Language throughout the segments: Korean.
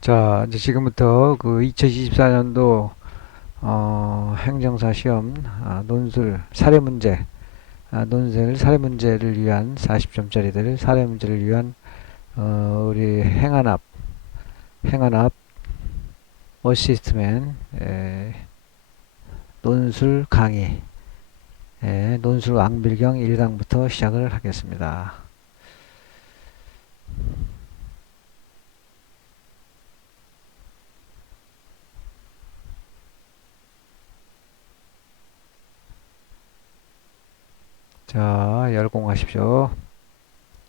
자, 이제 지금부터 그 2024년도 행정사 시험 논술 사례 문제, 논술 사례 문제를 위한 40점짜리들 사례 문제를 위한 우리 행안압 어시스트맨 논술 강의 논술 왕빌경 1강부터 시작을 하겠습니다. 자, 열공하십시오.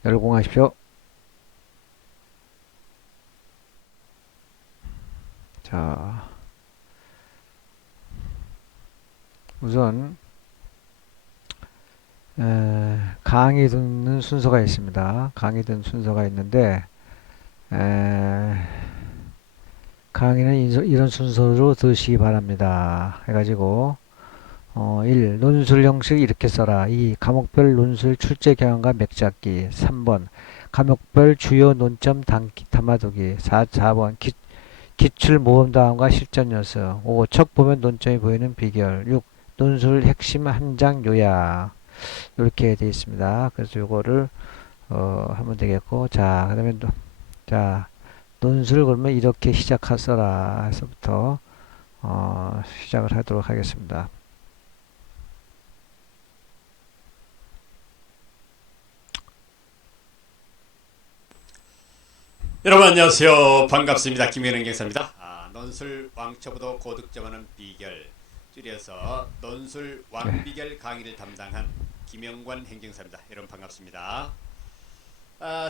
열공하십시오. 자, 우선 강의 듣는 순서가 있습니다. 강의 듣는 순서가 있는데 에, 강의는 이런 순서로 들으시기 바랍니다. 해가지고 1. 논술 형식 이렇게 써라. 2. 과목별 논술 출제 경향과 맥잡기. 3번 과목별 주요 논점 담아두기. 4번 기출 모범 다음과 실전 연습. 5. 척 보면 논점이 보이는 비결. 6. 논술 핵심 한 장 요약. 이렇게 되어 있습니다. 그래서 요거를 하면 되겠고, 자, 그다음에 자, 논술 그러면 이렇게 시작하서라 해서부터 시작을 하도록 하겠습니다. 여러분 안녕하세요. 반갑습니다. 김현영 경사입니다. 논술 왕초보도 고득점하는 비결, 줄여서 논술 네. 왕비결 강의를 담당한 김영관 행정사입니다. 여러분 반갑습니다.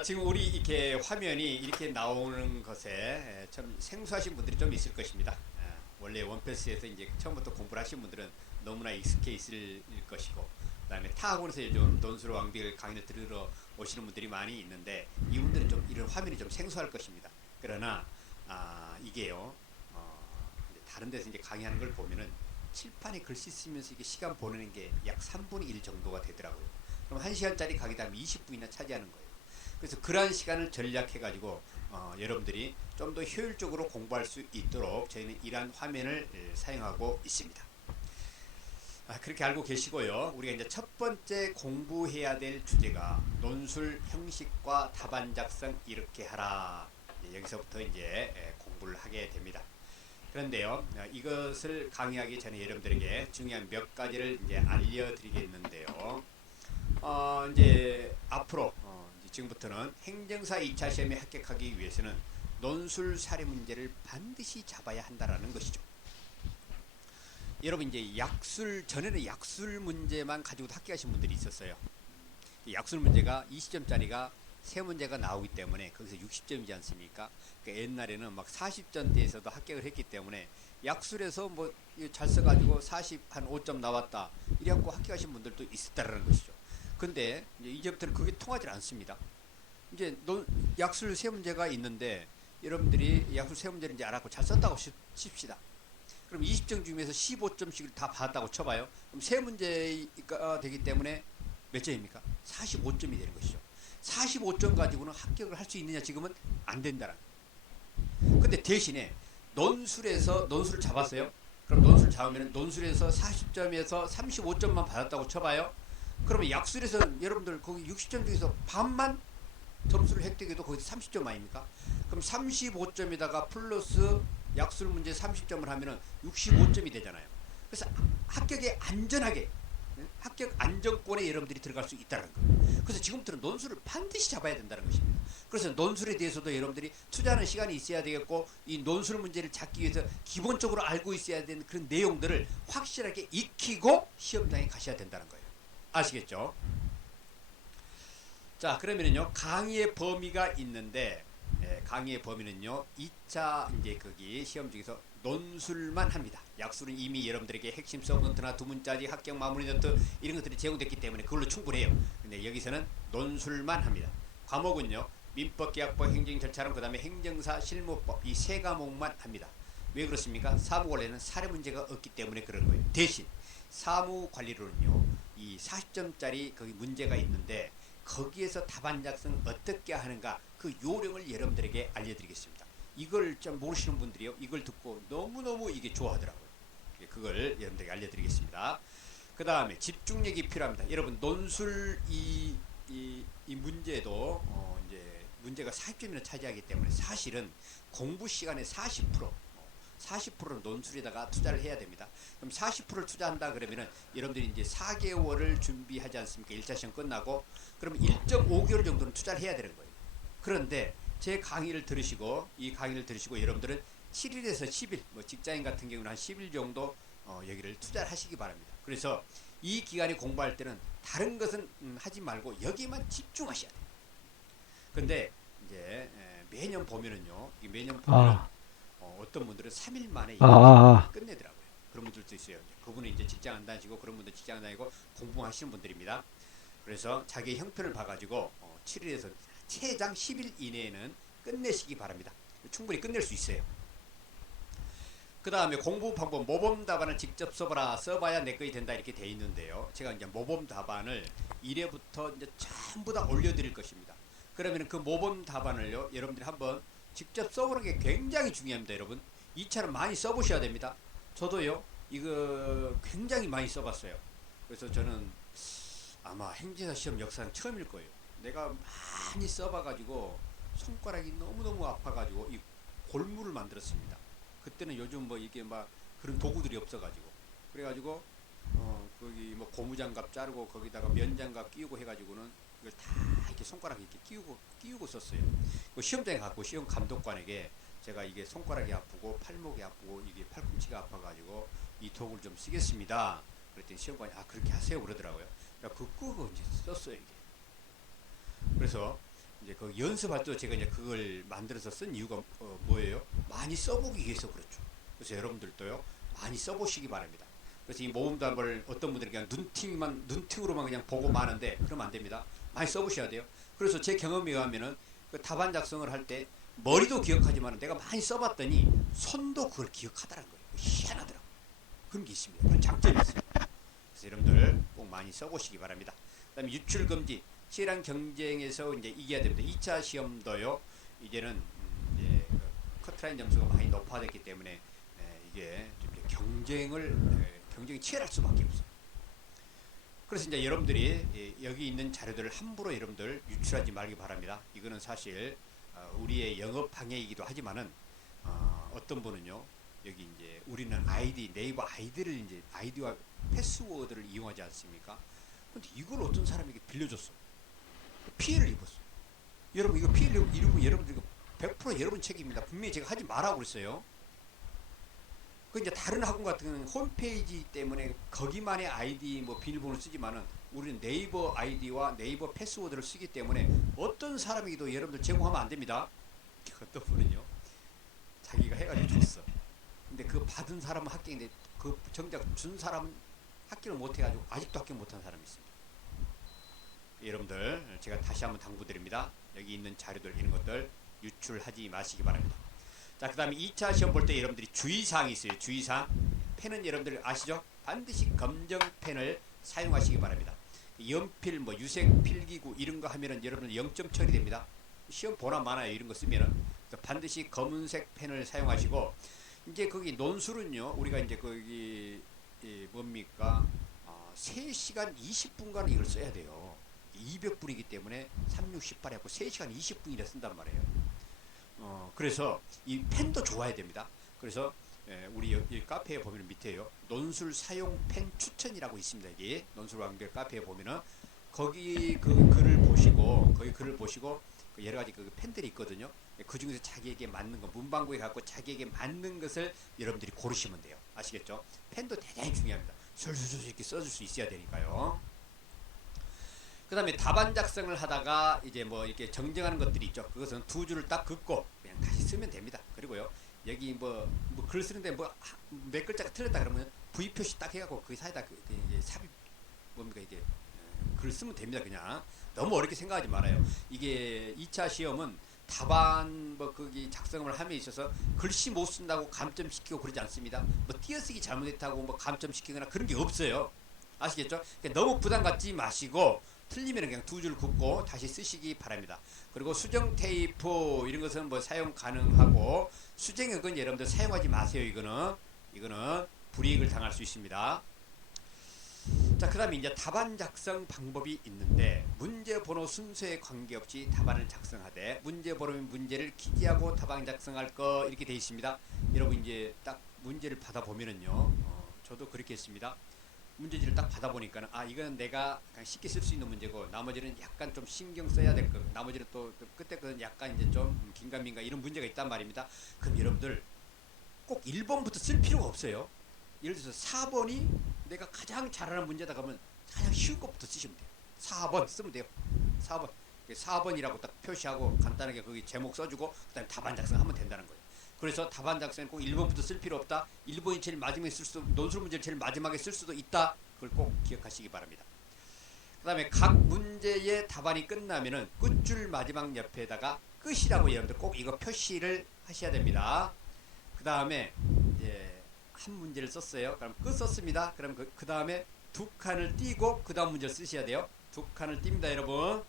지금 우리 이렇게 화면이 이렇게 나오는 것에 좀 생소하신 분들이 좀 있을 것입니다. 원래 원패스에서 이제 처음부터 공부를 하신 분들은 너무나 익숙해 있을 것이고, 그다음에 타 학원에서 요즘 논술 왕비결 강의를 들으러 오시는 분들이 많이 있는데, 이분들은 좀 이런 화면이 좀 생소할 것입니다. 그러나 이게요, 이제 다른 데서 이제 강의하는 걸 보면은 칠판에 글씨 쓰면서 이게 시간 보내는 게 약 3분의 1 정도가 되더라고요. 그럼 1시간짜리 강의다 하면 20분이나 차지하는 거예요. 그래서 그러한 시간을 전략해 가지고 여러분들이 좀 더 효율적으로 공부할 수 있도록 저희는 이러한 화면을 사용하고 있습니다. 그렇게 알고 계시고요. 우리가 이제 첫 번째 공부해야 될 주제가 논술 형식과 답안 작성 이렇게 하라. 여기서부터 이제 공부를 하게 됩니다. 그런데요, 이것을 강의하기 전에 여러분들에게 중요한 몇 가지를 이제 알려드리겠는데요. 이제 앞으로 이제 지금부터는 행정사 2차 시험에 합격하기 위해서는 논술 사례 문제를 반드시 잡아야 한다라는 것이죠. 여러분 이제 약술 전에는 약술 문제만 가지고 합격하신 분들이 있었어요. 약술 문제가 20점짜리가 세 문제가 나오기 때문에 거기서 60점이지 않습니까? 그러니까 옛날에는 막 40점대에서도 합격을 했기 때문에 약술에서 뭐 잘 써가지고 40 한 5점 나왔다 이래갖고 합격하신 분들도 있었다라는 것이죠. 근데 이제부터는 그게 통하지 않습니다. 이제 약술 세 문제가 있는데 여러분들이 약술 세 문제를 이제 알았고 잘 썼다고 칩시다. 그럼 20점 중에서 15점씩을 다 받았다고 쳐봐요. 그럼 세 문제가 되기 때문에 몇 점입니까? 45점이 되는 것이죠. 45점 가지고는 합격을 할 수 있느냐? 지금은 안 된다라. 근데 대신에 논술을 잡았어요. 그럼 논술 잡으면 논술에서 40점에서 35점만 받았다고 쳐봐요. 그러면 약술에서 여러분들 거기 60점 중에서 반만 점수를 획득해도 거기서 30점 아닙니까? 그럼 35점에다가 플러스 약술 문제 30점을 하면은 65점이 되잖아요. 그래서 합격에 안전하게 합격 안정권에 여러분들이 들어갈 수 있다는 거예요. 그래서 지금부터는 논술을 반드시 잡아야 된다는 것입니다. 그래서 논술에 대해서도 여러분들이 투자하는 시간이 있어야 되겠고, 이 논술 문제를 잡기 위해서 기본적으로 알고 있어야 되는 그런 내용들을 확실하게 익히고 시험장에 가셔야 된다는 거예요. 아시겠죠? 자, 그러면은요, 강의의 범위가 있는데, 강의의 범위는요, 2차 이제 거기 시험 중에서 논술만 합니다. 약술은 이미 여러분들에게 핵심 서브노트나 두 문자지 합격 마무리 노트 이런 것들이 제공됐기 때문에 그걸로 충분해요. 근데 여기서는 논술만 합니다. 과목은요, 민법, 계약법, 행정절차론, 그 다음에 행정사, 실무법 이 세 과목만 합니다. 왜 그렇습니까? 사무관리는 사례 문제가 없기 때문에 그런 거예요. 대신 사무관리로는요, 이 40점짜리 거기 문제가 있는데 거기에서 답안 작성 어떻게 하는가 그 요령을 여러분들에게 알려드리겠습니다. 이걸 좀 모르시는 분들이요. 이걸 듣고 너무너무 이게 좋아하더라고요. 그걸 여러분들에게 알려드리겠습니다. 그 다음에 집중력이 필요합니다. 여러분 논술 이 문제도 이제 문제가 40점이나 차지하기 때문에 사실은 공부 시간의 40%는 논술에다가 투자를 해야 됩니다. 그럼 40%를 투자한다 그러면은 여러분들이 이제 4개월을 준비하지 않습니까? 1차 시험 끝나고 그러면 1.5개월 정도는 투자를 해야 되는 거예요. 그런데 제 강의를 들으시고 이 강의를 들으시고 여러분들은 7일에서 10일 뭐 직장인 같은 경우는 한 10일 정도 여기를 투자를 하시기 바랍니다. 그래서 이 기간에 공부할 때는 다른 것은 하지 말고 여기만 집중하셔야 돼요. 근데 이제 매년 보면은요. 매년 보면 아, 어떤 분들은 3일 만에 아, 이걸 아, 끝내더라고요. 그런 분들도 있어요. 그분은 이제 직장 안 다니시고 그런 분들 직장 안 다니고 공부하시는 분들입니다. 그래서 자기 형편을 봐가지고 7일에서 최장 10일 이내에는 끝내시기 바랍니다. 충분히 끝낼 수 있어요. 그 다음에 공부 방법 모범 답안을 직접 써봐라. 써봐야 내 거이 된다 이렇게 돼 있는데요. 제가 이제 모범 답안을 1회부터 이제 전부 다 올려드릴 것입니다. 그러면 그 모범 답안을요 여러분들이 한번 직접 써보는 게 굉장히 중요합니다. 여러분 2차는 많이 써보셔야 됩니다. 저도요 이거 굉장히 많이 써봤어요. 그래서 저는 아마 행진사 시험 역사상 처음일 거예요. 내가 많이 써봐가지고 손가락이 너무너무 아파가지고 이 골무를 만들었습니다. 그때는 요즘 뭐 이게 막 그런 도구들이 없어가지고 그래가지고 거기 뭐 고무장갑 자르고 거기다가 면장갑 끼우고 해가지고는 이걸 다 이렇게 손가락에 이렇게 끼우고 썼어요. 그 시험장에 갖고 시험 감독관에게 제가 이게 손가락이 아프고 팔목이 아프고 이게 팔꿈치가 아파가지고 이 도구를 좀 쓰겠습니다. 그랬더니 시험관이 아 그렇게 하세요 그러더라고요. 그 끄고 이제 썼어요 이게. 그래서 이제 그 연습할 때 제가 이제 그걸 만들어서 쓴 이유가 뭐예요? 많이 써보기 위해서 그렇죠. 그래서 여러분들도요 많이 써보시기 바랍니다. 그래서 이 모범답을 어떤 분들이 그냥 눈팅으로만 그냥 보고 마는데 그러면 안 됩니다. 많이 써보셔야 돼요. 그래서 제 경험에 의하면은 그 답안 작성을 할 때 머리도 기억하지만 내가 많이 써봤더니 손도 그걸 기억하더라는 거예요. 희한하더라고요. 그런 게 있습니다. 그런 장점이 있어요. 그래서 여러분들 꼭 많이 써보시기 바랍니다. 그다음에 유출금지 치열한 경쟁에서 이제 이겨야 됩니다. 2차 시험도요. 이제는 이제 커트라인 점수가 많이 높아졌기 때문에 이게 좀 이제 경쟁이 치열할 수밖에 없어요. 그래서 이제 여러분들이 여기 있는 자료들을 함부로 여러분들 유출하지 말기 바랍니다. 이거는 사실 우리의 영업 방해이기도 하지만은 어떤 분은요. 여기 이제 우리는 네이버 아이디를 이제 아이디와 패스워드를 이용하지 않습니까? 근데 이걸 어떤 사람에게 빌려줬어. 피해를 입었어. 여러분 이거 피해를 입으면 여러분들 이거 100% 여러분 책임입니다. 분명히 제가 하지 말라고 그랬어요. 그 이제 다른 학원 같은 경우는 홈페이지 때문에 거기만의 아이디 뭐 비밀번호를 쓰지만은 우리는 네이버 아이디와 네이버 패스워드를 쓰기 때문에 어떤 사람에게도 여러분들 제공하면 안 됩니다. 어떤 분은요 자기가 해가지고 줬어. 근데 그 받은 사람은 합격인데 그 정작 준 사람은 합격을 못해가지고 아직도 합격 못한 사람이 있습니다. 여러분들 제가 다시 한번 당부드립니다. 여기 있는 자료들 이런 것들 유출하지 마시기 바랍니다. 자, 그 다음에 2차 시험 볼 때 여러분들이 주의사항이 있어요. 주의사항. 펜은 여러분들 아시죠? 반드시 검정펜을 사용하시기 바랍니다. 연필, 뭐 유색 필기구 이런 거 하면은 여러분들 0점 처리됩니다. 시험 보나 마나요 이런 거 쓰면은 반드시 검은색 펜을 사용하시고 이제 거기 논술은요 우리가 이제 거기 뭡니까 3시간 20분간 이걸 써야 돼요. 200분이기 때문에 3, 6, 18 해갖고 3시간 20분이나 쓴단 말이에요. 그래서 이 펜도 좋아야 됩니다. 그래서 우리 여기 카페에 보면 밑에요. 논술 사용 펜 추천이라고 있습니다. 여기 논술 완결 카페에 보면은 거기 그 글을 보시고 그 여러 가지 그 펜들이 있거든요. 그 중에서 자기에게 맞는 거 문방구에 갖고 자기에게 맞는 것을 여러분들이 고르시면 돼요. 아시겠죠? 펜도 대단히 중요합니다. 술술술 이렇게 써줄 수 있어야 되니까요. 그 다음에 답안 작성을 하다가 이제 뭐 이렇게 정정하는 것들이 있죠. 그것은 두 줄을 딱 긋고 그냥 다시 쓰면 됩니다. 그리고요 여기 뭐 글 쓰는데 뭐 몇 글자가 틀렸다 그러면 V 표시 딱 해갖고 그 사이에다 이제 삽입 뭡니까 이게 글 쓰면 됩니다. 그냥 너무 어렵게 생각하지 말아요. 이게 2차 시험은 답안 뭐 거기 작성을 함에 있어서 글씨 못 쓴다고 감점시키고 그러지 않습니다. 뭐 띄어쓰기 잘못했다고 뭐 감점시키거나 그런 게 없어요. 아시겠죠? 그러니까 너무 부담 갖지 마시고 틀리면 그냥 두 줄 긋고 다시 쓰시기 바랍니다. 그리고 수정 테이프 이런 것은 뭐 사용 가능하고 수정액은 여러분들 사용하지 마세요. 이거는 불이익을 당할 수 있습니다. 자, 그 다음에 이제 답안 작성 방법이 있는데 문제 번호 순서에 관계없이 답안을 작성하되 문제 번호면 문제를 기재하고 답안 작성할 거 이렇게 되어 있습니다. 여러분 이제 딱 문제를 받아보면은요, 저도 그렇게 했습니다. 문제지를 딱 받아보니까는 이건 내가 그냥 쉽게 쓸 수 있는 문제고 나머지는 약간 좀 신경 써야 될 거, 나머지는 또 끝에 거는 약간 이제 좀 긴가민가 이런 문제가 있단 말입니다. 그럼 여러분들 꼭 1번부터 쓸 필요가 없어요. 예를 들어서 4번이 내가 가장 잘하는 문제다 그러면 가장 쉬운 것부터 쓰시면 돼요. 4번 쓰면 돼요. 4번. 4번이라고 딱 표시하고 간단하게 거기 제목 써주고 그다음에 답안 작성하면 된다는 거예요. 그래서 답안 작성은 꼭 1번부터 쓸 필요 없다. 1번이 제일 마지막에 쓸 수도, 논술 문제를 제일 마지막에 쓸 수도 있다. 그걸 꼭 기억하시기 바랍니다. 그 다음에 각 문제의 답안이 끝나면은 끝줄 마지막 옆에다가 끝이라고 여러분들 꼭 이거 표시를 하셔야 됩니다. 그 다음에 이제 한 문제를 썼어요. 그럼 끝 썼습니다. 그럼 그 다음에 두 칸을 띄고 그 다음 문제를 쓰셔야 돼요. 두 칸을 띱니다, 여러분.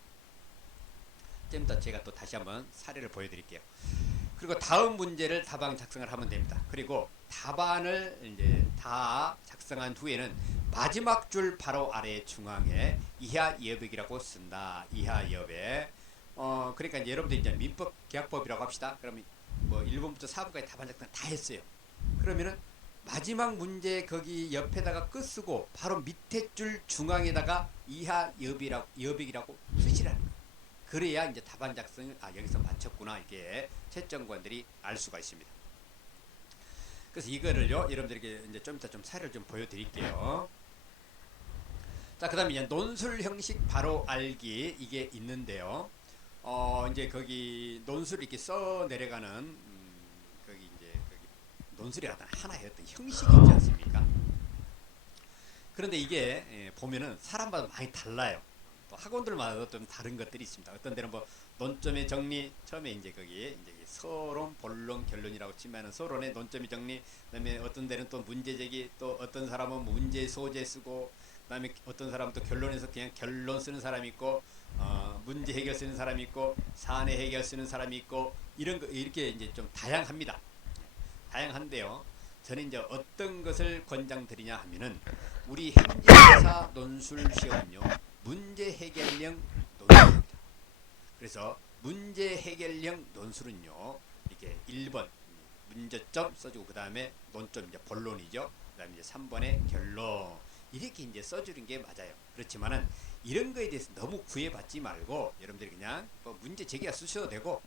좀 이따 제가 또 다시 한번 사례를 보여드릴게요. 그리고 다음 문제를 답안 작성을 하면 됩니다. 그리고 답안을 이제 다 작성한 후에는 마지막 줄 바로 아래 중앙에 이하 여백이라고 쓴다. 이하 여백. 그러니까 이제 여러분들 이제 민법 계약법이라고 합시다. 그러면 뭐 1번부터 4번까지 답안 작성 다 했어요. 그러면은 마지막 문제 거기 옆에다가 끝 쓰고 바로 밑에 줄 중앙에다가 이하 여백이라고 쓰시라는 거예요. 그래야 이제 답안 작성을 여기서 마쳤구나 이게 채점관들이 알 수가 있습니다. 그래서 이거를요 여러분들에게 이제 좀 이따 좀 사례를 좀 보여드릴게요. 자, 그다음에 이제 논술 형식 바로 알기 이게 있는데요. 이제 거기 논술 이렇게 써 내려가는 거기 이제 거기 논술이 하나의 어떤 형식이 있지 않습니까? 그런데 이게 보면은 사람마다 많이 달라요. 또 학원들마다 좀 다른 것들이 있습니다. 어떤 데는 뭐 논점의 정리 처음에 이제 거기 이제 서론, 본론, 결론이라고 치면은 서론의 논점의 정리, 그다음에 어떤 데는 또 문제 제기, 또 어떤 사람은 문제 소재 쓰고, 그다음에 어떤 사람은 또 결론에서 그냥 결론 쓰는 사람이 있고, 문제 해결 쓰는 사람이 있고, 사안의 해결 쓰는 사람이 있고, 이런 거 이렇게 이제 좀 다양합니다. 다양한데요. 저는 이제 어떤 것을 권장드리냐 하면은 우리 행정사 논술 시험은요 문제 해결형 논술입니다. 그래서 문제 해결형 논술은요 이렇게 1번 문제점 써주고 그 다음에 논점 이제 본론이죠. 그 다음에 이제 3번에 결론 이렇게 이제 써주는 게 맞아요. 그렇지만은 이런 거에 대해서 너무 구애받지 말고 여러분들이 그냥 뭐 문제 제기가 쓰셔도 되고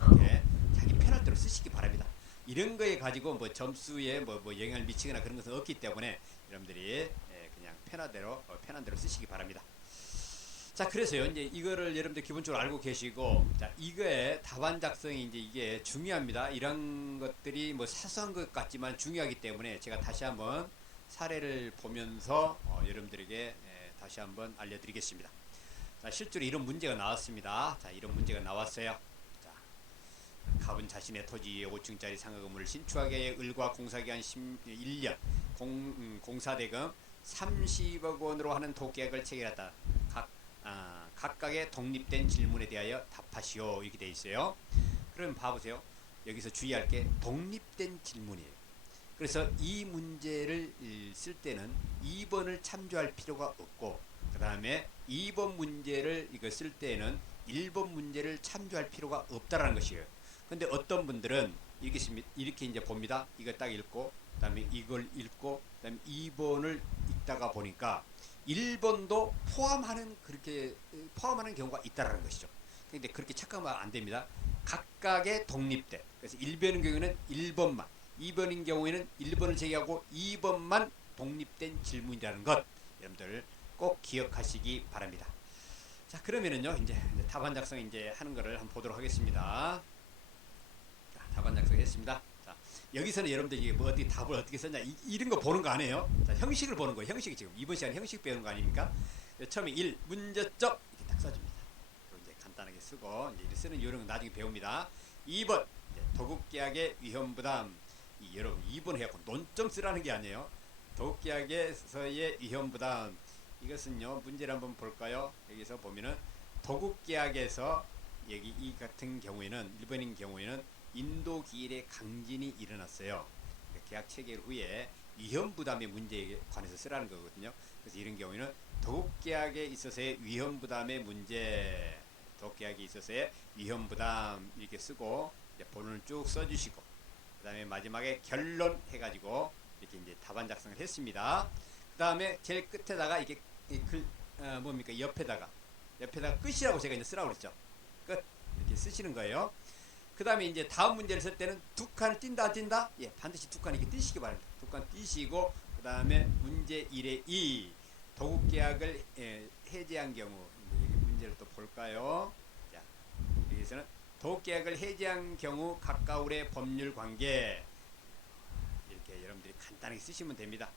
이렇게 자기 편할 대로 쓰시기 바랍니다. 이런 거에 가지고 뭐 점수에 뭐 영향을 미치거나 그런 것은 없기 때문에 여러분들이 그냥 편한 대로 쓰시기 바랍니다. 자, 그래서요 이제 이거를 여러분들 기본적으로 알고 계시고, 자, 이거의 답안 작성이 이제 이게 중요합니다. 이런 것들이 뭐 사소한 것 같지만 중요하기 때문에 제가 다시 한번 사례를 보면서 여러분들에게 다시 한번 알려드리겠습니다. 자, 실제로 이런 문제가 나왔습니다. 자, 이런 문제가 나왔어요. 갑은 자신의 토지에 5층짜리 상가 건물을 신축하게 을과 공사기간 1년 공사대금 30억 원으로 하는 도계약을 체결했다. 각각의 독립된 질문에 대하여 답하시오 이렇게 되어 있어요. 그럼 봐보세요. 여기서 주의할 게 독립된 질문이에요. 그래서 이 문제를 쓸 때는 2번을 참조할 필요가 없고, 그 다음에 2번 문제를 이거 쓸 때는 1번 문제를 참조할 필요가 없다라는 것이에요. 근데 어떤 분들은 이렇게 이제 봅니다. 이거 딱 읽고, 그 다음에 이걸 읽고, 그 다음에 2번을 읽다가 보니까 1번도 그렇게 포함하는 경우가 있다라는 것이죠. 근데 그렇게 착각하면 안 됩니다. 각각의 독립된. 그래서 1번인 경우에는 1번만, 2번인 경우에는 1번을 제기하고 2번만 독립된 질문이라는 것 여러분들 꼭 기억하시기 바랍니다. 자, 그러면은요 이제 답안 작성 이제 하는 거를 한번 보도록 하겠습니다. 답안 작성했습니다. 자, 여기서는 여러분들이 뭐 어떻게 답을 어떻게 썼냐 이런 거 보는 거 아니에요. 자, 형식을 보는 거예요. 형식이 지금 이번 시간에 형식 배우는 거 아닙니까? 처음에 1 문제점 이렇게 딱 써줍니다. 그리고 이제 간단하게 쓰고 이제 쓰는 요령은 나중에 배웁니다. 2번 도급계약의 위험부담. 여러분 2번 해갖고 논점 쓰라는 게 아니에요. 도급계약에서의 위험부담. 이것은요, 문제를 한번 볼까요? 여기서 보면은 도국계약에서 여기 이 같은 경우에는 일본인 경우에는 인도 기일의 강진이 일어났어요. 그러니까 계약 체결 후에 위험 부담의 문제에 관해서 쓰라는 거거든요. 그래서 이런 경우에는 도국계약에 있어서의 위험 부담의 문제, 도국계약에 있어서의 위험 부담 이렇게 쓰고 이제 본문을 쭉 써주시고 그 다음에 마지막에 결론 해가지고 이렇게 이제 답안 작성을 했습니다. 그 다음에 제일 끝에다가 이게 뭡니까 옆에다가 끝이라고 제가 이제 쓰라고 그랬죠. 끝 이렇게 쓰시는 거예요. 그 다음에 이제 다음 문제를 쓸 때는 두 칸을 띈다 안 띈다? 예, 반드시 두 칸 이렇게 띄시기 바랍니다. 두 칸 띄시고 그 다음에 문제 1의 2 도국계약을 해제한 경우 문제를 또 볼까요? 자, 여기서는 도국계약을 해제한 경우 가까울의 법률 관계 이렇게 여러분들이 간단하게 쓰시면 됩니다.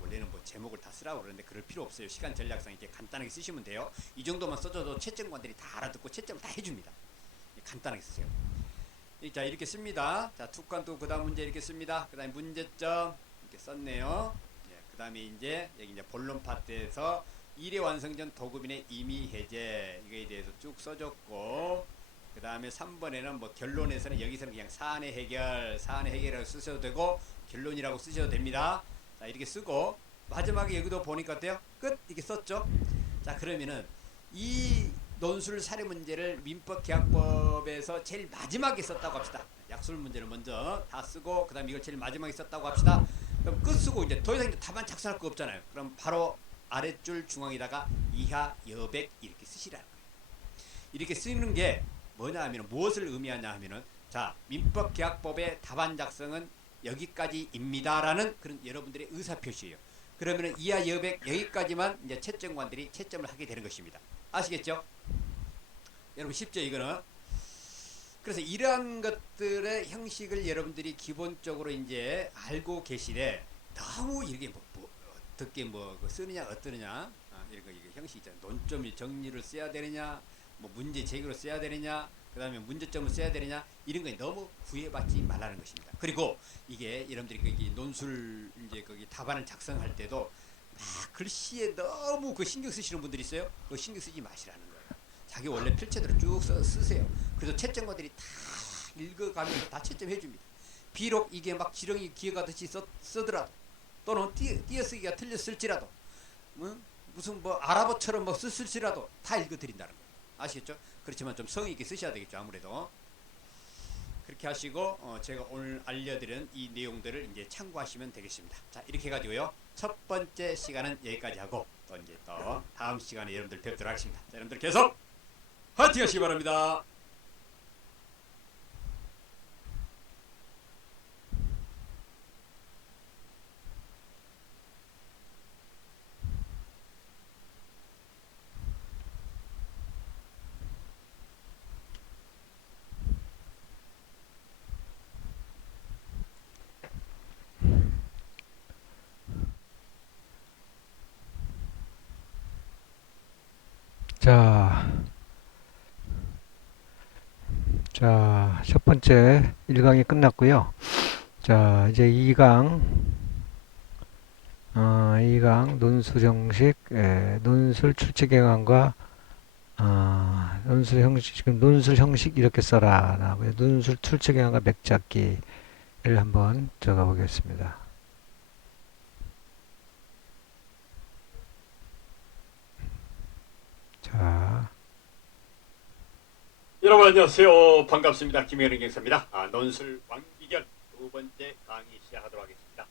원래는 뭐 제목을 다 쓰라고 그러는데 그럴 필요 없어요. 시간 전략상 이렇게 간단하게 쓰시면 돼요. 이 정도만 써줘도 채점관들이 다 알아듣고 채점을 다 해줍니다. 간단하게 쓰세요. 자, 이렇게 씁니다. 자, 툭칸도 그 다음 문제 이렇게 씁니다. 그 다음에 문제점 이렇게 썼네요. 예, 그 다음에 이제 여기 이제 본론 파트에서 1회 완성 전 도급인의 임의 해제 이거에 대해서 쭉 써줬고 그 다음에 3번에는 뭐 결론에서는 여기서는 그냥 사안의 해결이라고 쓰셔도 되고 결론이라고 쓰셔도 됩니다. 자, 이렇게 쓰고 마지막에 여기도 보니까 어때요? 끝 이렇게 썼죠. 자, 그러면은 이 논술 사례 문제를 민법계약법에서 제일 마지막에 썼다고 합시다. 약술 문제를 먼저 다 쓰고 그 다음 이걸 제일 마지막에 썼다고 합시다. 그럼 끝 쓰고 이제 더 이상 이제 답안 작성할 거 없잖아요. 그럼 바로 아랫줄 중앙에다가 이하 여백 이렇게 쓰시라는 거예요. 이렇게 쓰는 게 뭐냐 하면 무엇을 의미하냐 하면은 자, 민법계약법의 답안 작성은 여기까지입니다라는 그런 여러분들의 의사표시예요. 그러면은 이하 여백 여기까지만 이제 채점관들이 채점을 하게 되는 것입니다. 아시겠죠? 여러분 쉽죠 이거는? 그래서 이러한 것들의 형식을 여러분들이 기본적으로 이제 알고 계시되 너무 이렇게 어떻게 쓰느냐 어떠느냐 이런 거 이게 형식 있잖아요. 논점 정리를 써야 되느냐, 뭐 문제 제기로 써야 되느냐, 그 다음에 문제점을 써야 되느냐 이런 거에 너무 구애받지 말라는 것입니다. 그리고 이게 여러분들이 거기 논술 이제 거기 답안을 작성할 때도 막 글씨에 너무 그 신경 쓰시는 분들이 있어요. 그 신경 쓰지 마시라는 거예요. 자기 원래 필체대로 쭉 쓰세요. 그래서 채점관들이 다 읽어가면서 다 채점해 줍니다. 비록 이게 막 지렁이 기어가듯이 쓰더라도 또는 띄어쓰기가 틀렸을지라도 무슨 뭐 아랍어처럼 뭐 썼을지라도 다 읽어드린다는 거예요. 아시겠죠? 그렇지만 좀 성의 있게 쓰셔야 되겠죠. 아무래도 그렇게 하시고 제가 오늘 알려드린 이 내용들을 이제 참고하시면 되겠습니다. 자, 이렇게 해가지고요. 첫 번째 시간은 여기까지 하고 또 이제 또 다음 시간에 여러분들 뵙도록 하겠습니다. 자, 여러분들 계속 파이팅 하시기 바랍니다. 자, 첫 번째 1강이 끝났고요. 자, 이제 2강, 2강 논술 형식, 논술 출제 경향과 논술 형식, 지금 논술 형식 이렇게 써라. 나오고요. 논술 출제 경향과 맥잡기를 한번 적어 보겠습니다. 자, 여러분 안녕하세요. 반갑습니다. 김현웅 경사입니다. 논술 왕비결 두 번째 강의 시작하도록 하겠습니다.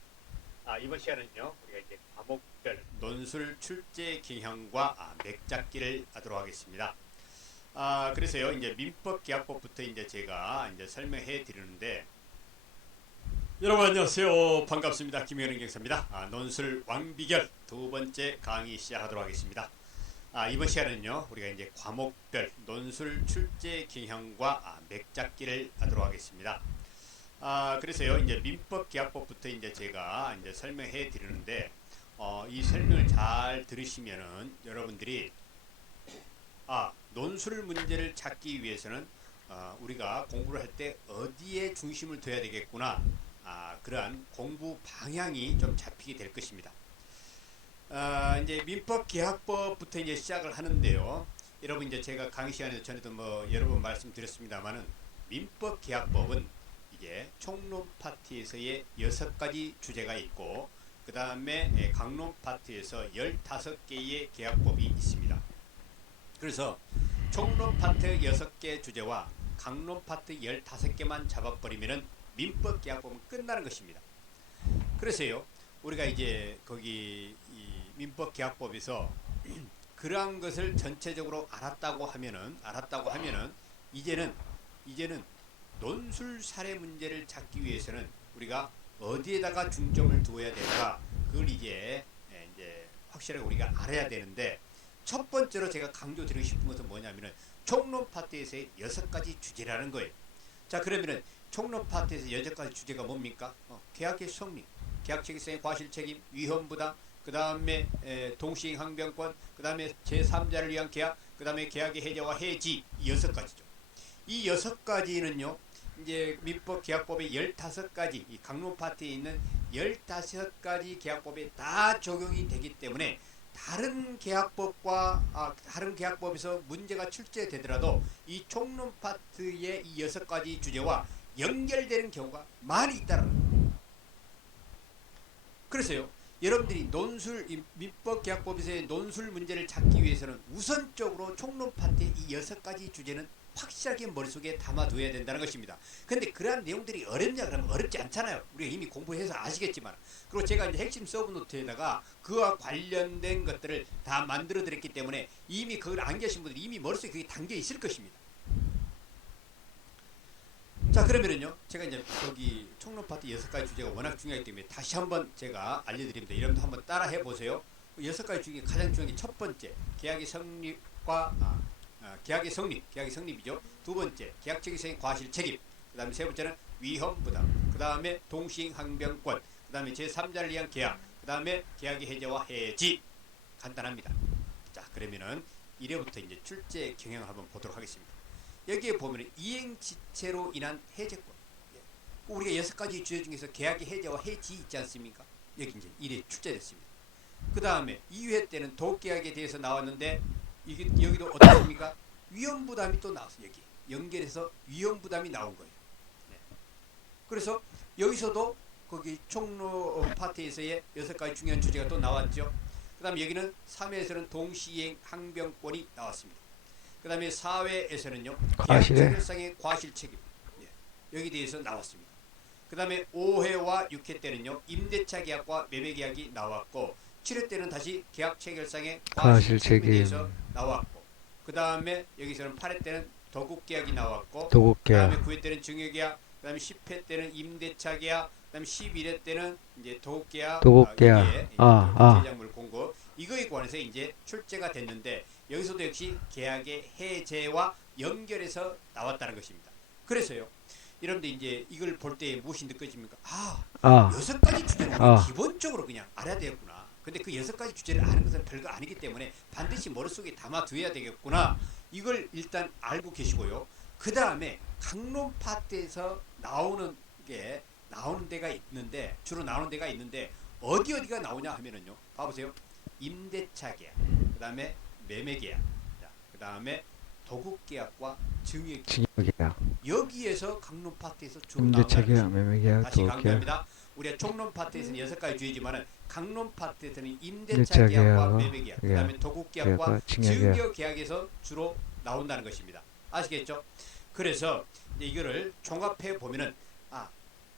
이번 시간은요 우리가 이제 과목별 논술 출제 경향과 맥잡기를 하도록 하겠습니다. 그래서요 이제 민법계약법부터 이제 제가 이제 설명해 드리는데 여러분 안녕하세요. 반갑습니다. 김현웅 경사입니다. 논술 왕비결 두 번째 강의 시작하도록 하겠습니다. 이번 시간은요 우리가 이제 과목별 논술 출제 경향과 맥잡기를 하도록 하겠습니다. 그래서요 이제 민법계약법부터 이제 제가 이제 설명해 드리는데 이 설명을 잘 들으시면은 여러분들이 논술 문제를 찾기 위해서는 우리가 공부를 할 때 어디에 중심을 둬야 되겠구나 그러한 공부 방향이 좀 잡히게 될 것입니다. 이제 민법 계약법부터 이제 시작을 하는데요. 여러분 이제 제가 강의 시간에서 전에도 뭐 여러 번 말씀드렸습니다만은 민법 계약법은 이게 총론 파트에서의 6가지 주제가 있고 그 다음에 강론 파트에서 15개의 계약법이 있습니다. 그래서 총론 파트 6개 주제와 강론 파트 15개만 잡아버리면은 민법 계약법은 끝나는 것입니다. 그래서요 우리가 이제 거기 이 민법 계약법에서 그러한 것을 전체적으로 알았다고 하면은 이제는 논술 사례 문제를 찾기 위해서는 우리가 어디에다가 중점을 두어야 될까 그걸 이제 확실하게 우리가 알아야 되는데 첫 번째로 제가 강조드리고 싶은 것은 뭐냐면은 총론 파트에서의 6가지 주제라는 거예요. 자 그러면은 총론 파트에서 6가지 주제가 뭡니까? 계약의 성립, 계약책임성의 과실책임, 위헌부당, 그 다음에 동시행 항변권, 그 다음에 제3자를 위한 계약, 그 다음에 계약의 해제와 해지 이 6가지죠. 이 6가지는요 이제 민법 계약법의 15가지 이 강론 파트에 있는 15가지 계약법에 다 적용이 되기 때문에 다른 계약법에서 문제가 출제되더라도 이 총론 파트의 이 6가지 주제와 연결되는 경우가 많이 있다는 거예요. 그래서요 여러분들이 민법 계약법에서의 논술 문제를 찾기 위해서는 우선적으로 총론 파트의 이 6가지 주제는 확실하게 머릿속에 담아둬야 된다는 것입니다. 근데 그러한 내용들이 어렵냐 그러면 어렵지 않잖아요. 우리가 이미 공부해서 아시겠지만. 그리고 제가 이제 핵심 서브노트에다가 그와 관련된 것들을 다 만들어 드렸기 때문에 이미 그걸 안 계신 분들이 이미 머릿속에 그게 담겨 있을 것입니다. 자 그러면은요 제가 이제 거기 총론 파트 6가지 주제가 워낙 중요하기 때문에 다시 한번 제가 알려드립니다. 여러분도 한번 따라 해보세요. 6가지 중에 가장 중요한 게 첫 번째 계약의 성립과 계약의 성립이죠. 두 번째 계약책임성의 과실책임, 그 다음에 세 번째는 위헌부당, 그 다음에 동시행 항변권, 그 다음에 제3자를 위한 계약, 그 다음에 계약의 해제와 해지. 간단합니다. 자 그러면은 1회부터 이제 출제 경향을 한번 보도록 하겠습니다. 여기에 보면 이행지체로 인한 해제권. 우리가 6가지 주제 중에서 계약의 해제와 해지 있지 않습니까? 여기 이제 1회 출제됐습니다. 그 다음에 2회 때는 도급계약에 대해서 나왔는데 여기도 어떻습니까? 위헌부담이 또 나왔어요. 여기 연결해서 위헌부담이 나온 거예요. 네. 그래서 여기서도 거기 총론 파트에서의 6가지 중요한 주제가 또 나왔죠. 그 다음에 여기는 3회에서는 동시행 항변권이 나왔습니다. 그 다음에 4회에서는요 계약체결상의 과실책임 여기 대해서 나왔습니다. 그 다음에 5회와 6회 때는요 임대차 계약과 매매 계약이 나왔고 7회 때는 다시 계약체결상의 과실책임에 대해서 나왔고 그 다음에 여기서는 8회 때는 도급계약이 나왔고 그 다음에 9회 때는 증여계약, 그 다음에 10회 때는 임대차 계약, 그 다음에 11회 때는 이제 도급계약, 제작물 공급 이거에 관해서 이제 출제가 됐는데 여기서도 역시 계약의 해제와 연결해서 나왔다는 것입니다. 그래서요 여러분들 이제 이걸 볼 때 무엇이 느껴집니까? 6가지 주제는 기본적으로 그냥 알아야 되겠구나. 근데 그 6가지 주제를 아는 것은 별거 아니기 때문에 반드시 머릿속에 담아둬야 되겠구나. 이걸 일단 알고 계시고요. 그 다음에 강론 파트에서 나오는 데가 있는데 주로 나오는 데가 있는데 어디가 나오냐 하면은요. 봐보세요. 임대차 계약, 그 다음에 매매 계약, 그 다음에 도급계약과 증여계약. 여기에서 강론 파트에서 주로 나온다는 것입니다. 다시 강조합니다. 우리가 총론 파트에서는 6가지 주의지만은 강론 파트에서는 임대차 계약과 매매 계약, 그 다음에 도급계약과 증여계약에서 주로 나온다는 것입니다. 아시겠죠? 그래서 이거를 종합해 보면은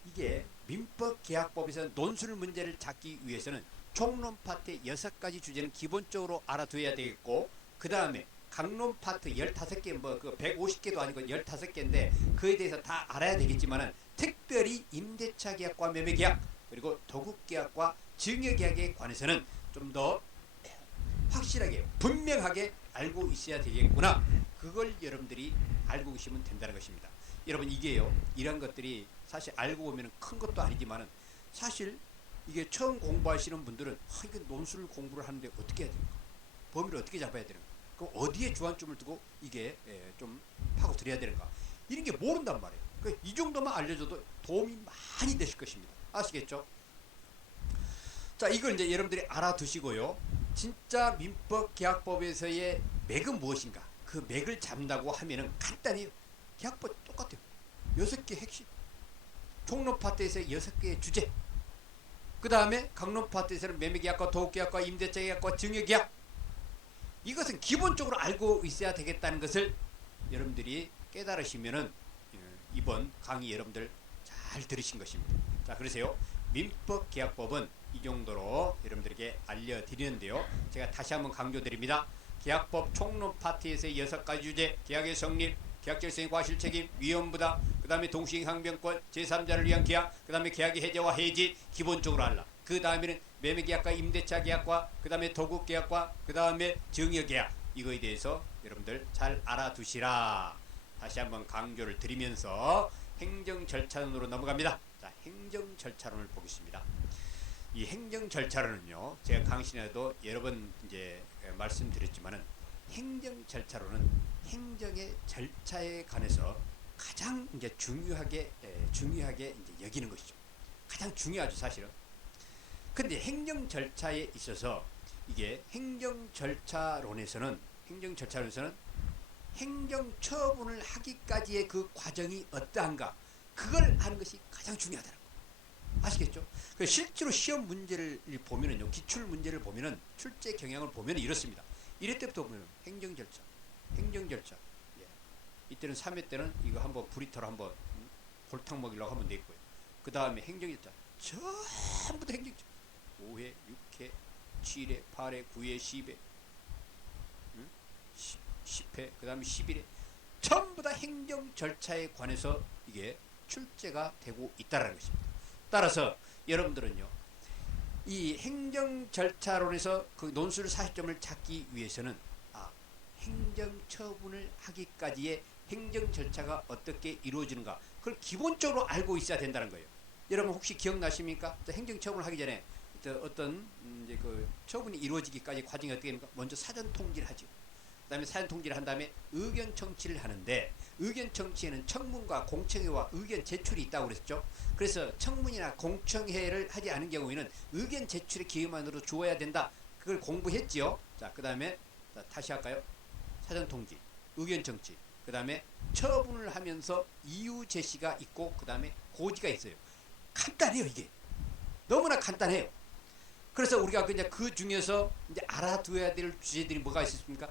이게 민법 계약법에서 논술 문제를 찾기 위해서는 총론 파트의 6가지 주제는 기본적으로 알아둬야 되겠고 그 다음에 강론 파트 15개 그 150개도 아니고 15개인데 그에 대해서 다 알아야 되겠지만은 특별히 임대차 계약과 매매 계약 그리고 도급 계약과 증여 계약에 관해서는 좀 더 확실하게 분명하게 알고 있어야 되겠구나. 그걸 여러분들이 알고 계시면 된다는 것입니다. 여러분 이게요 이런 것들이 사실 알고 보면 큰 것도 아니지만은 사실 이게 처음 공부하시는 분들은 이게 논술 공부를 하는데 어떻게 해야 됩니까? 범위를 어떻게 잡아야 되는가? 그럼 어디에 주안점을 두고 이게 좀 파고들여야 되는가? 이런 게 모른단 말이에요. 이 정도만 알려줘도 도움이 많이 되실 것입니다. 아시겠죠? 자, 이걸 이제 여러분들이 알아두시고요. 진짜 민법계약법에서의 맥은 무엇인가? 그 맥을 잡는다고 하면은 간단해요. 계약법 똑같아요. 6개 핵심. 총론 파트에서의 6개의 주제. 그 다음에 강론 파트에서는 매매계약과 도급계약과 임대차 계약과 증여계약. 이것은 기본적으로 알고 있어야 되겠다는 것을 여러분들이 깨달으시면은 이번 강의 여러분들 잘 들으신 것입니다. 자, 그러세요. 민법계약법은 이 정도로 여러분들에게 알려드리는데요. 제가 다시 한번 강조드립니다. 계약법 총론 파트에서의 6가지 주제, 계약의 성립, 계약 절차의 과실책임, 위험부담, 그 다음에 동시행항변권, 제3자를 위한 계약, 그 다음에 계약의 해제와 해지 기본적으로 알라. 그 다음에는 매매계약과 임대차 계약과 그 다음에 도급계약과 그 다음에 증여계약, 이거에 대해서 여러분들 잘 알아두시라. 다시 한번 강조를 드리면서 행정 절차론으로 넘어갑니다. 자, 행정 절차론을 보겠습니다. 이 행정 절차론은요, 제가 강신에도 여러 번 이제 말씀드렸지만은 행정 절차론은 행정의 절차에 관해서 가장 이제 중요하게 이제 여기는 것이죠. 가장 중요하죠, 사실은. 근데 행정 절차에 있어서 이게 행정 절차론에서는 행정 처분을 하기까지의 그 과정이 어떠한가, 그걸 하는 것이 가장 중요하다는 거. 아시겠죠? 실제로 시험 문제를 보면은요, 기출 문제를 보면은 출제 경향을 보면은 이렇습니다. 1회 때부터 보면 행정 절차. 예. 이때는 3회 때는 이거 한번 브리터로 한번 골탕 먹이려고 하면 냈고요. 그 다음에 행정 절차. 전부 다 행정 절차. 5회, 6회, 7회, 8회, 9회, 10회, 10회, 그 다음에 11회. 전부 다 행정 절차에 관해서 이게 출제가 되고 있다는 것입니다. 따라서 여러분들은요, 이 행정 절차론에서 그 논술 40점을 찾기 위해서는 행정 처분을 하기까지의 행정 절차가 어떻게 이루어지는가, 그걸 기본적으로 알고 있어야 된다는 거예요. 여러분 혹시 기억나십니까? 행정 처분을 하기 전에 어떤 이제 그 처분이 이루어지기까지 과정이 어떻게 됩니까? 먼저 사전 통지를 하죠. 그 다음에 사전 통지를 한 다음에 의견 청취를 하는데, 의견 청취에는 청문과 공청회와 의견 제출이 있다고 그랬죠. 그래서 청문이나 공청회를 하지 않은 경우에는 의견 제출의 기회만으로 주어야 된다. 그걸 공부했지요. 자, 그 다음에 다시 할까요? 사전 통지, 의견 청취, 그 다음에 처분을 하면서 이유 제시가 있고, 그 다음에 고지가 있어요. 간단해요. 이게 너무나 간단해요. 그래서 우리가 그냥 그 중에서 이제 알아두어야 될 주제들이 뭐가 있습니까?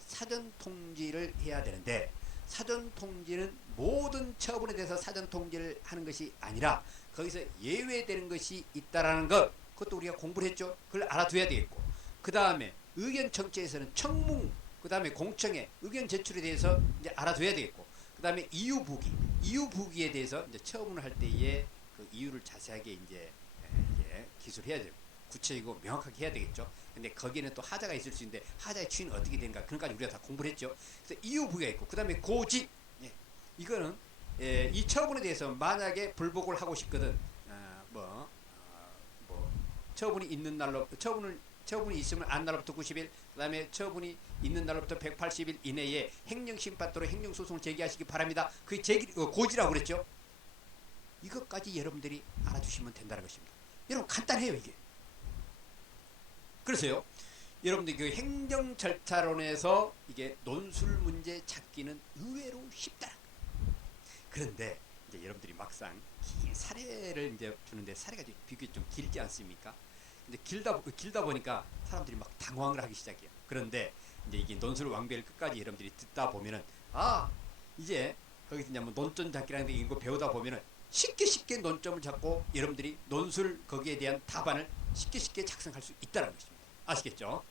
사전 통지를 해야 되는데, 사전 통지는 모든 처분에 대해서 사전 통지를 하는 것이 아니라 거기서 예외되는 것이 있다라는 것, 그것도 우리가 공부를 했죠. 그걸 알아둬야 되겠고, 그 다음에 의견 청취에서는 청문, 그 다음에 공청회, 의견 제출에 대해서 이제 알아둬야 되겠고, 그 다음에 이유부기에 대해서 이제 처분을 할 때의 그 이유를 자세하게 이제 기술해야 돼요. 구체적이고 명확하게 해야 되겠죠. 근데 거기에는 또 하자가 있을 수 있는데, 하자의 추이는 어떻게 되는가, 그런까지 우리가 다 공부를 했죠. 그래서 이유부기가 있고, 그 다음에 고지. 이거는 이 처분에 대해서 만약에 불복을 하고 싶거든, 처분이 있는 날로, 처분이 있으면 안 날로부터 90일, 그 다음에 처분이 있는 날로부터 180일 이내에 행정심판도로 행정소송을 제기하시기 바랍니다. 그게 고지라고 그랬죠. 이것까지 여러분들이 알아두시면 된다는 것입니다. 여러분 간단해요, 이게. 그래서요, 여러분들 그 행정 절차론에서 이게 논술 문제 찾기는 의외로 쉽다. 그런데 이제 여러분들이 막상 사례를 이제 주는데, 사례가 비교적 좀 길지 않습니까? 이제 길다 보니까 사람들이 막 당황을 하기 시작해요. 그런데 이제 이게 논술 왕별 끝까지 여러분들이 듣다 보면은, 이제 거기서 이제 뭐 논점 잡기라는 게 이거 배우다 보면은 쉽게 논점을 잡고 여러분들이 논술 거기에 대한 답안을 쉽게 작성할 수 있다는 것입니다. 아시겠죠?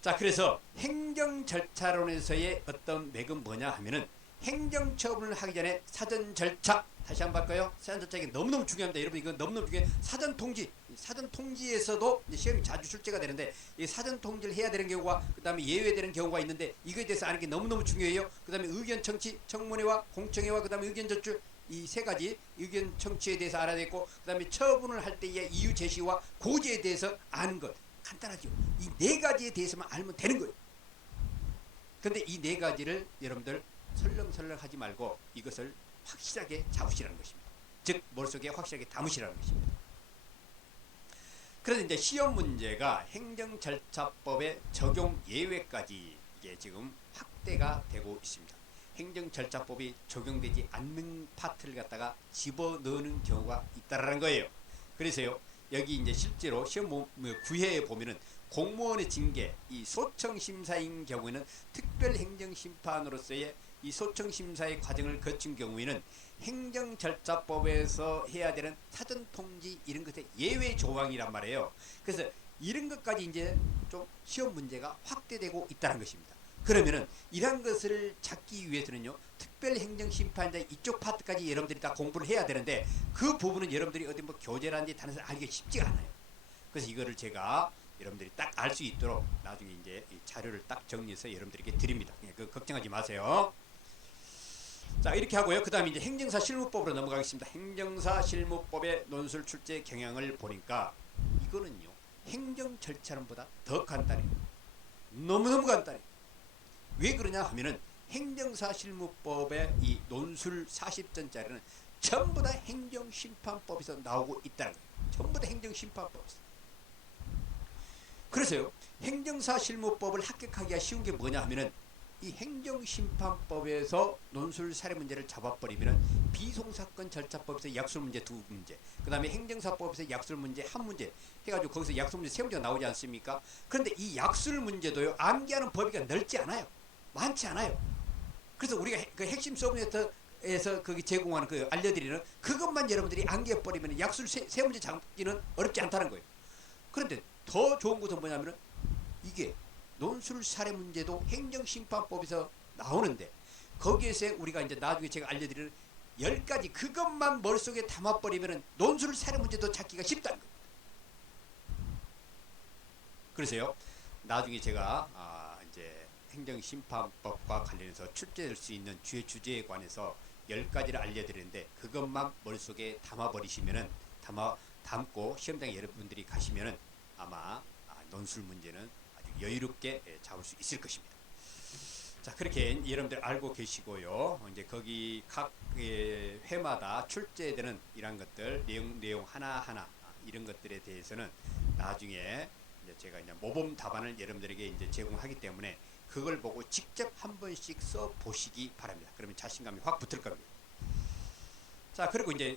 자, 그래서 행정 절차론에서의 어떤 맥은 뭐냐 하면은, 행정 처분을 하기 전에 사전 절차, 다시 한번 볼까요? 사전 절차, 이게 너무너무 중요합니다. 여러분, 이거 너무너무 중요해요. 사전 통지에서도 이제 시험이 자주 출제가 되는데, 이 사전 통지를 해야 되는 경우가, 그 다음에 예외되는 경우가 있는데, 이거에 대해서 아는 게 너무너무 중요해요. 그 다음에 의견 청취, 청문회와 공청회와 그 다음에 의견 제출, 이 세 가지 의견 청취에 대해서 알아야 되고, 그 다음에 처분을 할 때의 이유 제시와 고지에 대해서 아는 것. 간단하죠. 이 네 가지에 대해서만 알면 되는 거예요. 근데 이 네 가지를 여러분들 설렁설렁 하지 말고 이것을 확실하게 잡으시라는 것입니다. 즉, 머릿속에 확실하게 담으시라는 것입니다. 그런데 이제 시험 문제가 행정절차법의 적용 예외까지 이게 지금 확대가 되고 있습니다. 행정절차법이 적용되지 않는 파트를 갖다가 집어넣는 경우가 있다라는 거예요. 그래서요, 여기 이제 실제로 시험 구회에 보면은 공무원의 징계, 이 소청심사인 경우에는 특별행정심판으로서의 이 소청심사의 과정을 거친 경우에는 행정절차법에서 해야 되는 사전통지 이런 것의 예외 조항이란 말이에요. 그래서 이런 것까지 이제 좀 시험 문제가 확대되고 있다는 것입니다. 그러면은 이런 것을 찾기 위해서는요, 특별행정심판자 이쪽 파트까지 여러분들이 다 공부를 해야 되는데 그 부분은 여러분들이 어디 뭐 교재라든지 다른 데서 알기가 쉽지가 않아요. 그래서 이거를 제가 여러분들이 딱 알 수 있도록 나중에 이제 이 자료를 딱 정리해서 여러분들에게 드립니다. 그 걱정하지 마세요. 자, 이렇게 하고요. 그 다음에 이제 행정사 실무법으로 넘어가겠습니다. 행정사 실무법의 논술 출제 경향을 보니까 이거는요, 행정 절차보다 더 간단해요. 너무너무 간단해요. 왜 그러냐 하면은 행정사 실무법의 이 논술 40전짜리는 전부 다 행정심판법에서 나오고 있다는 거예요. 전부 다 행정심판법에서. 그래서요, 행정사 실무법을 합격하기가 쉬운 게 뭐냐 하면은 이 행정심판법에서 논술 사례 문제를 잡아버리면은 비송사건 절차법에서 약술 문제 2문제, 그 다음에 행정사법에서 약술 문제 1문제 해가지고 거기서 약술 문제 3문제가 나오지 않습니까? 그런데 이 약술 문제도요, 암기하는 범위가 넓지 않아요. 많지 않아요. 그래서 우리가 그 핵심 서브네트에서 거기 제공하는 그 알려드리는 그것만 여러분들이 암기해버리면 약술 세 문제 잡기는 어렵지 않다는 거예요. 그런데 더 좋은 것은 뭐냐면은 이게 논술 사례 문제도 행정심판법에서 나오는데 거기에서 우리가 이제 나중에 제가 알려드리는 10가지 그것만 머릿속에 담아버리면은 논술 사례 문제도 찾기가 쉽다는 겁니다. 그래서요, 나중에 제가 이제 행정심판법과 관련해서 출제될 수 있는 주제에 관해서 10가지를 알려드리는데 그것만 머릿속에 담아버리시면은 담고 시험장에 여러분들이 가시면은 아마 논술 문제는 아주 여유롭게 잡을 수 있을 것입니다. 자, 그렇게 여러분들 알고 계시고요. 이제 거기 각 회마다 출제되는 이런 것들 내용 하나하나 이런 것들에 대해서는 나중에 이제 제가 이제 모범 답안을 여러분들에게 이제 제공하기 때문에 그걸 보고 직접 한 번씩 써 보시기 바랍니다. 그러면 자신감이 확 붙을 겁니다. 자, 그리고 이제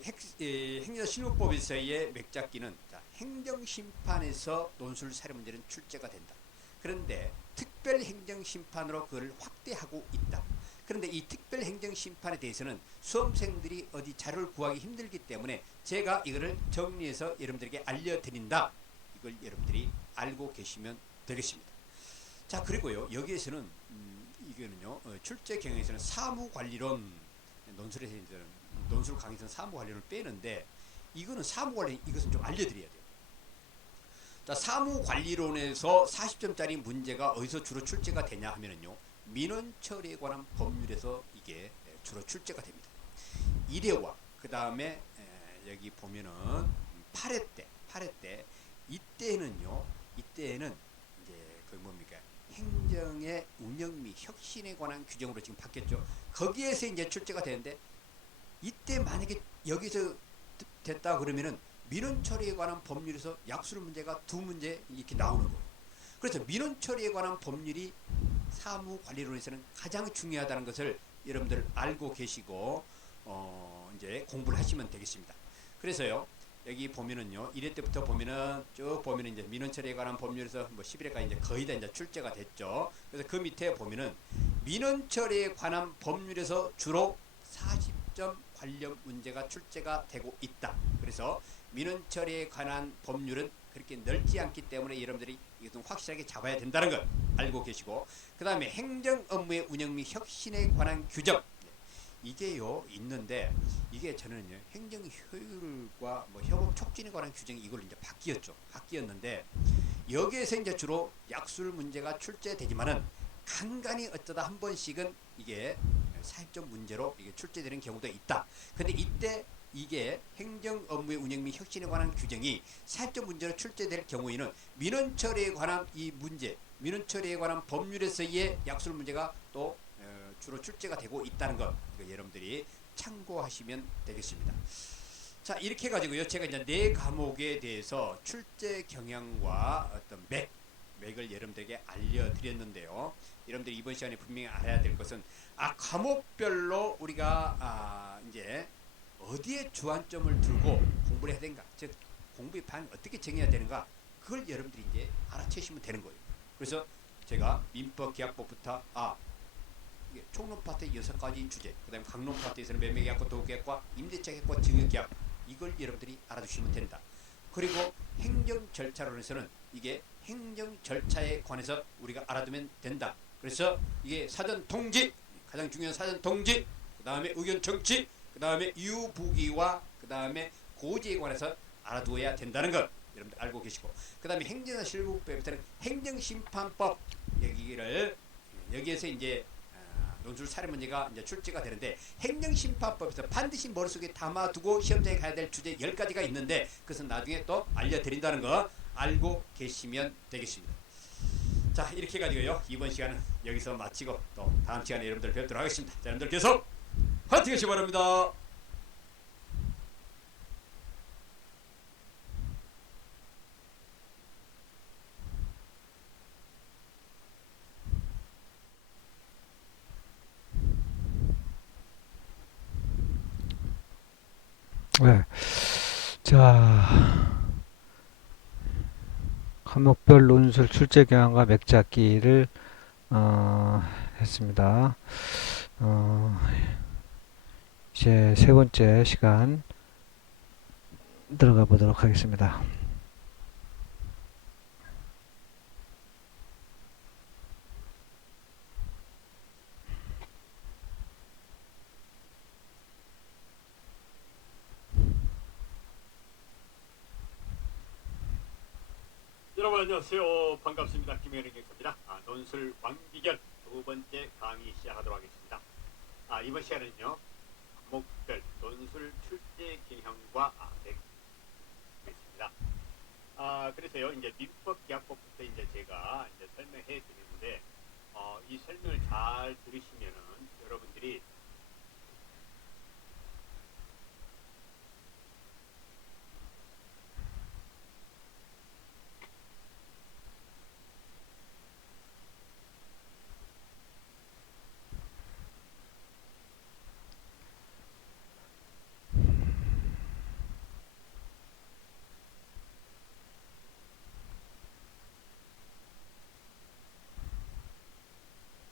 행정실무법에서의 맥잡기는 행정심판에서 논술 사례 문제는 출제가 된다. 그런데 특별행정심판으로 그걸 확대하고 있다. 그런데 이 특별행정심판에 대해서는 수험생들이 어디 자료를 구하기 힘들기 때문에 제가 이거를 정리해서 여러분들에게 알려드린다. 이걸 여러분들이 알고 계시면 되겠습니다. 자, 그리고요, 여기에서는 이거는요, 출제 경향에서는 사무관리론 논술 강의에서는 사무관리론을 빼는데 이거는 사무관리 이것은 좀 알려드려야 돼요. 자, 사무관리론에서 40점짜리 문제가 어디서 주로 출제가 되냐 하면은요, 민원처리에 관한 법률에서 이게 주로 출제가 됩니다. 1회와 그 다음에 여기 보면은 8회 때 이때는 이제 그 뭡니까, 행정의 운영 및 혁신에 관한 규정으로 지금 바뀌었죠. 거기에서 이제 출제가 되는데 이때 만약에 여기서 됐다 그러면은 민원 처리에 관한 법률에서 약술 문제가 2문제 이렇게 나오는 거예요. 그래서 민원 처리에 관한 법률이 사무관리론에서는 가장 중요하다는 것을 여러분들 알고 계시고 이제 공부를 하시면 되겠습니다. 그래서요, 여기 보면은요, 1회 때부터 보면은 쭉 보면은 이제 민원 처리에 관한 법률에서 뭐 11회까지 이제 거의 다 이제 출제가 됐죠. 그래서 그 밑에 보면은 민원 처리에 관한 법률에서 주로 40점 관련 문제가 출제가 되고 있다. 그래서 민원 처리에 관한 법률은 그렇게 넓지 않기 때문에 여러분들이 이것은 확실하게 잡아야 된다는 것 알고 계시고, 그 다음에 행정 업무의 운영 및 혁신에 관한 규정, 이게요 있는데 이게 저는요, 행정 효율과 뭐 협업 촉진에 관한 규정이 이걸로 이제 바뀌었는데 여기에서 이제 주로 약술 문제가 출제되지만은 간간히 어쩌다 한 번씩은 이게 사입점 문제로 이게 출제되는 경우도 있다. 근데 이때 이게 행정 업무의 운영 및 혁신에 관한 규정이 사입점 문제로 출제될 경우에는 민원 처리에 관한 이 문제, 민원 처리에 관한 법률에서의 약술 문제가 또 주로 출제가 되고 있다는 것, 이거 여러분들이 참고하시면 되겠습니다. 자, 이렇게 해가지고요, 제가 이제 네 과목에 대해서 출제 경향과 어떤 맥을 여러분들에게 알려드렸는데요. 여러분들이 이번 시간에 분명히 알아야 될 것은, 과목별로 우리가 이제 어디에 주안점을 두고 공부를 해야 되는가, 즉 공부의 반 어떻게 정해야 되는가, 그걸 여러분들이 이제 알아채시면 되는 거예요. 그래서 제가 민법 계약법부터 총론 파트 6가지 주제, 그 다음에 강론 파트에서는 매매계약과 도급계약과 임대차 계약과 증여계약, 이걸 여러분들이 알아두시면 된다. 그리고 행정 절차론에서는 이게 행정 절차에 관해서 우리가 알아두면 된다. 그래서 이게 사전 통지, 가장 중요한 사전 통지, 그 다음에 의견 정치, 그 다음에 유부기와 그 다음에 고지에 관해서 알아두어야 된다는 것 여러분들 알고 계시고, 그 다음에 행정사 실무법에서는 행정심판법, 여기에서 이제 논술 사례 문제가 이제 출제가 되는데, 행정심판법에서 반드시 머릿속에 담아두고 시험장에 가야 될 주제 10가지가 있는데, 그것은 나중에 또 알려드린다는 거 알고 계시면 되겠습니다. 자, 이렇게 해가지고요, 이번 시간은 여기서 마치고 또 다음 시간에 여러분들 뵙도록 하겠습니다. 자, 여러분들 계속 화이팅 하시기 바랍니다. 네. 자, 과목별 논술 출제 경향과 맥잡기를 했습니다. 이제 세 번째 시간 들어가 보도록 하겠습니다. 여러분 안녕하세요. 반갑습니다. 김현희 교수입니다. 논술 왕비결 두 번째 강의 시작하도록 하겠습니다. 이번 시간은요, 과목별 논술 출제 경향과 맥입니다. 그래서요, 이제 민법 계약법부터 이제 제가 이제 설명해 드리는데, 이 설명을 잘 들으시면은 여러분들이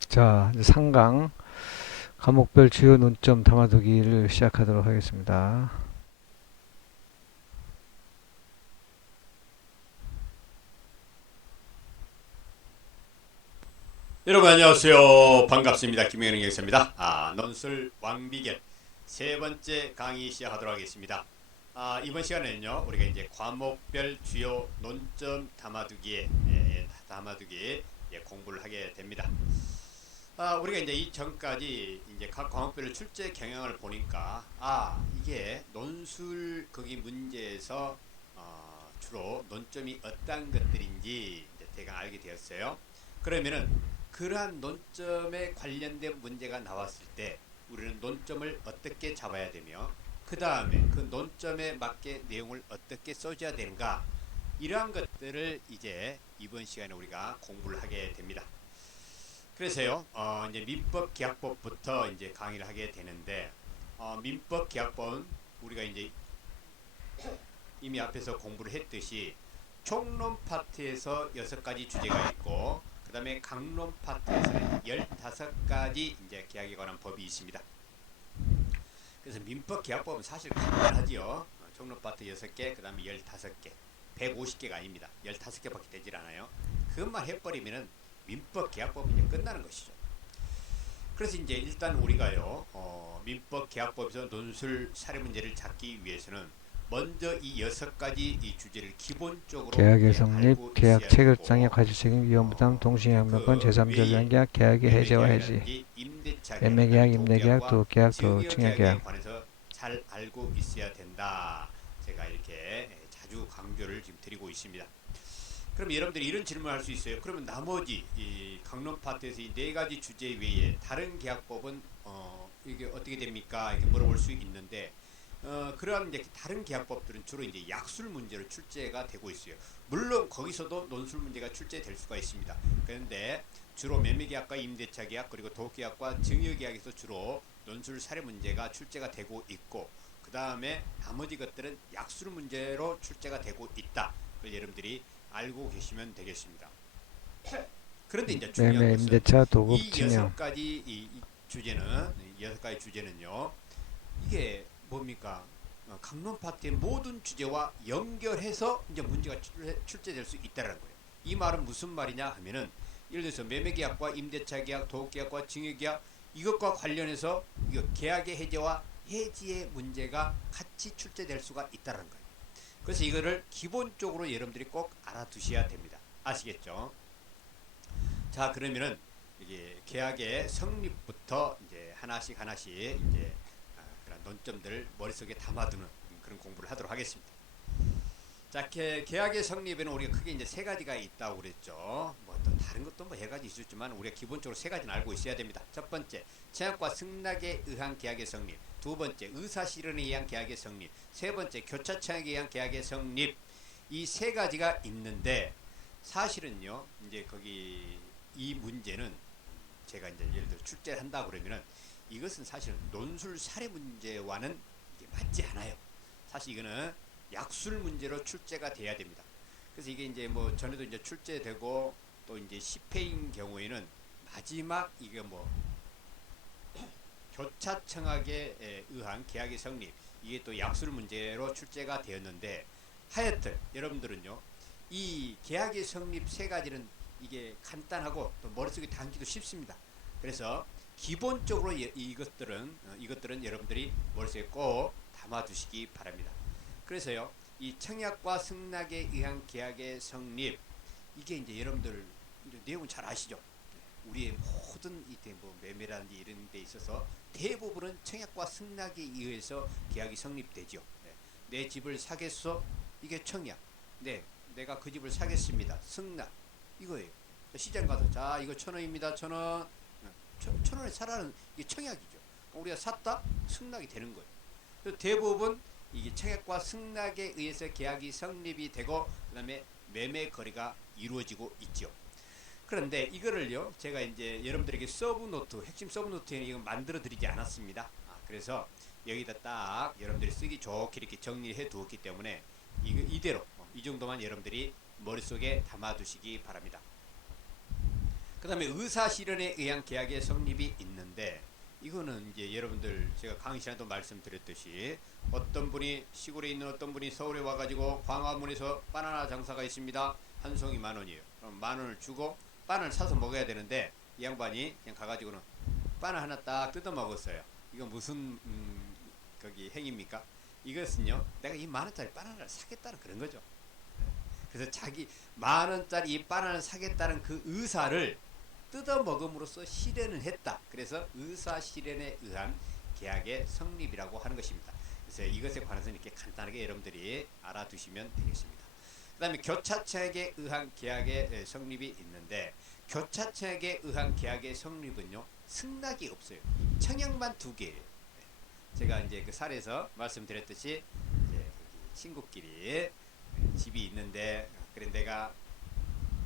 자, 이제 상강 과목별 주요 논점 담아두기를 시작하도록 하겠습니다. 여러분 안녕하세요. 반갑습니다. 김영현 교수입니다. 논술 왕비결 세 번째 강의 시작하도록 하겠습니다. 이번 시간에는요, 우리가 이제 과목별 주요 논점 담아두기 공부를 하게 됩니다. 우리가 이제 이 전까지 이제 각 과목별 출제 경향을 보니까, 이게 논술 거기 문제에서 주로 논점이 어떤 것들인지 이제 대강 알게 되었어요. 그러면은 그러한 논점에 관련된 문제가 나왔을 때 우리는 논점을 어떻게 잡아야 되며, 그 다음에 그 논점에 맞게 내용을 어떻게 써줘야 되는가, 이러한 것들을 이제 이번 시간에 우리가 공부를 하게 됩니다. 그래서요, 이제 민법 계약법부터 이제 강의를 하게 되는데, 민법 계약법은 우리가 이제 이미 앞에서 공부를 했듯이 총론 파트에서 6가지 주제가 있고, 그 다음에 강론 파트에서는 15가지 이제 계약에 관한 법이 있습니다. 그래서 민법 계약법은 사실 간단하지요. 총론 파트 6개, 그 다음에 15개, 150개가 아닙니다. 15개밖에 되질 않아요. 그것만 해버리면은 민법 계약법이 이제 끝나는 것이죠. 그래서 이제 일단 우리가요, 민법 계약법에서 논술 사례 문제를 잡기 위해서는 먼저 이 6가지 이 주제를 기본적으로 계약의 성립, 알고 계약 있어야 체결장의 되고, 과실책임, 위험부담, 동시행명권, 그 제3절 계약, 계약의 해제와 해지, 매매계약이라든지 임대차 계약, 매매계약, 그다음에 임대계약, 도급계약과 도급계약, 증여계약에 증여계약. 관해서 잘 알고 있어야 된다. 제가 이렇게 자주 강조를 지금 드리고 있습니다. 그럼 여러분들이 이런 질문을 할 수 있어요. 그러면 나머지 이 강론 파트에서 이 4가지 주제 외에 다른 계약법은 이게 어떻게 됩니까? 이렇게 물어볼 수 있는데, 그러한 이제 다른 계약법들은 주로 이제 약술 문제로 출제가 되고 있어요. 물론 거기서도 논술 문제가 출제될 수가 있습니다. 그런데 주로 매매계약과 임대차 계약 그리고 도급계약과 증여계약에서 주로 논술 사례 문제가 출제가 되고 있고 그 다음에 나머지 것들은 약술 문제로 출제가 되고 있다. 그걸 여러분들이 알고 계시면 되겠습니다. 그런데 이제 중요한 매매, 것은 임대차, 도급, 이 증여. 여섯 가지 이 주제는 이 여섯 가지 주제는요. 이게 뭡니까? 강론 파트의 모든 주제와 연결해서 이제 문제가 출제될 수 있다는 거예요. 이 말은 무슨 말이냐 하면은 예를 들어서 매매계약과 임대차 계약, 도급계약과 증여계약 이것과 관련해서 이거 계약의 해제와 해지의 문제가 같이 출제될 수가 있다는 거예요. 그래서 이거를 기본적으로 여러분들이 꼭 알아두셔야 됩니다. 아시겠죠? 자, 그러면은 이게 계약의 성립부터 이제 하나씩 이제 그런 논점들 머릿속에 담아두는 그런 공부를 하도록 하겠습니다. 자, 계약의 성립에는 우리가 크게 이제 세 가지가 있다고 그랬죠. 뭐 또 다른 것도 뭐 여러 가지 있었지만 우리가 기본적으로 세 가지는 알고 있어야 됩니다. 첫 번째, 청약과 승낙에 의한 계약의 성립. 두 번째, 의사실현에 의한 계약의 성립. 세 번째, 교차 청약에 의한 계약의 성립. 이 세 가지가 있는데 사실은요, 이제 거기 이 문제는 제가 이제 예를 들어 출제를 한다 그러면은 이것은 사실은 논술 사례 문제와는 이게 맞지 않아요. 사실 이거는 약술 문제로 출제가 돼야 됩니다. 그래서 이게 이제 뭐 전에도 이제 출제되고 또 이제 10회인 경우에는 마지막 이게 뭐 교차청약에 의한 계약의 성립 이게 또 약술 문제로 출제가 되었는데 하여튼 여러분들은요 이 계약의 성립 세 가지는 이게 간단하고 또 머릿속에 담기도 쉽습니다. 그래서 기본적으로 이것들은 여러분들이 머릿속에 꼭 담아두시기 바랍니다. 그래서요 이 청약과 승낙에 의한 계약의 성립 이게 이제 여러분들 이제 내용은 잘 아시죠? 우리의 모든 이때 뭐 매매라든지 이런 데 있어서 대부분은 청약과 승낙에 의해서 계약이 성립되죠. 네. 내 집을 사겠소? 이게 청약. 네, 내가 그 집을 사겠습니다. 승낙. 이거예요. 시장 가서 자 이거 1,000원입니다. 1,000원. 1,000원에 사라는 이게 청약이죠. 우리가 샀다? 승낙이 되는 거예요. 그래서 대부분 이게 청약과 승낙에 의해서 계약이 성립이 되고 그 다음에 매매 거래가 이루어지고 있죠. 그런데 이거를요 제가 이제 여러분들에게 서브노트 핵심 서브노트에 이거 만들어 드리지 않았습니다. 그래서 여기다 딱 여러분들이 쓰기 좋게 이렇게 정리해 두었기 때문에 이거 이대로 이 정도만 여러분들이 머릿속에 담아 두시기 바랍니다. 그 다음에 의사실현에 의한 계약의 성립이 있는데 이거는 이제 여러분들 제가 강의 시간에도 말씀드렸듯이 어떤 분이 시골에 있는 어떤 분이 서울에 와가지고 광화문에서 바나나 장사가 있습니다. 한 송이 10,000원이에요. 그럼 10,000원을 주고 바나나를 사서 먹어야 되는데 이 양반이 그냥 가가지고는 바나나 하나 딱 뜯어 먹었어요. 이거 무슨 거기 행위입니까? 이것은요 내가 이 10,000원짜리 바나나를 사겠다는 그런 거죠. 그래서 자기 10,000원짜리 이 바나나를 사겠다는 그 의사를 뜯어 먹음으로써 실현을 했다. 그래서 의사 실현에 의한 계약의 성립이라고 하는 것입니다. 그래서 이것에 관해서 이렇게 간단하게 여러분들이 알아두시면 되겠습니다. 그 다음에 교차청약에 의한 계약의 성립이 있는데 교차청약에 의한 계약의 성립은요 승낙이 없어요. 청약만 2개예요. 제가 이제 그 사례에서 말씀드렸듯이 이제 친구끼리 집이 있는데 그래 내가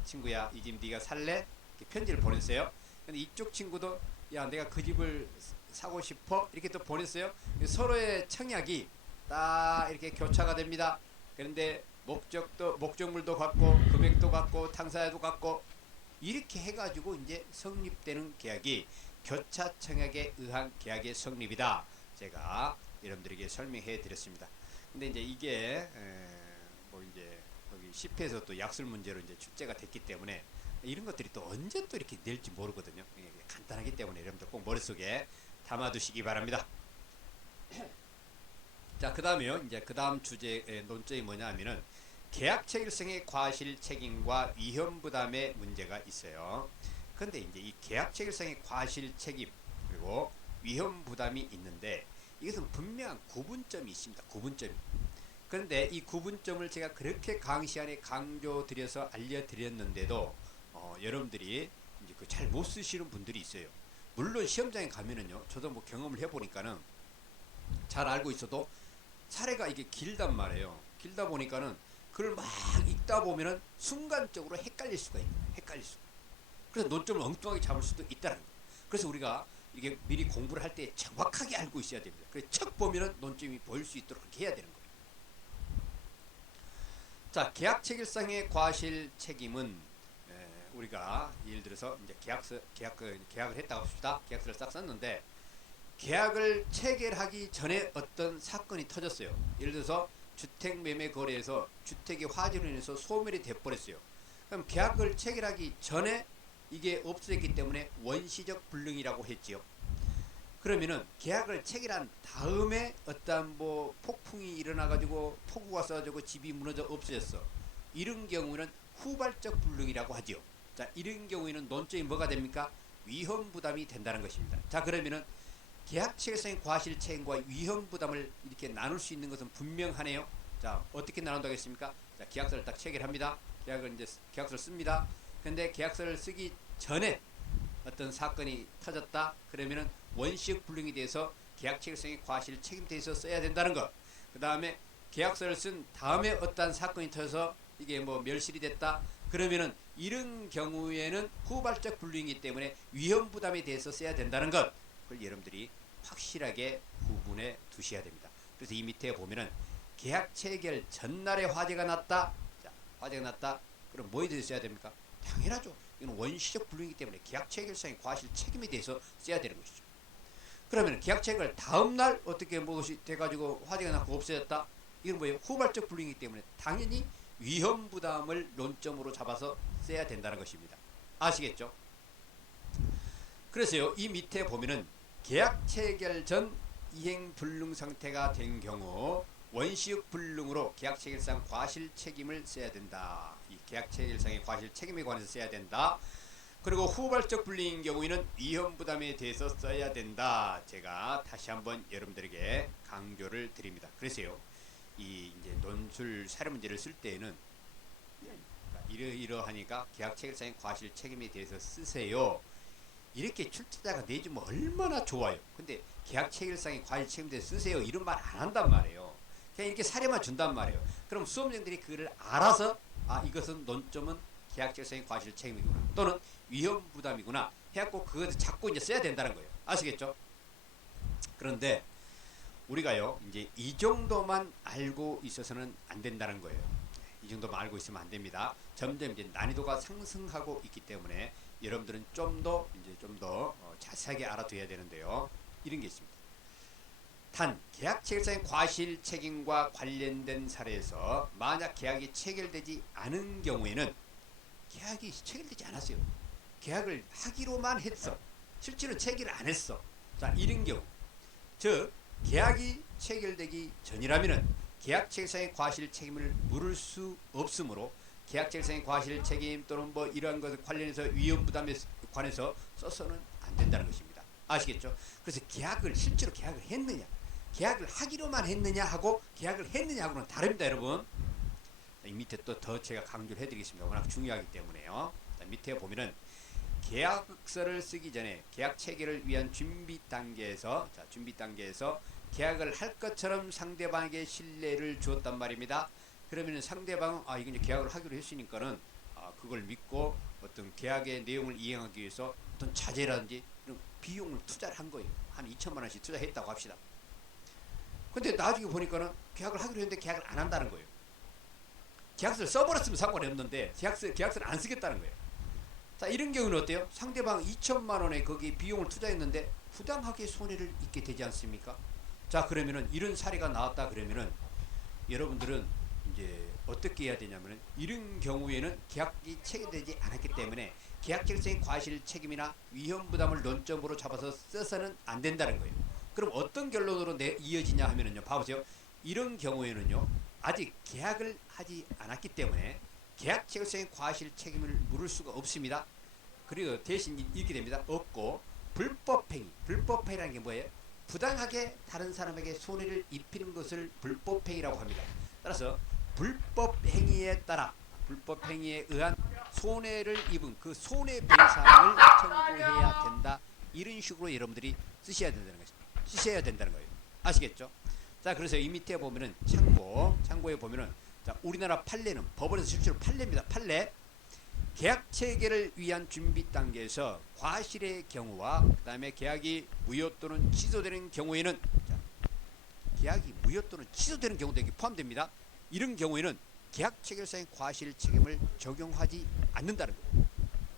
친구야 이 집 네가 살래? 이렇게 편지를 보냈어요. 근데 이쪽 친구도 야 내가 그 집을 사고 싶어 이렇게 또 보냈어요. 서로의 청약이 딱 이렇게 교차가 됩니다. 그런데 목적물도 같고 금액도 같고 탕사야도 같고 이렇게 해가지고 이제 성립되는 계약이 교차 청약에 의한 계약의 성립이다. 제가 여러분들에게 설명해 드렸습니다. 근데 이제 이게 뭐 이제 거기 10회에서 또 약술 문제로 이제 출제가 됐기 때문에 이런 것들이 또 언제 또 이렇게 될지 모르거든요. 간단하기 때문에 여러분들 꼭 머릿속에 담아두시기 바랍니다. 자, 그 다음에요. 이제 그 다음 주제의 논점이 뭐냐 하면은 계약 체결성의 과실 책임과 위험 부담의 문제가 있어요. 그런데 이제 이 계약 체결성의 과실 책임 그리고 위험 부담이 있는데 이것은 분명한 구분점이 있습니다. 구분점이. 그런데 이 구분점을 제가 그렇게 강의 시간에 강조드려서 알려드렸는데도 여러분들이 이제 그 잘 못 쓰시는 분들이 있어요. 물론 시험장에 가면은요, 저도 뭐 경험을 해보니까는 잘 알고 있어도 사례가 이게 길단 말이에요. 길다 보니까는 그걸 막 읽다 보면은 순간적으로 헷갈릴 수가 있는 거예요. 헷갈릴 수가. 그래서 논점을 엉뚱하게 잡을 수도 있다는 거예요. 그래서 우리가 이게 미리 공부를 할 때 정확하게 알고 있어야 됩니다. 그래서 척 보면은 논점이 보일 수 있도록 그렇게 해야 되는 거예요. 자, 계약 체결상의 과실 책임은 우리가 예를 들어서 이제 계약을 했다고 합시다. 계약서를 싹 썼는데 계약을 체결하기 전에 어떤 사건이 터졌어요. 예를 들어서 주택 매매 거래에서 주택이 화재로 인해서 소멸이 돼버렸어요. 그럼 계약을 체결하기 전에 이게 없어졌기 때문에 원시적 불능이라고 했지요. 그러면은 계약을 체결한 다음에 어떤 뭐 폭풍이 일어나가지고 폭우가 쏟아지고 집이 무너져 없어졌어. 이런 경우는 후발적 불능이라고 하지요. 자, 이런 경우에는 논점이 뭐가 됩니까? 위험 부담이 된다는 것입니다. 자, 그러면은 계약 체결상의 과실 책임과 위험 부담을 이렇게 나눌 수 있는 것은 분명하네요. 자, 어떻게 나눈다고 했습니까? 자, 계약서를 딱 체결합니다. 계약서를 씁니다. 근데 계약서를 쓰기 전에 어떤 사건이 터졌다. 그러면은 원시적 불능에 대해서 계약 체결상의 과실 책임에 대해서 써야 된다는 것. 그 다음에 계약서를 쓴 다음에 어떤 사건이 터져서 이게 뭐 멸실이 됐다. 그러면은 이런 경우에는 후발적 불능이기 때문에 위험 부담에 대해서 써야 된다는 것. 그걸 여러분들이 확실하게 구분해 두셔야 됩니다. 그래서 이 밑에 보면은 계약 체결 전날에 화재가 났다. 자, 화재가 났다. 그럼 뭐에 대해서 써야 됩니까? 당연하죠. 이건 원시적 불능이기 때문에 계약 체결상의 과실 책임에 대해서 써야 되는 것이죠. 그러면 계약 체결 다음 날 어떻게 무엇이 돼가지고 화재가 났고 없어졌다. 이건 뭐예요? 후발적 불능이기 때문에 당연히 위험 부담을 논점으로 잡아서 써야 된다는 것입니다. 아시겠죠? 그래서요, 이 밑에 보면은 계약 체결 전 이행 불능 상태가 된 경우 원시적 불능으로 계약 체결상 과실 책임을 써야 된다. 이 계약 체결상의 과실 책임에 관해서 써야 된다. 그리고 후발적 불능인 경우에는 위험 부담에 대해서 써야 된다. 제가 다시 한번 여러분들에게 강조를 드립니다. 그래서요, 이 이제 논술 사례 문제를 쓸 때에는 이러하니까 계약 체결상의 과실 책임에 대해서 쓰세요. 이렇게 출제자가 내주면 얼마나 좋아요. 근데 계약 체결상의 과실 책임에 대해서 쓰세요. 이런 말 안 한단 말이에요. 그냥 이렇게 사례만 준단 말이에요. 그럼 수험생들이 그걸 알아서 이것은 논점은 계약 체결상의 과실 책임이구나. 또는 위험 부담이구나. 해갖고 그것을 자꾸 이제 써야 된다는 거예요. 아시겠죠? 그런데 우리가요, 이제 이 정도만 알고 있어서는 안 된다는 거예요. 이 정도만 알고 있으면 안 됩니다. 점점 이제 난이도가 상승하고 있기 때문에 여러분들은 좀 더 자세하게 알아둬야 되는데요. 이런 게 있습니다. 단, 계약 체결상의 과실 책임과 관련된 사례에서 만약 계약이 체결되지 않은 경우에는 계약이 체결되지 않았어요. 계약을 하기로만 했어. 실제로 체결을 안 했어. 자, 이런 경우, 즉 계약이 체결되기 전이라면은 계약 체결상의 과실 책임을 물을 수 없으므로 계약 체결상의 과실 책임 또는 뭐 이러한 것에 관련해서 위험 부담에 관해서 써서는 안 된다는 것입니다. 아시겠죠? 그래서 실제로 계약을 했느냐, 계약을 하기로만 했느냐 하고 계약을 했느냐 하고는 다릅니다, 여러분. 이 밑에 또 더 제가 강조를 해드리겠습니다. 워낙 중요하기 때문에요. 자, 밑에 보면은 계약서를 쓰기 전에 계약 체결을 위한 준비 단계에서 계약을 할 것처럼 상대방에게 신뢰를 주었단 말입니다. 그러면 상대방은 이건 이제 계약을 하기로 했으니까는 그걸 믿고 어떤 계약의 내용을 이행하기 위해서 어떤 자재라든지 이런 비용을 투자를 한 거예요. 한 2천만 원씩 투자했다고 합시다. 근데 나중에 보니까는 계약을 하기로 했는데 계약을 안 한다는 거예요. 계약서를 써버렸으면 상관이 없는데 계약서를 안 쓰겠다는 거예요. 자, 이런 경우는 어때요? 상대방 2천만 원에 거기 비용을 투자했는데 부당하게 손해를 입게 되지 않습니까? 자, 그러면은 이런 사례가 나왔다 그러면은 여러분들은 이제 어떻게 해야 되냐면은 이런 경우에는 계약이 체결되지 않았기 때문에 계약 체결상의 과실 책임이나 위험 부담을 논점으로 잡아서 써서는 안 된다는 거예요. 그럼 어떤 결론으로 이어지냐 하면은요, 봐보세요. 이런 경우에는요, 아직 계약을 하지 않았기 때문에 계약 체결상의 과실 책임을 물을 수가 없습니다. 그리고 대신 이렇게 됩니다. 없고 불법행위라는 게 뭐예요? 부당하게 다른 사람에게 손해를 입히는 것을 불법행위라고 합니다. 따라서 불법행위에 의한 손해를 입은 그 손해배상을 청구해야 된다. 이런 식으로 여러분들이 쓰셔야 된다는 거예요. 아시겠죠? 자, 그래서 이 밑에 보면은 창고에 보면은 자, 우리나라 판례는 법원에서 실제로 판례입니다. 판례. 계약 체결을 위한 준비 단계에서 과실의 경우와 그다음에 계약이 무효 또는 취소되는 경우에는 자, 계약이 무효 또는 취소되는 경우도 여기 포함됩니다. 이런 경우에는 계약 체결상의 과실 책임을 적용하지 않는다는 거예요.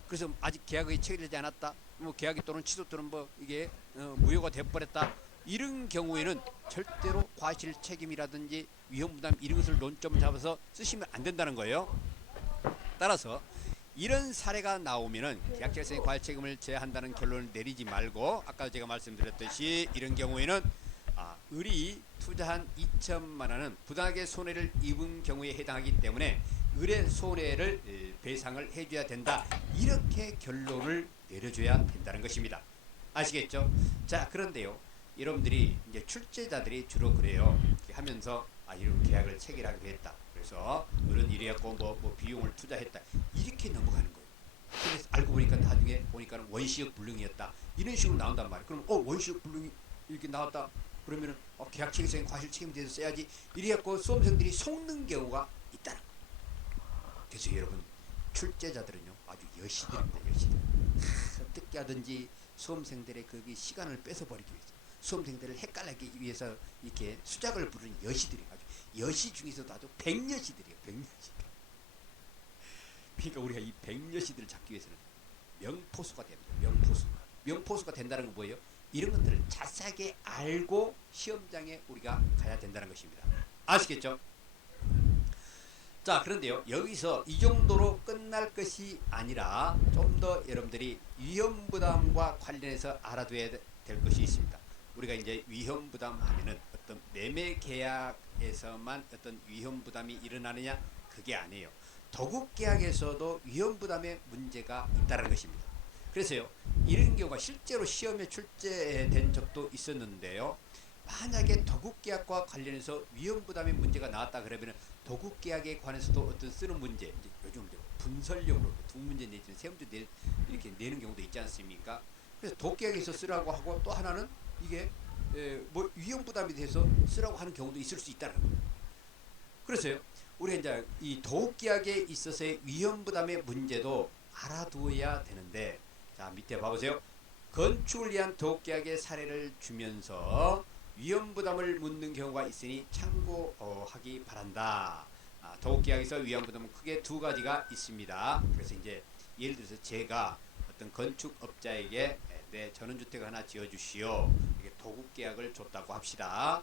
그래서 아직 계약이 체결되지 않았다. 뭐 계약이 또는 취소 또는 뭐 이게 무효가 돼버렸다. 이런 경우에는 절대로 과실 책임이라든지 위험 부담 이런 것을 논점 잡아서 쓰시면 안 된다는 거예요. 따라서 이런 사례가 나오면은 계약체결상의 과실 책임을 제한다는 결론을 내리지 말고 아까 제가 말씀드렸듯이 이런 경우에는 을이 투자한 2천만 원은 부당하게 손해를 입은 경우에 해당하기 때문에 을의 손해를 배상을 해줘야 된다. 이렇게 결론을 내려줘야 된다는 것입니다. 아시겠죠? 자, 그런데요, 여러분들이 이제 출제자들이 주로 그래요. 하면서 이런 계약을 체결하기로 했다. 그래서 을은 이래갖고 뭐 비용을 투자했다. 이렇게 넘어가는 거예요. 그래서 알고 보니까 나중에 보니까는 원시적 불능이었다. 이런 식으로 나온단 말이에요. 그럼 원시적 불능이 이렇게 나왔다. 그러면은 계약 체결상의 과실 책임에 대해서 써야지. 이래갖고 수험생들이 속는 경우가 있다는 거예요. 그래서 여러분 출제자들은요 아주 여시들입니다. 여시들. 어떻게 하든지 수험생들의 거기 시간을 뺏어버리기 위해서 수험생들을 헷갈리기 위해서 이렇게 수작을 부르는 여시들이 아주 여시 중에서도 아주 백여시들이에요. 백여시들. 그러니까 우리가 이 백여시들을 잡기 위해서는 명포수가 됩니다. 명포수가 된다는 건 뭐예요? 이런 것들을 자세하게 알고 시험장에 우리가 가야 된다는 것입니다. 아시겠죠? 자, 그런데요, 여기서 이 정도로 끝날 것이 아니라 좀 더 여러분들이 위험부담과 관련해서 알아둬야 될 것이 있습니다. 우리가 이제 위험부담 하면은 어떤 매매 계약에서만 어떤 위험부담이 일어나느냐? 그게 아니에요. 도급계약에서도 위험부담의 문제가 있다는 것입니다. 그래서요, 이런 경우가 실제로 시험에 출제된 적도 있었는데요. 만약에 도급계약과 관련해서 위험부담의 문제가 나왔다 그러면 도급계약에 관해서도 어떤 쓰는 문제, 이제 요즘 이제 분설용으로 두 문제 내지는 세 문제 이렇게 내는 경우도 있지 않습니까? 그래서 도급계약에서 쓰라고 하고 또 하나는 이게 뭐 위험부담에 대해서 쓰라고 하는 경우도 있을 수 있다는 거예요. 그래서요, 우리가 이제 이 도급계약에 있어서의 위험부담의 문제도 알아두어야 되는데, 자, 밑에 봐보세요. 건축을 위한 도급계약의 사례를 주면서 위험부담을 묻는 경우가 있으니 참고하기 바란다. 도급계약에서 위험부담은 크게 두 가지가 있습니다. 그래서 이제 예를 들어서 제가 어떤 건축업자에게 내 전원주택 하나 지어주시오. 이게 도급계약을 줬다고 합시다.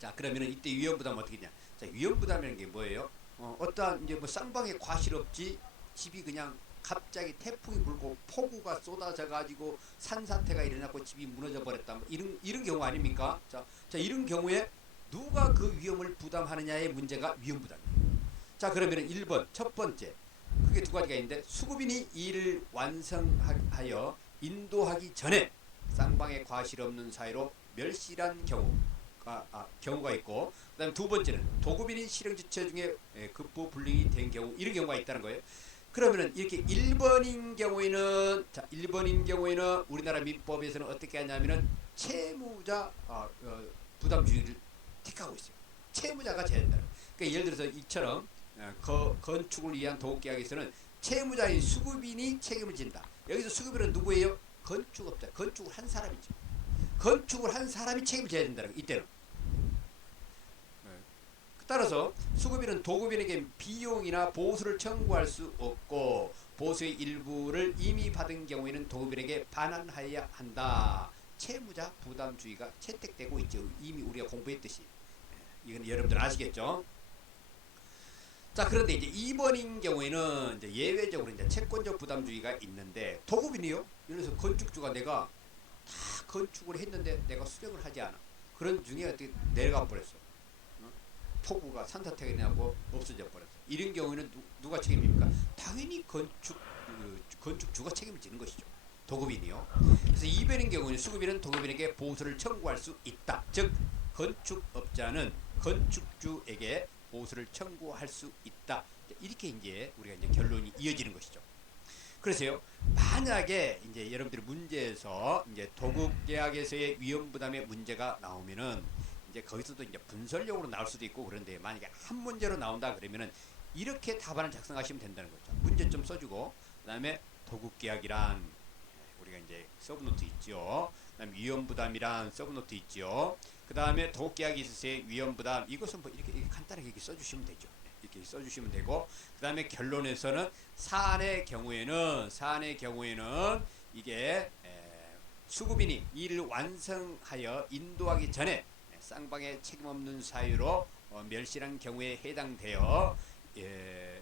자, 그러면은 이때 위험부담은 어떻게 되냐? 자, 위험부담이라는 게 뭐예요? 어떠한 이제 뭐 쌍방에 과실 없지 집이 그냥 갑자기 태풍이 불고 폭우가 쏟아져 가지고 산사태가 일어나고 집이 무너져 버렸다. 뭐 이런 경우 아닙니까? 자, 이런 경우에 누가 그 위험을 부담하느냐의 문제가 위험부담이에요. 자, 그러면은 1번 첫 번째 그게 두 가지가 있는데 수급인이 이를 완성하여 인도하기 전에 쌍방에 과실 없는 사유로 멸실한 경우가 있고, 그다음에 두 번째는 도급인이 실행지체 중에 급부 불능이 된 경우, 이런 경우가 있다는 거예요. 그러면은 이렇게 1번인 경우에는 우리나라 민법에서는 어떻게 하냐면은 채무자 부담주의를 택하고 있어요. 채무자가 져야 된다. 그러니까 예를 들어서 이처럼 건축을 위한 도급계약에서는 채무자인 수급인이 책임을 진다. 여기서 수급인은 누구예요? 건축업자. 건축을 한 사람이죠. 건축을 한 사람이 책임을 져야 된다는 거, 이때는. 따라서 수급인은 도급인에게 비용이나 보수를 청구할 수 없고, 보수의 일부를 이미 받은 경우에는 도급인에게 반환하여야 한다. 채무자 부담주의가 채택되고 있죠. 이미 우리가 공부했듯이. 이건 여러분들 아시겠죠? 자, 그런데 이제 2번인 경우에는 이제 예외적으로 이제 채권적 부담주의가 있는데, 도급인이요? 예를 들어서 건축주가 내가 다 건축을 했는데 내가 수령을 하지 않아. 그런 중에 어떻게 내려가 버렸어. 폭우가 산사태가 일어나고 없어져 버렸어. 이런 경우에는 누가 책임입니까? 당연히 건축주가 책임을 지는 것이죠. 도급인이요. 그래서 2번인 경우는 수급인은 도급인에게 보수를 청구할 수 있다. 즉 건축업자는 건축주에게 보수를 청구할 수 있다. 이렇게 이제 우리가 이제 결론이 이어지는 것이죠. 그래서요, 만약에 이제 여러분들이 문제에서 이제 도급계약에서의 위험부담의 문제가 나오면은 이제 거기서도 이제 분설용으로 나올 수도 있고 그런데 만약에 한 문제로 나온다 그러면은 이렇게 답안을 작성하시면 된다는 거죠. 문제 좀 써주고 그다음에 도국계약이란 우리가 이제 서브노트 있죠. 그다음에 위험부담이란 서브노트 있죠. 그다음에 도국계약이 있으세요. 위험부담 이것은 뭐 이렇게 간단하게 이렇게 써주시면 되죠. 이렇게 써주시면 되고 그다음에 결론에서는 사안의 경우에는 이게 수급인이 이를 완성하여 인도하기 전에 쌍방의 책임 없는 사유로 멸실한 경우에 해당되어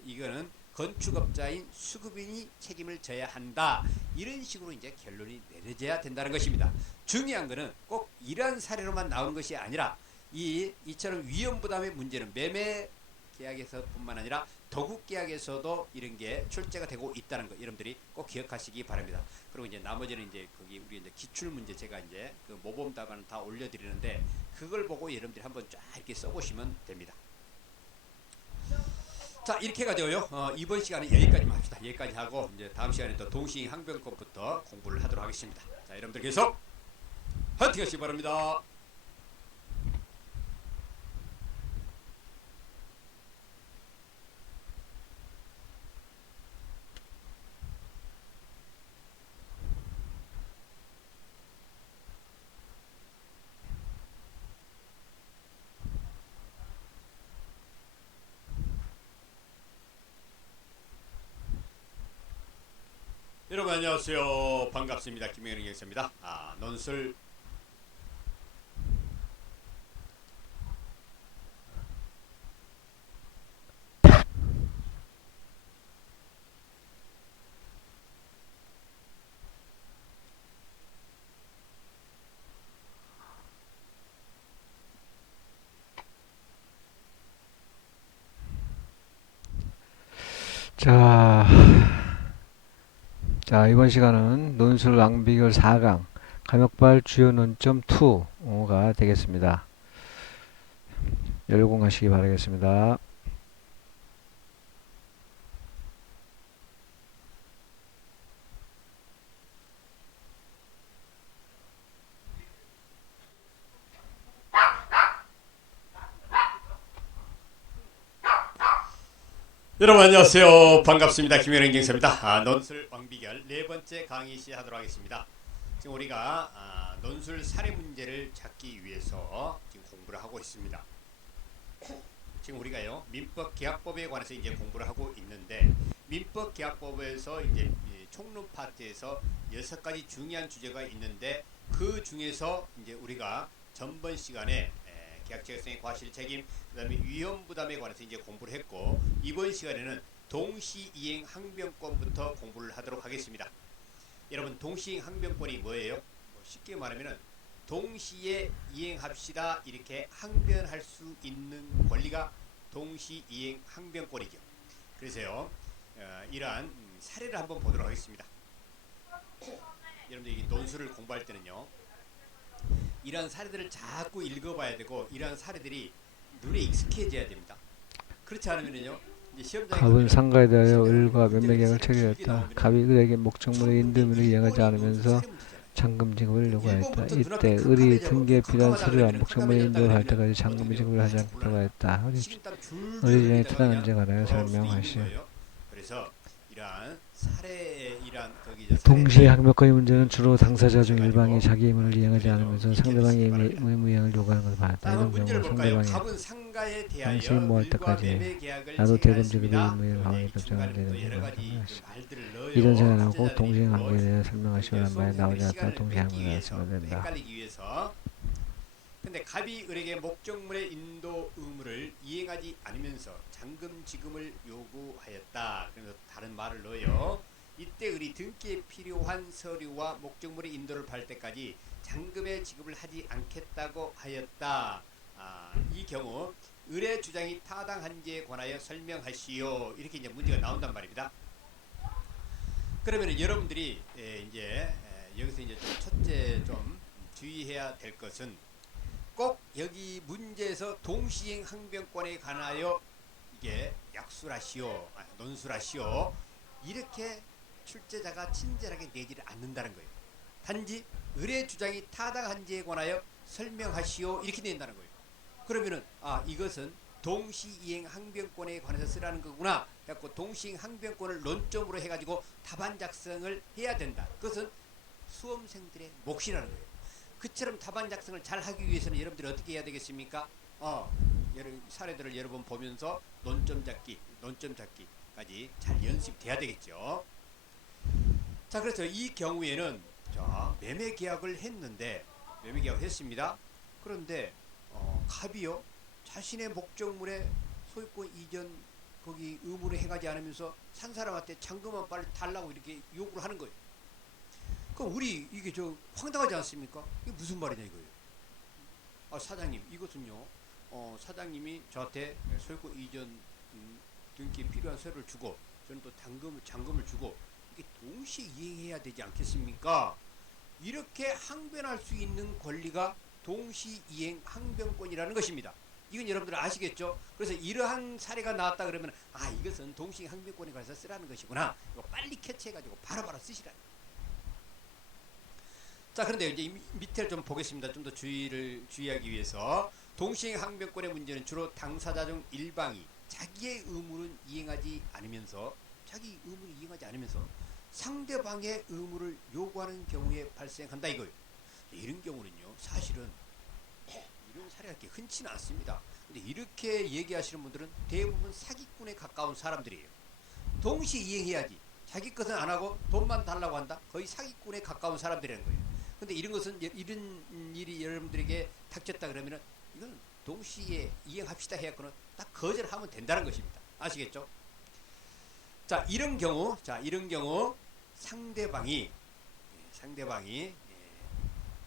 이거는 건축업자인 수급인이 책임을 져야 한다. 이런 식으로 이제 결론이 내려져야 된다는 것입니다. 중요한 것은 꼭 이러한 사례로만 나오는 것이 아니라 이처럼 위험부담의 문제는 매매 계약에서뿐만 아니라 도국 계약에서도 이런 게 출제가 되고 있다는 거 여러분들이 꼭 기억하시기 바랍니다. 그리고 이제 나머지는 이제 거기 우리 이제 기출 문제 제가 이제 그 모범 답안을 다 올려드리는데 그걸 보고 여러분들이 한번 쫙 이렇게 써보시면 됩니다. 자 이렇게 해가지고요 이번 시간은 여기까지만 합시다. 여기까지 하고 이제 다음 시간에 또 동시행 항변권부터 공부를 하도록 하겠습니다. 자 여러분들 계속 화이팅 하시기 바랍니다. 여러분 안녕하세요. 반갑습니다. 김영현 교수입니다. 논술 자, 이번 시간은 논술 왕비결 4강 감역발 주요 논점 2가 되겠습니다. 열공하시기 바라겠습니다. 여러분 안녕하세요. 반갑습니다. 김현영 경사입니다. 논술 왕비결 네 번째 강의 시작하도록 하겠습니다. 지금 우리가 논술 사례 문제를 찾기 위해서 지금 공부를 하고 있습니다. 지금 우리가요 민법 계약법에 관해서 이제 공부를 하고 있는데 민법 계약법에서 이제 총론 파트에서 6가지 중요한 주제가 있는데 그 중에서 이제 우리가 전번 시간에 계약체결성의 과실 책임, 그다음에 위험 부담에 관해서 이제 공부를 했고 이번 시간에는 동시이행 항변권부터 공부를 하도록 하겠습니다. 여러분 동시이행 항변권이 뭐예요? 쉽게 말하면은 동시에 이행합시다 이렇게 항변할 수 있는 권리가 동시이행 항변권이죠. 그래서요 이러한 사례를 한번 보도록 하겠습니다. 여러분들 이 논술을 공부할 때는요 이러한 사례들을 자꾸 읽어봐야 되고 이러한 사례들이 눈에 익숙해져야 됩니다. 그렇지 않으면요 이제 시험장에 갑은 상가에 대하여 시험장에 을과 문제가 면매계약을 있어요. 길게 체결했다. 나오면은 갑이 을에게 목적물의 인도문을 이행하지 문건이 논술 않으면서 사례 문제잖아요. 잔금 지급을 요구하였다. 1번부터 이때 눈앞에 을이 캄캄해져 등기에 필요한 캄캄하다 서류와 그러면은 목적물의 캄캄해졌다 인도를 할 그러면은 때까지 잔금 어떻게 지급을 돼요? 하지 잘 않겠다고 몰라요. 했다. 식은땀 줄줄 을이 전에 흘리다가 특한 그냥 문제에 관하여 돌아올 수도 있는 설명하시오. 거예요. 그래서 이러한 사례의 이러한 거기 이제 동시에 사례를 항변권의 문제는 주로 당사자 중 일방이 가지고 자기 의무를 이행하지 그래서 않으면서 익혀주시기 상대방의 바랍니다. 의무 이행을 요구하는 것을 자, 받았다. 한번 이런 문제를 경우 볼까요? 상대방이 갑은 상가에 대하여 당신이 뭐할 을과 때까지 매매 계약을 나도 대금 지급의 체결했습니다. 의무를 그리고 하오니 이제 결정한 중간에 또 되는 여러 것을 가지 설명하시오. 말들을 넣어요. 이런 생각하고 출제자들이 동시에 또 관계에 대해 설명하시오. 란 말에 나오지 않도록 시간을 동시에 뺏기 항변을 위해서 하시면 된다. 헷갈리기 위해서 근데 갑이 을에게 목적물의 인도 의무를 이행하지 않으면서 잔금 지급을 요구하였다. 그래서 다른 말을 넣어요. 이때 을이 등기에 필요한 서류와 목적물의 인도를 받을 때까지 잔금의 지급을 하지 않겠다고 하였다. 이 경우 을의 주장이 타당한지에 관하여 설명하시오. 이렇게 이제 문제가 나온단 말입니다. 그러면 여러분들이 이제 여기서 이제 좀 첫째 좀 주의해야 될 것은 꼭 여기 문제에서 동시행 항변권에 관하여 이게 약술하시오, 논술하시오 이렇게 출제자가 친절하게 내지를 않는다는 거예요. 단지 을의 주장이 타당한지에 관하여 설명하시오 이렇게 낸다는 거예요. 그러면은 이것은 동시이행 항변권에 관해서 쓰라는 거구나. 그래갖고 동시이행 항변권을 논점으로 해가지고 답안 작성을 해야 된다. 그것은 수험생들의 몫이라는 거예요. 그처럼 답안 작성을 잘 하기 위해서는 여러분들이 어떻게 해야 되겠습니까? 사례들을 여러 번 보면서 논점 잡기까지 잘 연습돼야 되겠죠. 자, 그래서 이 경우에는 매매 계약을 했는데 매매 계약을 했습니다. 그런데 갑이요 자신의 목적물에 소유권 이전 거기 의무를 행하지 않으면서 산 사람한테 잔금만 빨리 달라고 이렇게 요구를 하는 거예요. 그럼 우리 이게 황당하지 않습니까? 이게 무슨 말이냐 이거예요. 사장님 이것은요 사장님이 저한테 소유권 이전 등기에 필요한 서류를 주고 저는 또 잔금을 주고 이게 동시에 이행해야 되지 않겠습니까? 이렇게 항변할 수 있는 권리가 동시이행 항변권이라는 것입니다. 이건 여러분들 아시겠죠? 그래서 이러한 사례가 나왔다 그러면 이것은 동시이행 항변권에 관해서 쓰라는 것이구나. 이거 빨리 캐치해가지고 바로바로 쓰시라. 자, 그런데 이제 밑에를 좀 보겠습니다. 좀 더 주의하기 위해서 동시이행 항변권의 문제는 주로 당사자 중 일방이 자기의 의무를 이행하지 않으면서 상대방의 의무를 요구하는 경우에 발생한다 이거예요. 이런 경우는요 사실은 이런 사례가 그렇게 흔치는 않습니다. 근데 이렇게 얘기하시는 분들은 대부분 사기꾼에 가까운 사람들이에요. 동시에 이행해야지 자기 것은 안 하고 돈만 달라고 한다. 거의 사기꾼에 가까운 사람들이라는 거예요. 근데 이런 일이 여러분들에게 닥쳤다 그러면은 이건 동시에 이행합시다 해갖고는 딱 거절하면 된다는 것입니다. 아시겠죠? 자, 이런 경우 상대방이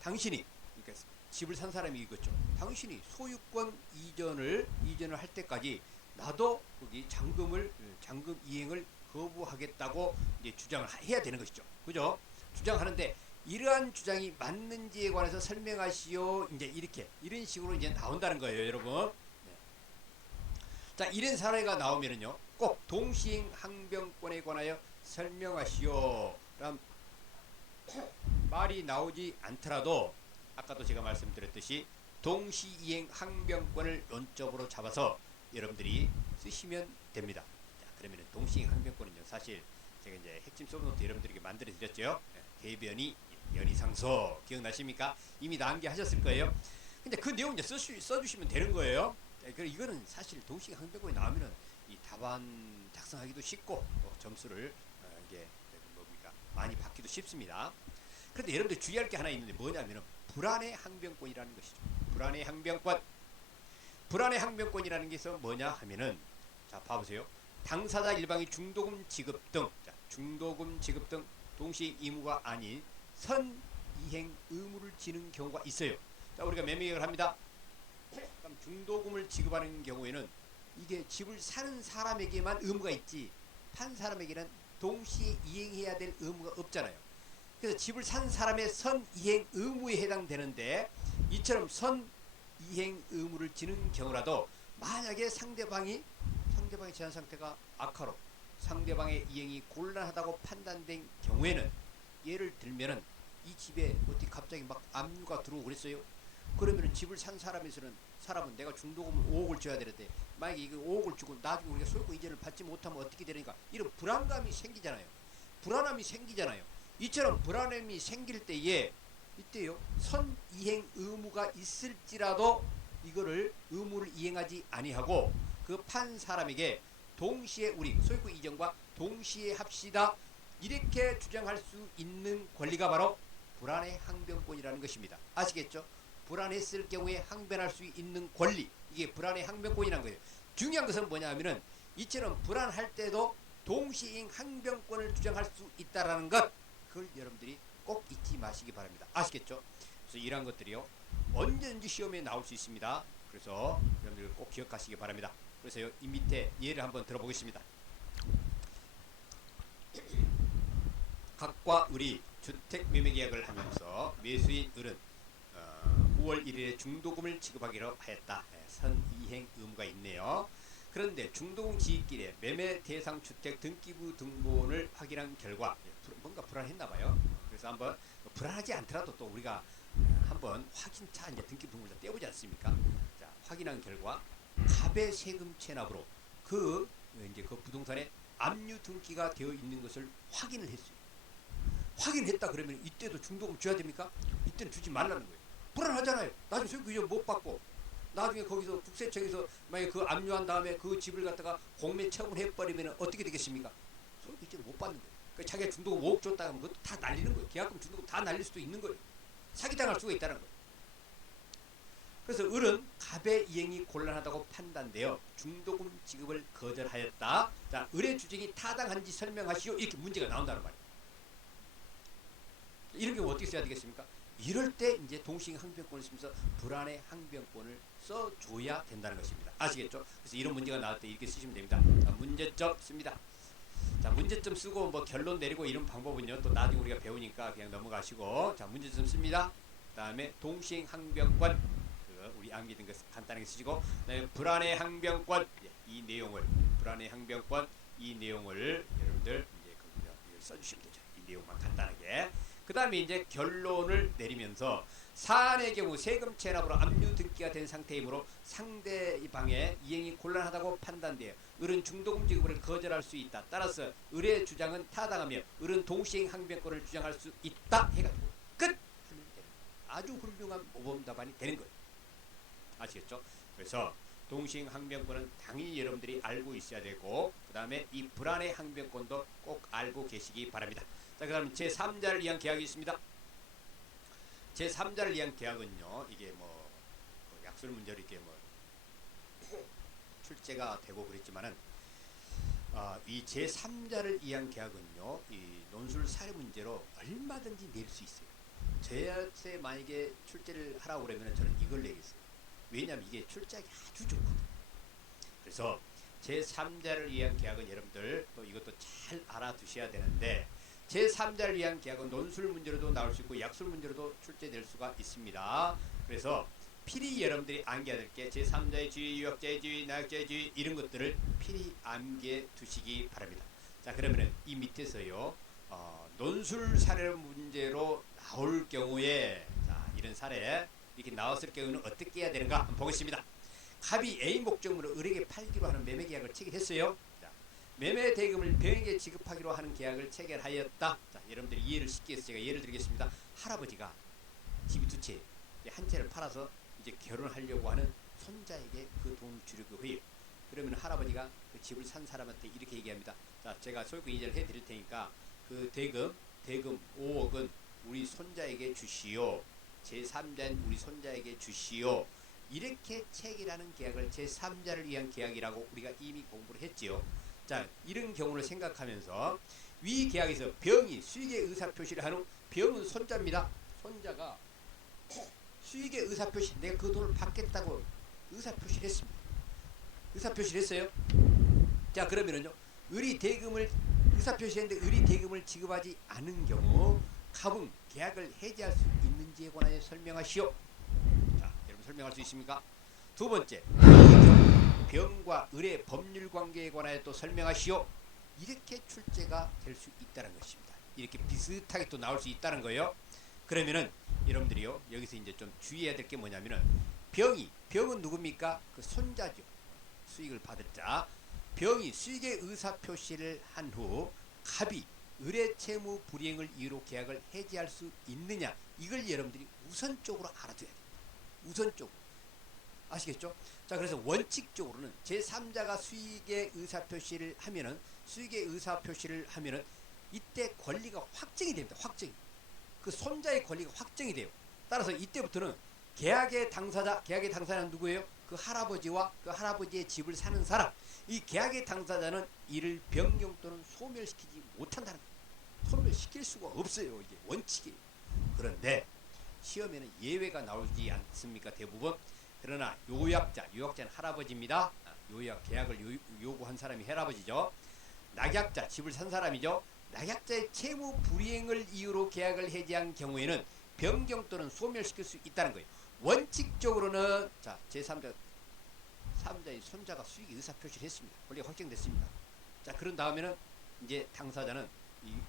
당신이 그러니까 집을 산 사람이 이거죠. 당신이 소유권 이전을 할 때까지 나도 거기 잔금 이행을 거부하겠다고 이제 주장을 해야 되는 것이죠. 그죠? 주장하는데 이러한 주장이 맞는지에 관해서 설명하시오. 이제 이런 식으로 이제 나온다는 거예요, 여러분. 네. 자, 이런 사례가 나오면은요, 꼭 동시행 항변권에 관하여 설명하시오. 라는 말이 나오지 않더라도 아까도 제가 말씀드렸듯이 동시이행 항변권을 논점으로 잡아서 여러분들이 쓰시면 됩니다. 자, 그러면은 동시이행 항변권은요, 사실 제가 이제 핵심 소노트 여러분들에게 만들어 드렸죠. 대변이 연이상소 기억나십니까? 이미 낭기하셨을 거예요. 근데 그 내용 이제 써주시면 되는 거예요. 이거는 사실 동시이행 항변권이 나오면은 이 답안 작성하기도 쉽고 또 점수를 이게 많이 받기도 쉽습니다. 그런데 여러분들 주의할 게 하나 있는데 뭐냐면은 불안의 항변권이라는 것이죠. 불안의 항변권이라는 게 뭐냐 하면은 자 봐보세요. 당사자 일방이 중도금 지급 등 동시 의무가 아닌 선이행 의무를 지는 경우가 있어요. 자, 우리가 매매계약을 합니다. 그럼 중도금을 지급하는 경우에는 이게 집을 사는 사람에게만 의무가 있지 판 사람에게는 동시에 이행해야 될 의무가 없잖아요. 그래서 집을 산 사람의 선이행 의무에 해당되는데 이처럼 선이행 의무를 지는 경우라도 만약에 상대방의 제한 상태가 악화로 상대방의 이행이 곤란하다고 판단된 경우에는 예를 들면은 이 집에 어떻게 갑자기 막 압류가 들어오고 그랬어요. 그러면은 집을 산 사람은 내가 중도금을 5억을 줘야 되는데 만약에 이거 5억을 주고 나중에 우리가 소유권 이전을 받지 못하면 어떻게 되는가 이런 불안감이 생기잖아요. 이처럼 불안함이 생길 때에 이때요 선이행 의무가 있을지라도 이거를 의무를 이행하지 아니하고 그 판 사람에게 동시에 우리 소유권 이전과 동시에 합시다 이렇게 주장할 수 있는 권리가 바로 불안의 항변권이라는 것입니다. 아시겠죠? 불안했을 경우에 항변할 수 있는 권리 이게 불안의 항변권이라는 거예요. 중요한 것은 뭐냐 하면은 이처럼 불안할 때도 동시행 항변권을 주장할 수 있다라는 것 그걸 여러분들이 꼭 잊지 마시기 바랍니다. 아시겠죠? 그래서 이러한 것들이요 언제든지 시험에 나올 수 있습니다. 그래서 여러분들 꼭 기억하시기 바랍니다. 그래서 이 밑에 예를 한번 들어보겠습니다. 각과 을이 주택 매매 계약을 하면서 매수인 을은 9월 1일에 중도금을 지급하기로 하였다. 선이행 의무가 있네요. 그런데 중도금 지급길에 매매 대상 주택 등기부 등본을 확인한 결과 뭔가 불안했나봐요. 그래서 한번 불안하지 않더라도 또 우리가 한번 확인차 이제 등기부 등본을 떼보지 않습니까? 자, 확인한 결과 갑의 세금 체납으로 그 이제 그 부동산에 압류 등기가 되어 있는 것을 확인을 했어요. 확인했다 그러면 이때도 중도금 줘야 됩니까? 이때는 주지 말라는 거예요. 불안하잖아요. 나중에 소유권 못 받고 나중에 거기서 국세청에서 만약에 그 압류한 다음에 그 집을 갖다가 공매 처분해버리면 어떻게 되겠습니까? 소유권을 못 받는 거예요. 그러니까 자기가 중도금 5억 줬다 하면 그것도 다 날리는 거예요. 계약금 중도금 다 날릴 수도 있는 거예요. 사기당할 수가 있다는 거예요. 그래서 을은 갑의 이행이 곤란하다고 판단되어 중도금 지급을 거절하였다. 자, 을의 주장이 타당한지 설명하시오. 이렇게 문제가 나온다는 말이에요. 이런 경우 어떻게 써야 되겠습니까? 이럴 때 이제 동시행 항변권을 쓰면서 불안의 항변권을 써줘야 된다는 것입니다. 아시겠죠? 그래서 이런 문제가 나올 때 이렇게 쓰시면 됩니다. 자, 문제점 씁니다. 자, 문제점 쓰고 뭐 결론 내리고 이런 방법은요 또 나중에 우리가 배우니까 그냥 넘어가시고, 자, 문제점 씁니다. 그 다음에 동시행 항변권, 우리 암기된 것 간단하게 쓰시고, 그다음에 불안의 항변권, 이 내용을, 불안의 항변권 이 내용을 여러분들 이제 써주시면 되죠. 이 내용만 간단하게. 그 다음에 이제 결론을 내리면서 사안의 경우 세금 체납으로 압류 등기가 된 상태이므로 상대방의 이행이 곤란하다고 판단되어 을은 중도금 지급을 거절할 수 있다. 따라서 을의 주장은 타당하며 을은 동시행 항변권을 주장할 수 있다 해가지고 끝 하면 되는, 아주 훌륭한 모범 답안이 되는 거예요. 아시겠죠? 그래서 동시행 항변권은 당연히 여러분들이 알고 있어야 되고, 그 다음에 이 불안의 항변권도 꼭 알고 계시기 바랍니다. 자, 그 다음 제3자를 위한 계약이 있습니다. 제3자를 위한 계약은요, 이게 뭐 약술 문제로 이렇게 뭐 출제가 되고 그랬지만은, 이 제3자를 위한 계약은요, 이 논술 사례 문제로 얼마든지 낼 수 있어요. 저한테 만약에 출제를 하라고 그러면 저는 이걸 내겠어요. 왜냐하면 이게 출제하기 아주 좋거든요. 그래서 제3자를 위한 계약은 여러분들 또 이것도 잘 알아두셔야 되는데, 제3자를 위한 계약은 논술 문제로도 나올 수 있고 약술 문제로도 출제될 수가 있습니다. 그래서 필히 여러분들이 암기해야 될 게 제3자의 지위, 유학자의 지위, 나약자의 지위 이런 것들을 필히 암기해 두시기 바랍니다. 자, 그러면은 이 밑에서요, 논술 사례 문제로 나올 경우에, 자, 이런 사례 이렇게 나왔을 경우는 어떻게 해야 되는가 한번 보겠습니다. 갑이 A 목적물을 을에게 팔기로 하는 매매 계약을 체결했어요. 자, 매매 대금을 병에게 지급하기로 하는 계약을 체결하였다. 자, 여러분들이 이해를 쉽게 해서 제가 예를 드리겠습니다. 할아버지가 집이 두 채, 한 채를 팔아서 이제 결혼하려고 하는 손자에게 그 돈을 주려고 해요. 그러면 할아버지가 그 집을 산 사람한테 이렇게 얘기합니다. 자, 제가 소유권 이전을 해드릴 테니까 그 대금 5억은 우리 손자에게 주시오. 제3자인 우리 손자에게 주시오. 이렇게 체결하는 계약을 제3자를 위한 계약이라고 우리가 이미 공부를 했지요. 자, 이런 경우를 생각하면서 위 계약에서 병이 수익의 의사표시를 한 후, 병은 손자입니다. 손자가 수익의 의사표시, 내가 그 돈을 받겠다고 의사표시를 했습니다. 의사표시를 했어요. 자, 그러면은요, 을이 대금을 의사표시했는데 을이 대금을 지급하지 않은 경우 갑은 계약을 해지할 수 있는지에 관하여 설명하시오. 자, 여러분 설명할 수 있습니까? 두 번째, 병과 을의 법률 관계에 관하여 또 설명하시오. 이렇게 출제가 될 수 있다는 것입니다. 이렇게 비슷하게 또 나올 수 있다는 거예요. 그러면은 여러분들이요, 여기서 이제 좀 주의해야 될 게 뭐냐면은, 병은 누굽니까? 그 손자죠. 수익을 받을 자. 병이 수익의 의사표시를 한 후 갑이 을의 채무 불이행을 이유로 계약을 해지할 수 있느냐, 이걸 여러분들이 우선적으로 알아둬야 됩니다. 우선적으로. 아시겠죠? 자, 그래서 원칙적으로는 제3자가 수익의 의사표시를 하면은 이때 권리가 확정이 됩니다. 확정이. 그 손자의 권리가 확정이 돼요. 따라서 이때부터는 계약의 당사자는 누구예요? 그 할아버지와 그 할아버지의 집을 사는 사람. 이 계약의 당사자는 이를 변경 또는 소멸시키지 못한다는 거예요. 소멸시킬 수가 없어요. 이게 원칙이에요. 그런데 시험에는 예외가 나오지 않습니까? 대부분. 그러나 요약자는 할아버지입니다. 계약을 요구한 사람이 할아버지죠. 낙약자, 집을 산 사람이죠. 낙약자의 채무 불이행을 이유로 계약을 해지한 경우에는 변경 또는 소멸시킬 수 있다는 거예요. 원칙적으로는, 자, 제3자의 손자가 수익의 의사표시를 했습니다. 권리가 확정됐습니다. 자, 그런 다음에는 이제 당사자는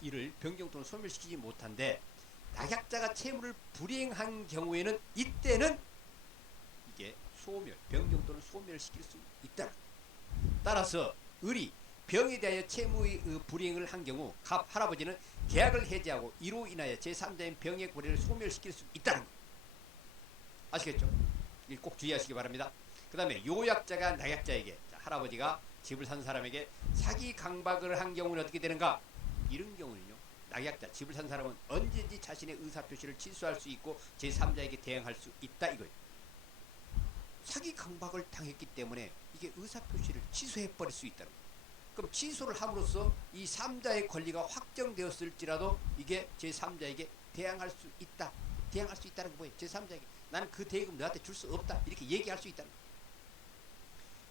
이를 변경 또는 소멸시키지 못한데, 낙약자가 채무를 불이행한 경우에는 이때는 이게 소멸, 변경 또는 소멸을 시킬 수 있다. 따라서 을이 병에 대하여 채무의 불이행을 한 경우 갑 할아버지는 계약을 해지하고 이로 인하여 제3자인 병의 고래를 소멸시킬 수 있다는 거. 아시겠죠? 이거 꼭 주의하시기 바랍니다. 그 다음에 요약자가 낙약자에게, 자, 할아버지가 집을 산 사람에게 사기 강박을 한 경우는 어떻게 되는가? 이런 경우는요, 낙약자, 집을 산 사람은 언제든지 자신의 의사표시를 취소할 수 있고 제3자에게 대항할 수 있다 이거예요. 사기 강박을 당했기 때문에 이게 의사표시를 취소해버릴 수 있다는 거예요. 그럼 취소를 함으로써 이 3자의 권리가 확정되었을지라도 이게 제3자에게 대항할 수 있다. 대항할 수 있다는 거 뭐예요? 제3자에게 나는 그 대금 너한테 줄 수 없다. 이렇게 얘기할 수 있다는 거예요.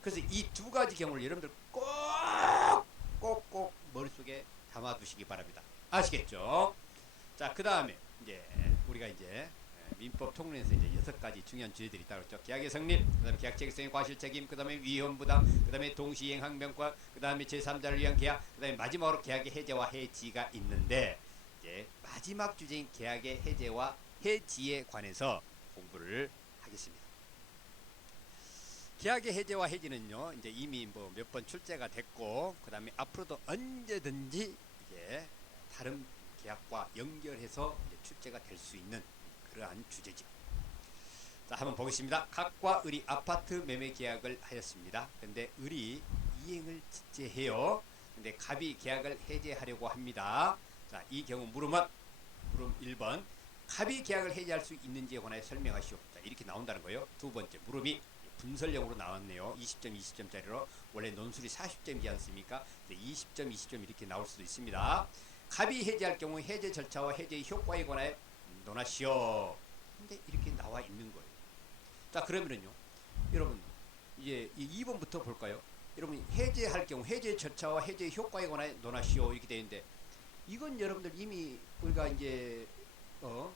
그래서 이 두 가지 경우를 여러분들 꼭꼭 머릿속에 담아두시기 바랍니다. 아시겠죠? 자, 그 다음에 이제 우리가 이제 민법 통론에서 이제 6가지 중요한 주제들이 있다고 했죠. 계약의 성립, 그 다음에 계약 책임성의 과실책임, 그 다음에 위헌부당, 그 다음에 동시이행 항변권, 그 다음에 제3자를 위한 계약, 그 다음에 마지막으로 계약의 해제와 해지가 있는데, 이제 마지막 주제인 계약의 해제와 해지에 관해서 공부를 하겠습니다. 계약의 해제와 해지는요, 이제 이미 뭐 몇 번 출제가 됐고, 그 다음에 앞으로도 언제든지 이제 다른 계약과 연결해서 이제 출제가 될 수 있는 그러한 주제죠. 자, 한번 보겠습니다. 갑과 을이 아파트 매매 계약을 하였습니다. 근데 을이 이행을 지체해요. 근데 갑이 계약을 해제하려고 합니다. 자, 이 경우 물음 1번. 갑이 계약을 해제할 수 있는지에 관하여 설명하시오. 자, 이렇게 나온다는 거예요. 두 번째 물음이 분설형으로 나왔네요. 20점, 20점짜리로. 원래 논술이 40점이지 않습니까? 20점, 20점 이렇게 나올 수도 있습니다. 갑이 해제할 경우 해제 절차와 해제의 효과에 관하여 논하시오. 근데 이렇게 나와 있는 거예요. 자, 그러면은요, 여러분 이제 2번부터 볼까요? 여러분 해제할 경우 해제 절차와 해제 효과에 관하여 논하시오 이렇게 되어 있는데, 이건 여러분들 이미 우리가 이제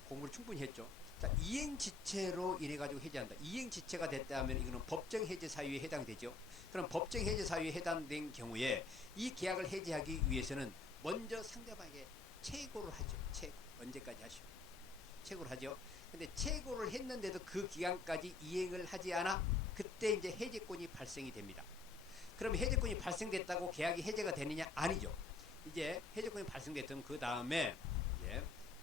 공부를 충분히 했죠. 자, 이행지체로 인해 가지고 해제한다. 이행지체가 됐다 하면 이거는 법정 해제 사유에 해당되죠. 그럼 법정 해제 사유에 해당된 경우에 이 계약을 해제하기 위해서는 먼저 상대방에게 채고를 하죠. 채고. 언제까지 하시오? 채고를 하죠. 근데 채고를 했는데도 그 기간까지 이행을 하지 않아 그때 이제 해제권이 발생이 됩니다. 그럼 해제권이 발생됐다고 계약이 해제가 되느냐? 아니죠. 이제 해제권이 발생됐던 그 다음에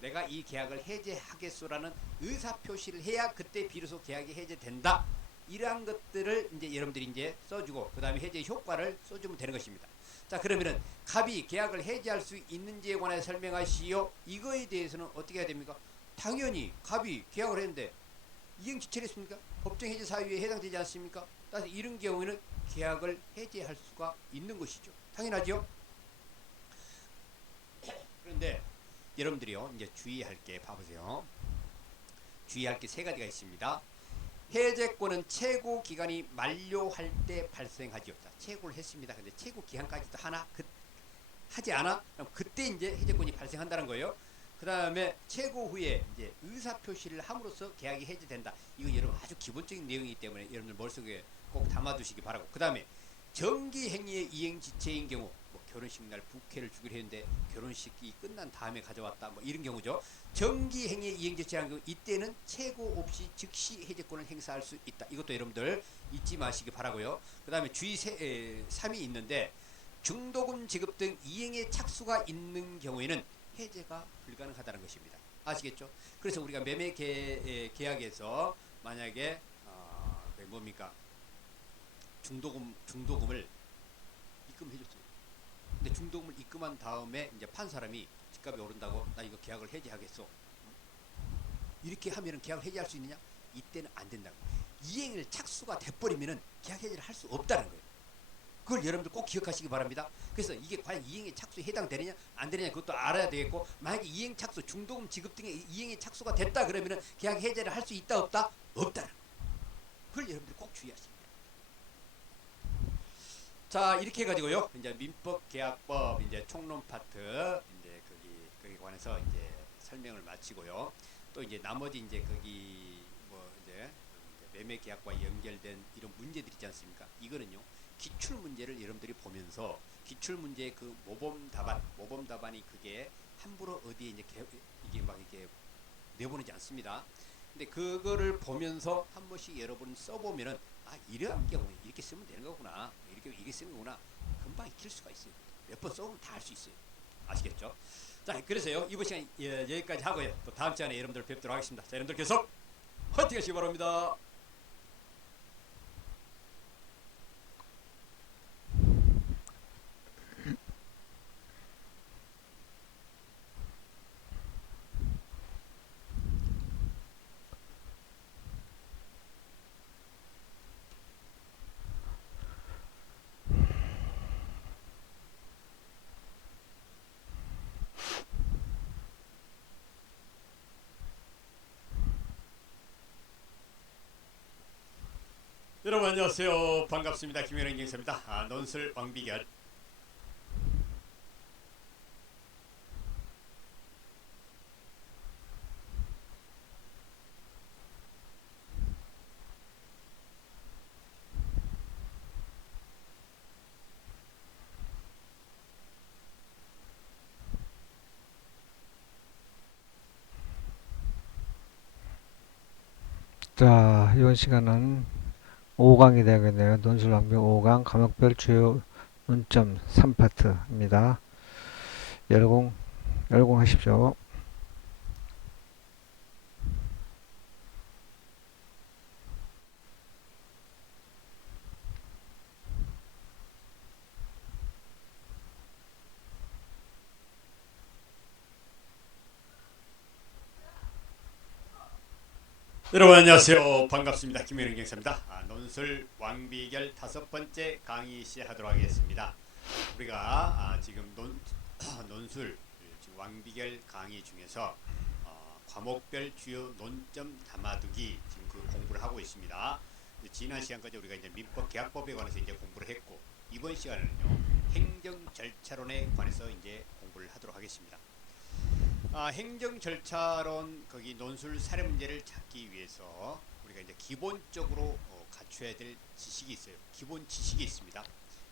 내가 이 계약을 해제하겠소라는 의사표시를 해야 그때 비로소 계약이 해제된다. 이러한 것들을 이제 여러분들이 이제 써주고 그 다음에 해제 효과를 써주면 되는 것입니다. 자, 그러면은 갑이 계약을 해제할 수 있는지에 관해 설명하시오. 이거에 대해서는 어떻게 해야 됩니까? 당연히 갑이 계약을 했는데 이행지체를 했습니까? 법정 해제 사유에 해당되지 않습니까? 따라서 이런 경우에는 계약을 해제할 수가 있는 것이죠. 당연하죠? 그런데 여러분들이요, 이제 주의할 게 봐보세요. 주의할 게 3가지가 있습니다. 해제권은 채고 기간이 만료할 때 발생하지요. 자, 채고를 했습니다. 근데 채고 기간까지도 하지 않아? 그럼 그때 이제 해제권이 발생한다는 거예요. 그 다음에 채고 후에 이제 의사표시를 함으로써 계약이 해제된다. 이거 여러분 아주 기본적인 내용이기 때문에 여러분들 머릿속에 꼭 담아두시기 바라고. 그 다음에 정기행위의 이행지체인 경우, 뭐 결혼식 날 부케를 주기로 했는데 결혼식이 끝난 다음에 가져왔다, 뭐 이런 경우죠. 정기행위의 이행지체라는 경우, 이때는 채고 없이 즉시 해제권을 행사할 수 있다. 이것도 여러분들 잊지 마시기 바라고요. 그 다음에 주의 3이 있는데, 중도금 지급 등 이행의 착수가 있는 경우에는 해제가 불가능하다는 것입니다. 아시겠죠? 그래서 우리가 매매 계약에서 만약에 뭡니까? 중도금을 입금해줬어요. 근데 중도금을 입금한 다음에 이제 판 사람이 집값이 오른다고 나 이거 계약을 해제하겠어. 이렇게 하면은 계약을 해제할 수 있느냐? 이때는 안 된다고. 이행을 착수가 돼버리면은 계약 해제를 할 수 없다는 거예요. 그걸 여러분들 꼭 기억하시기 바랍니다. 그래서 이게 과연 이행의 착수에 해당되느냐 안 되느냐 그것도 알아야 되겠고, 만약에 이행 착수, 중도금 지급 등의 이행의 착수가 됐다 그러면은 계약 해제를 할 수 있다 없다? 없다는 거예요. 그걸 여러분들 꼭 주의하시기 바랍니다. 자, 이렇게 해가지고요, 이제 민법계약법 이제 총론 파트 이제 거기 관해서 이제 설명을 마치고요. 또 이제 나머지 이제 거기 뭐 이제 매매계약과 연결된 이런 문제들 있지 않습니까? 이거는요, 기출 문제를 여러분들이 보면서 기출 문제의 그 모범 답안이 그게 함부로 어디에 이제 이게 막 이렇게 내보내지 않습니다. 근데 그거를 보면서 한 번씩 여러분 써보면은 아 이러한 경우에 이렇게 쓰면 되는 거구나 이렇게 쓰는 거구나 금방 익힐 수가 있어요. 몇 번 써보면 다 할 수 있어요. 아시겠죠? 자 그래서요 이번 시간 여기까지 하고요 또 다음 시간에 여러분들 뵙도록 하겠습니다. 자 여러분들 계속 화이팅 하시기 바랍니다. 여러분 안녕하세요. 반갑습니다. 김현영 경사입니다. 논술 왕비결. 자, 이번 시간은 5강이 되겠네요. 논술왕비 5강 과목별 주요 논점 3파트입니다. 열공하십시오. 여러분 안녕하세요. 반갑습니다. 김현영 경사입니다. 논술 왕비결 5번째 강의 시작하도록 하겠습니다. 우리가 지금 논술 지금 왕비결 강의 중에서 과목별 주요 논점 담아두기 지금 그 공부를 하고 있습니다. 지난 시간까지 우리가 이제 민법 계약법에 관해서 이제 공부를 했고 이번 시간에는요 행정 절차론에 관해서 이제 공부를 하도록 하겠습니다. 행정 절차론 거기 논술 사례 문제를 찾기 위해서 우리가 이제 기본적으로 갖춰야 될 지식이 있어요. 기본 지식이 있습니다.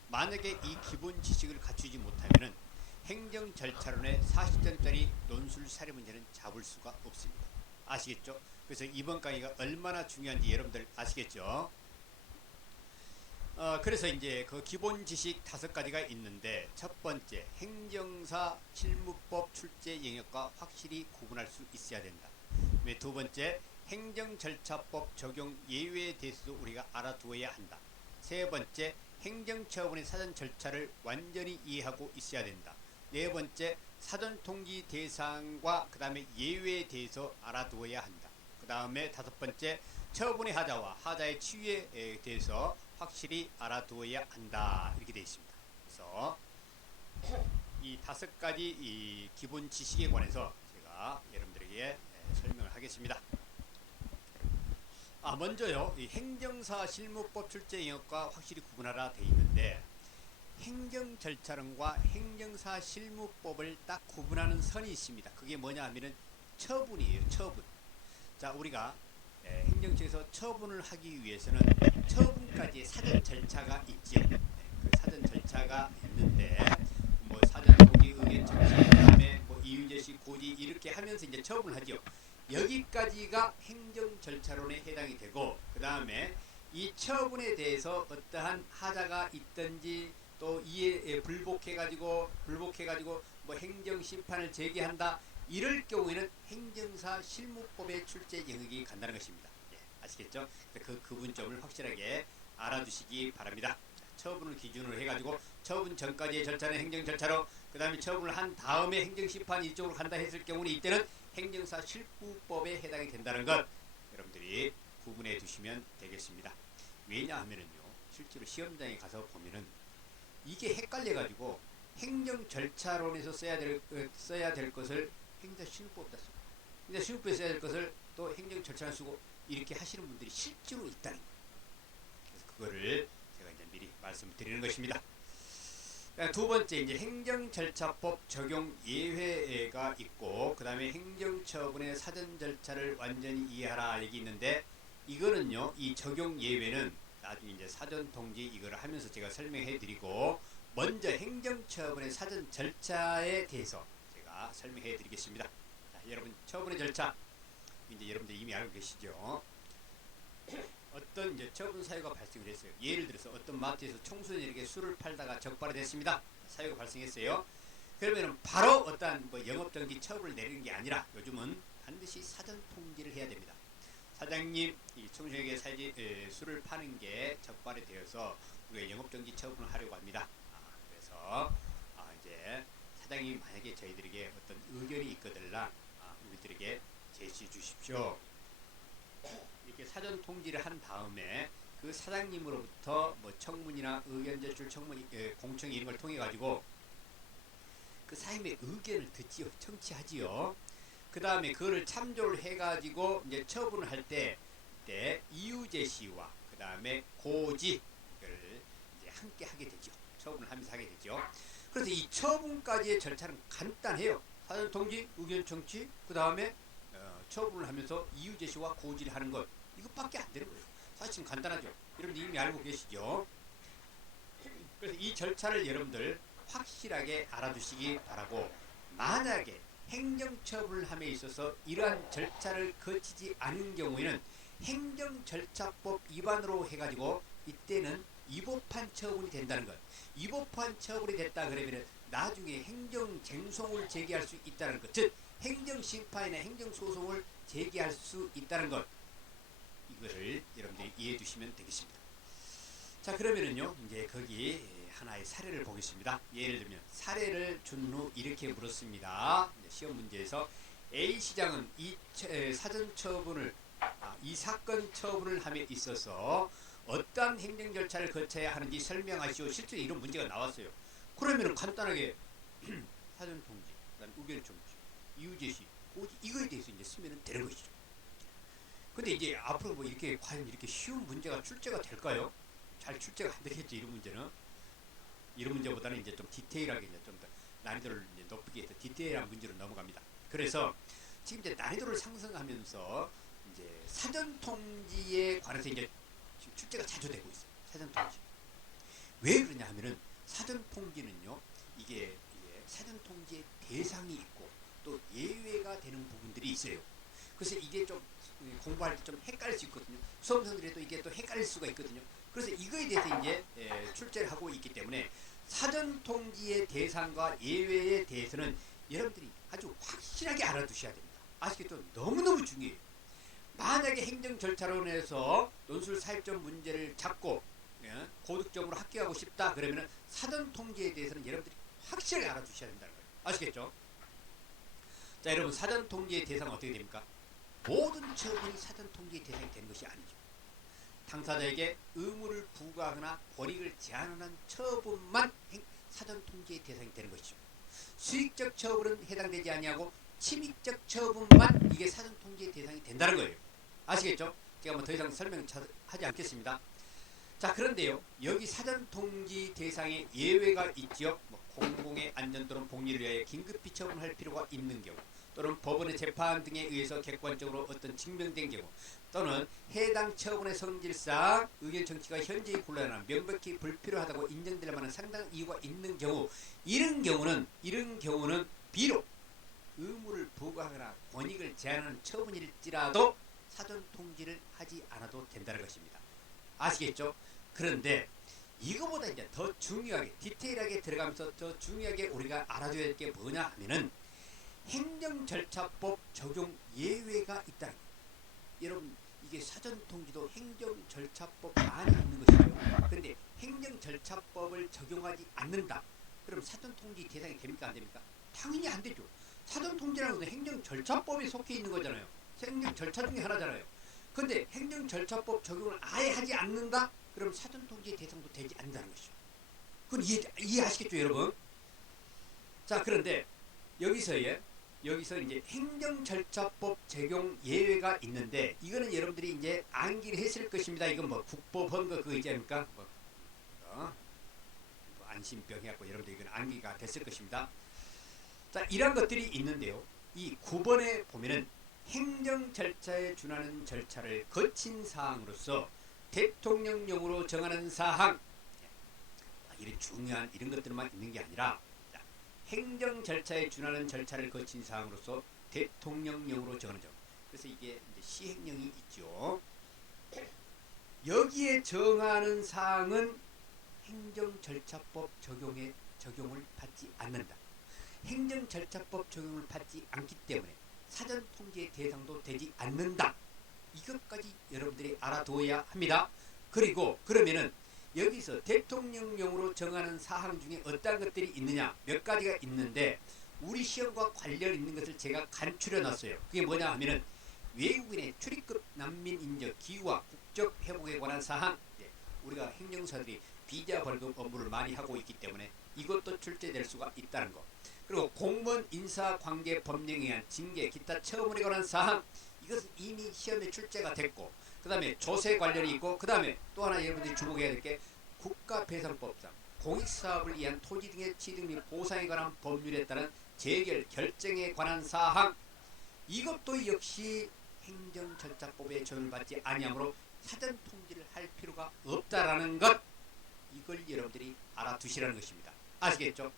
만약에 이 기본 지식을 갖추지 못하면은 행정 절차론의 40점짜리 논술 사례 문제는 잡을 수가 없습니다. 아시겠죠? 그래서 이번 강의가 얼마나 중요한지 여러분들 아시겠죠? 그래서 이제 그 기본 지식 5가지가 있는데 첫 번째 행정사 실무법 출제 영역과 확실히 구분할 수 있어야 된다. 두 번째 행정절차법 적용 예외에 대해서도 우리가 알아두어야 한다. 세 번째 행정처분의 사전 절차를 완전히 이해하고 있어야 된다. 네 번째 사전 통지 대상과 그 다음에 예외에 대해서 알아두어야 한다. 그 다음에 5번째 처분의 하자와 하자의 치유에 대해서 확실히 알아두어야 한다. 이렇게 되어 있습니다. 그래서 이 5가지 이 기본 지식에 관해서 제가 여러분들에게 설명을 하겠습니다. 먼저요. 이 행정사 실무법 출제 영역과 확실히 구분하라 되어 있는데 행정절차론과 행정사 실무법을 딱 구분하는 선이 있습니다. 그게 뭐냐 하면은 처분이에요. 처분. 자, 우리가 행정처에서 처분을 하기 위해서는 처분까지의 사전 절차가 있지요. 그 사전 절차가 있는데 뭐 사전 통지 의견 청취 그다음에 뭐 이유제시 고지 이렇게 하면서 이제 처분을 하죠. 여기까지가 행정 절차론에 해당이 되고 그다음에 이 처분에 대해서 어떠한 하자가 있든지 또 이에 불복해가지고 뭐 행정 심판을 제기한다. 이럴 경우에는 행정사 실무법의 출제 영역이 간다는 것입니다. 아시겠죠? 그 구분점을 확실하게 알아두시기 바랍니다. 처분을 기준으로 해가지고 처분 전까지의 절차는 행정절차로 그 다음에 처분을 한 다음에 행정심판 이쪽으로 간다 했을 경우는 이때는 행정사 실무법에 해당이 된다는 것 여러분들이 구분해 두시면 되겠습니다. 왜냐하면은요 실제로 시험장에 가서 보면은 이게 헷갈려가지고 행정절차론에서 써야 될 것을 행정실무법에다 쓰고 행정실무법에 써야 될 것을 또 행정절차를 쓰고 이렇게 하시는 분들이 실제로 있다는 거예요. 그래서 그거를 제가 이제 미리 말씀드리는 것입니다. 두 번째 이제 행정절차법 적용 예외가 있고 그 다음에 행정처분의 사전 절차를 완전히 이해하라 얘기 있는데 이거는요 이 적용 예외는 나중에 이제 사전 통지 이거를 하면서 제가 설명해 드리고 먼저 행정처분의 사전 절차에 대해서 제가 설명해 드리겠습니다. 자, 여러분 처분의 절차 이제 여러분들 이미 알고 계시죠. 어떤 이제 처분 사유가 발생을 했어요. 예를 들어서 어떤 마트에서 청소년에게 술을 팔다가 적발이 됐습니다. 사유가 발생했어요. 그러면은 바로 어떠한 뭐 영업정지 처분을 내리는 게 아니라 요즘은 반드시 사전 통지를 해야 됩니다. 사장님, 이 청소년에게 술을 파는 게 적발이 되어서 우리가 영업정지 처분을 하려고 합니다. 그래서 이제 사장님이 만약에 저희들에게 어떤 의견이 있거들라 우리들에게 제시해 주십시오. 이렇게 사전 통지를 한 다음에 그 사장님으로부터 뭐 청문이나 의견 제출 청문, 공청 이런 걸 통해 가지고 그 사장님의 의견을 듣지요, 청취하지요. 그 다음에 그거를 참조를 해가지고 이제 처분을 할 때 이유 제시와 그 다음에 고지를 이제 함께 하게 되죠. 처분을 하면서 하게 되죠. 그래서 이 처분까지의 절차는 간단해요. 사전 통지, 의견 청취, 그 다음에 처분을 하면서 이유 제시와 고지를 하는 것, 이것밖에 안 되는 거예요. 사실 간단하죠. 여러분들 이미 알고 계시죠. 그래서 이 절차를 여러분들 확실하게 알아두시기 바라고, 만약에 행정처분을 함에 있어서 이러한 절차를 거치지 않은 경우에는 행정절차법 위반으로 해가지고 이때는 위법한 처분이 된다는 것. 위법한 처분이 됐다 그러면 나중에 행정쟁송을 제기할 수 있다는 것. 즉 행정심판이나 행정소송을 제기할 수 있다는 것. 이거를 여러분들이 이해해 두시면 되겠습니다. 자, 그러면은요 이제 거기 하나의 사례를 보겠습니다. 예를 들면 사례를 준 후 이렇게 물었습니다. 시험 문제에서 A 시장은 이 사전 처분을 이 사건 처분을 함에 있어서 어떠한 행정 절차를 거쳐야 하는지 설명하시오. 실제로 이런 문제가 나왔어요. 그러면 간단하게 사전 통지, 그다음 의견 청취, 이유 제시, 고지, 이거에 대해서 이제 쓰면 되는 것이죠. 근데 이제 앞으로 뭐 이렇게 과연 이렇게 쉬운 문제가 출제가 될까요? 잘 출제가 안 되겠죠. 이런 문제는. 이런 문제보다는 이제 좀 디테일하게 이제 좀 더 난이도를 이제 높이기 위해서 디테일한 문제로 넘어갑니다. 그래서 지금 이제 난이도를 상승하면서 이제 사전 통지에 관해서 이제 지금 출제가 자주 되고 있어요. 사전 통지. 왜 그러냐 하면은 사전 통지는요, 이게 사전 통지의 대상이 있고 또 예외가 되는 부분들이 있어요. 그래서 이게 좀 공부할 때 좀 헷갈릴 수 있거든요. 수험생들에도 이게 또 헷갈릴 수가 있거든요. 그래서 이거에 대해서 이제 출제를 하고 있기 때문에 사전 통지의 대상과 예외에 대해서는 여러분들이 아주 확실하게 알아두셔야 됩니다. 아시겠죠? 너무너무 중요해요. 만약에 행정 절차로 인해서 논술 사입점 문제를 잡고 고득점으로 합격하고 싶다 그러면 사전 통지에 대해서는 여러분들이 확실하게 알아두셔야 된다는 거예요. 아시겠죠? 자, 여러분 사전 통지의 대상은 어떻게 됩니까? 모든 처분이 사전 통지의 대상이 되는 것이 아니죠. 당사자에게 의무를 부과하거나 권익을 제한하는 처분만 사전 통지의 대상이 되는 것이죠. 수익적 처분은 해당되지 아니하고 침익적 처분만 이게 사전 통지의 대상이 된다는 거예요. 아시겠죠? 제가 뭐 더 이상 설명하지 않겠습니다. 자, 그런데요, 여기 사전 통지 대상에 예외가 있지요. 뭐 공공의 안전 또는 복리를 위하여 긴급히 처분할 필요가 있는 경우, 또는 법원의 재판 등에 의해서 객관적으로 어떤 증명된 경우, 또는 해당 처분의 성질상 의견 청취가 현재의 곤란한 명백히 불필요하다고 인정될 만한 상당한 이유가 있는 경우, 이런 경우는 비록 의무를 부과하거나 권익을 제한하는 처분일지라도 사전 통지를 하지 않아도 된다는 것입니다. 아시겠죠? 그런데 이거보다 이제 더 중요하게 디테일하게 들어가면서 더 중요하게 우리가 알아줘야 될 게 뭐냐 하면은 행정절차법 적용 예외가 있다는 거예요. 여러분, 이게 사전통지도 행정절차법 안에 있는 것이죠. 그런데 행정절차법을 적용하지 않는다. 그럼 사전통지 대상이 됩니까? 안 됩니까? 당연히 안 되죠. 사전통지라는 것은 행정절차법에 속해 있는 거잖아요. 행정절차 중에 하나잖아요. 근데 행정절차법 적용을 아예 하지 않는다? 그럼 사전통지 대상도 되지 않는다는 것이죠. 그건 이해하시겠죠, 여러분? 자, 그런데 여기서 이제 행정절차법 적용 예외가 있는데, 이거는 여러분들이 이제 암기를 했을 것입니다. 이건 뭐 국법 헌거 그거 있지 않습니까? 뭐 안심병 해갖고 여러분들 이건 암기가 됐을 것입니다. 자, 이런 것들이 있는데요. 이 9번에 보면은 행정절차에 준하는 절차를 거친 사항으로서 대통령령으로 정하는 사항, 이런 중요한 이런 것들만 있는 게 아니라 행정 절차에 준하는 절차를 거친 사항으로서 대통령령으로 정하는 점. 그래서 이게 이제 시행령이 있죠. 여기에 정하는 사항은 행정절차법 적용을 받지 않는다. 행정절차법 적용을 받지 않기 때문에 사전통제 대상도 되지 않는다. 이것까지 여러분들이 알아두어야 합니다. 그리고 그러면은 여기서 대통령령으로 정하는 사항 중에 어떤 것들이 있느냐, 몇 가지가 있는데 우리 시험과 관련 있는 것을 제가 간추려 놨어요. 그게 뭐냐 하면은 외국인의 출입국 난민 인정 기후와 국적 회복에 관한 사항. 우리가 행정사들이 비자 발급 업무를 많이 하고 있기 때문에 이것도 출제될 수가 있다는 거. 그리고 공무원 인사관계 법령에 의한 징계 기타 처분에 관한 사항. 이것은 이미 시험에 출제가 됐고, 그 다음에 조세 관련이 있고, 그 다음에 또 하나 여러분들이 주목해야 될 게 국가배상법상 공익사업을 위한 토지 등의 취득 및 보상에 관한 법률에 따른 재결 결정에 관한 사항. 이것도 역시 행정절차법에 적용을 받지 아니하므로 사전 통지를 할 필요가 없다라는 것, 이걸 여러분들이 알아두시라는 것입니다. 아시겠죠?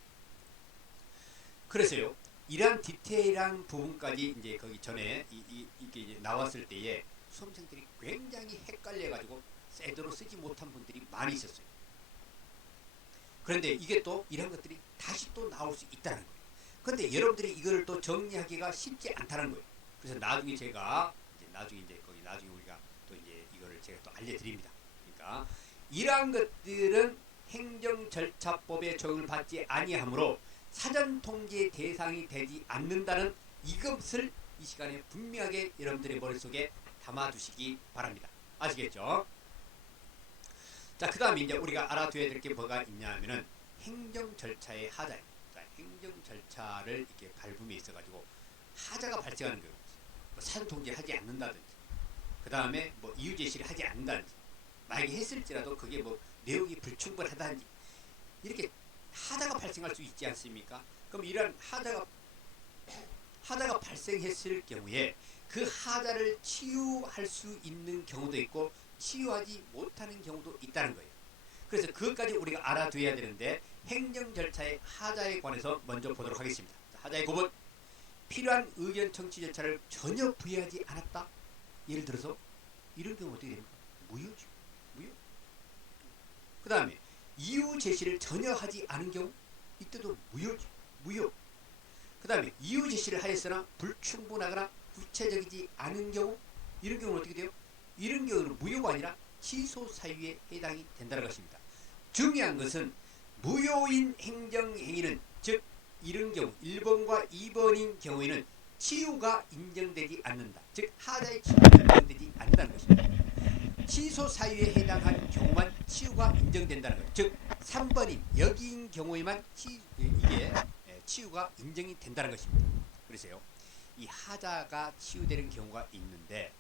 그래서요, 이러한 디테일한 부분까지 이제 거기 전에 이게 이제 나왔을 때에 수험생들이 굉장히 헷갈려가지고 제대로 쓰지 못한 분들이 많이 있었어요. 그런데 이게 또 이런 것들이 다시 또 나올 수 있다는 거예요. 그런데 여러분들이 이걸 또 정리하기가 쉽지 않다는 거예요. 그래서 나중에 제가 나중에 우리가 또 이제 이거를 제가 또 알려드립니다. 그러니까 이러한 것들은 행정절차법에 적용을 받지 아니하므로 사전통제 대상이 되지 않는다는 이것을 이 시간에 분명하게 여러분들의 머릿속에 담아두시기 바랍니다. 아시겠죠? 자, 그 다음에 이제 우리가 알아둬야 될 게 뭐가 있냐 하면은 행정절차의 하자입니다. 행정절차를 이렇게 밟음에 있어가지고 하자가 발생하는 거예요. 뭐 사전통제를 하지 않는다든지, 그 다음에 뭐 이유제시를 하지 않는다든지, 만약에 했을지라도 그게 뭐 내용이 불충분하다든지, 이렇게 하자가 발생할 수 있지 않습니까? 그럼 이런 하자가 발생했을 경우에 그 하자를 치유할 수 있는 경우도 있고 치유하지 못하는 경우도 있다는 거예요. 그래서 그것까지 우리가 알아둬야 되는데 행정절차의 하자에 관해서 먼저 보도록 하겠습니다. 하자의 구분. 필요한 의견 청취 절차를 전혀 부여하지 않았다. 예를 들어서 이런 경우 어떻게 됩니까? 무효죠. 무효. 그 다음에 이유 제시를 전혀 하지 않은 경우, 이때도 무효죠. 무효. 그 다음에 이유 제시를 하였으나 불충분하거나 구체적이지 않은 경우, 이런 경우는 어떻게 돼요? 이런 경우는 무효가 아니라 취소 사유에 해당이 된다는 것입니다. 중요한 것은 무효인 행정행위는, 즉 이런 경우 1번과 2번인 경우에는 치유가 인정되지 않는다. 즉 하자의 치유가 인정되지 않는다는 것입니다. 취소 사유에 해당한 경우만 치유가 인정된다는 것. 즉 3번인 여기인 경우에만 이게 치유가 인정이 된다는 것입니다. 그래서요, 이 하자가 치유되는 경우가 있는데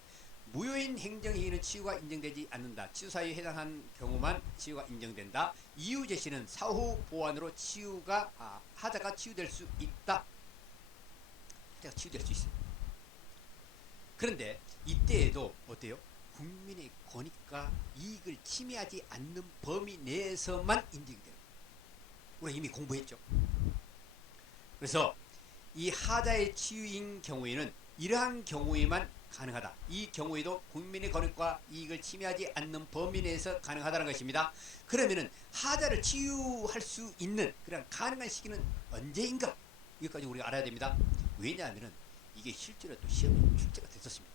무효인 행정행위는 치유가 인정되지 않는다. 치유 사유에 해당한 경우만 치유가 인정된다. 이유 제시는 사후 보완으로 하자가 치유될 수 있다. 하자가 치유될 수 있습니다. 그런데 이때에도 어때요? 국민의 권익과 이익을 침해하지 않는 범위 내에서만 인정이 돼요. 우리가 이미 공부했죠. 그래서 이 하자의 치유인 경우에는 이러한 경우에만 가능하다. 이 경우에도 국민의 권익과 이익을 침해하지 않는 범위 내에서 가능하다는 것입니다. 그러면은 하자를 치유할 수 있는 그런 가능한 시기는 언제인가? 이것까지 우리가 알아야 됩니다. 왜냐하면은 이게 실제로 또 시험에 출제가 됐었습니다.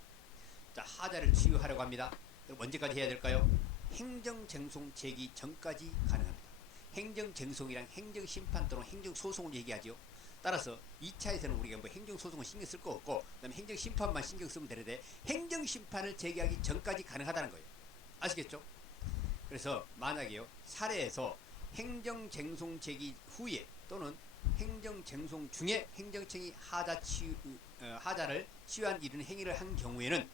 자, 하자를 치유하려고 합니다. 그럼 언제까지 해야 될까요? 행정쟁송 제기 전까지 가능합니다. 행정쟁송이란 행정심판 또는 행정소송을 얘기하죠. 따라서 2차에서는 우리가 뭐 행정소송을 신경 쓸 거 없고, 그 다음에 행정심판만 신경 쓰면 되는데 행정심판을 제기하기 전까지 가능하다는 거예요. 아시겠죠? 그래서 만약에요, 사례에서 행정쟁송 제기 후에 또는 행정쟁송 중에 행정청이 하자를 치유한 이런 행위를 한 경우에는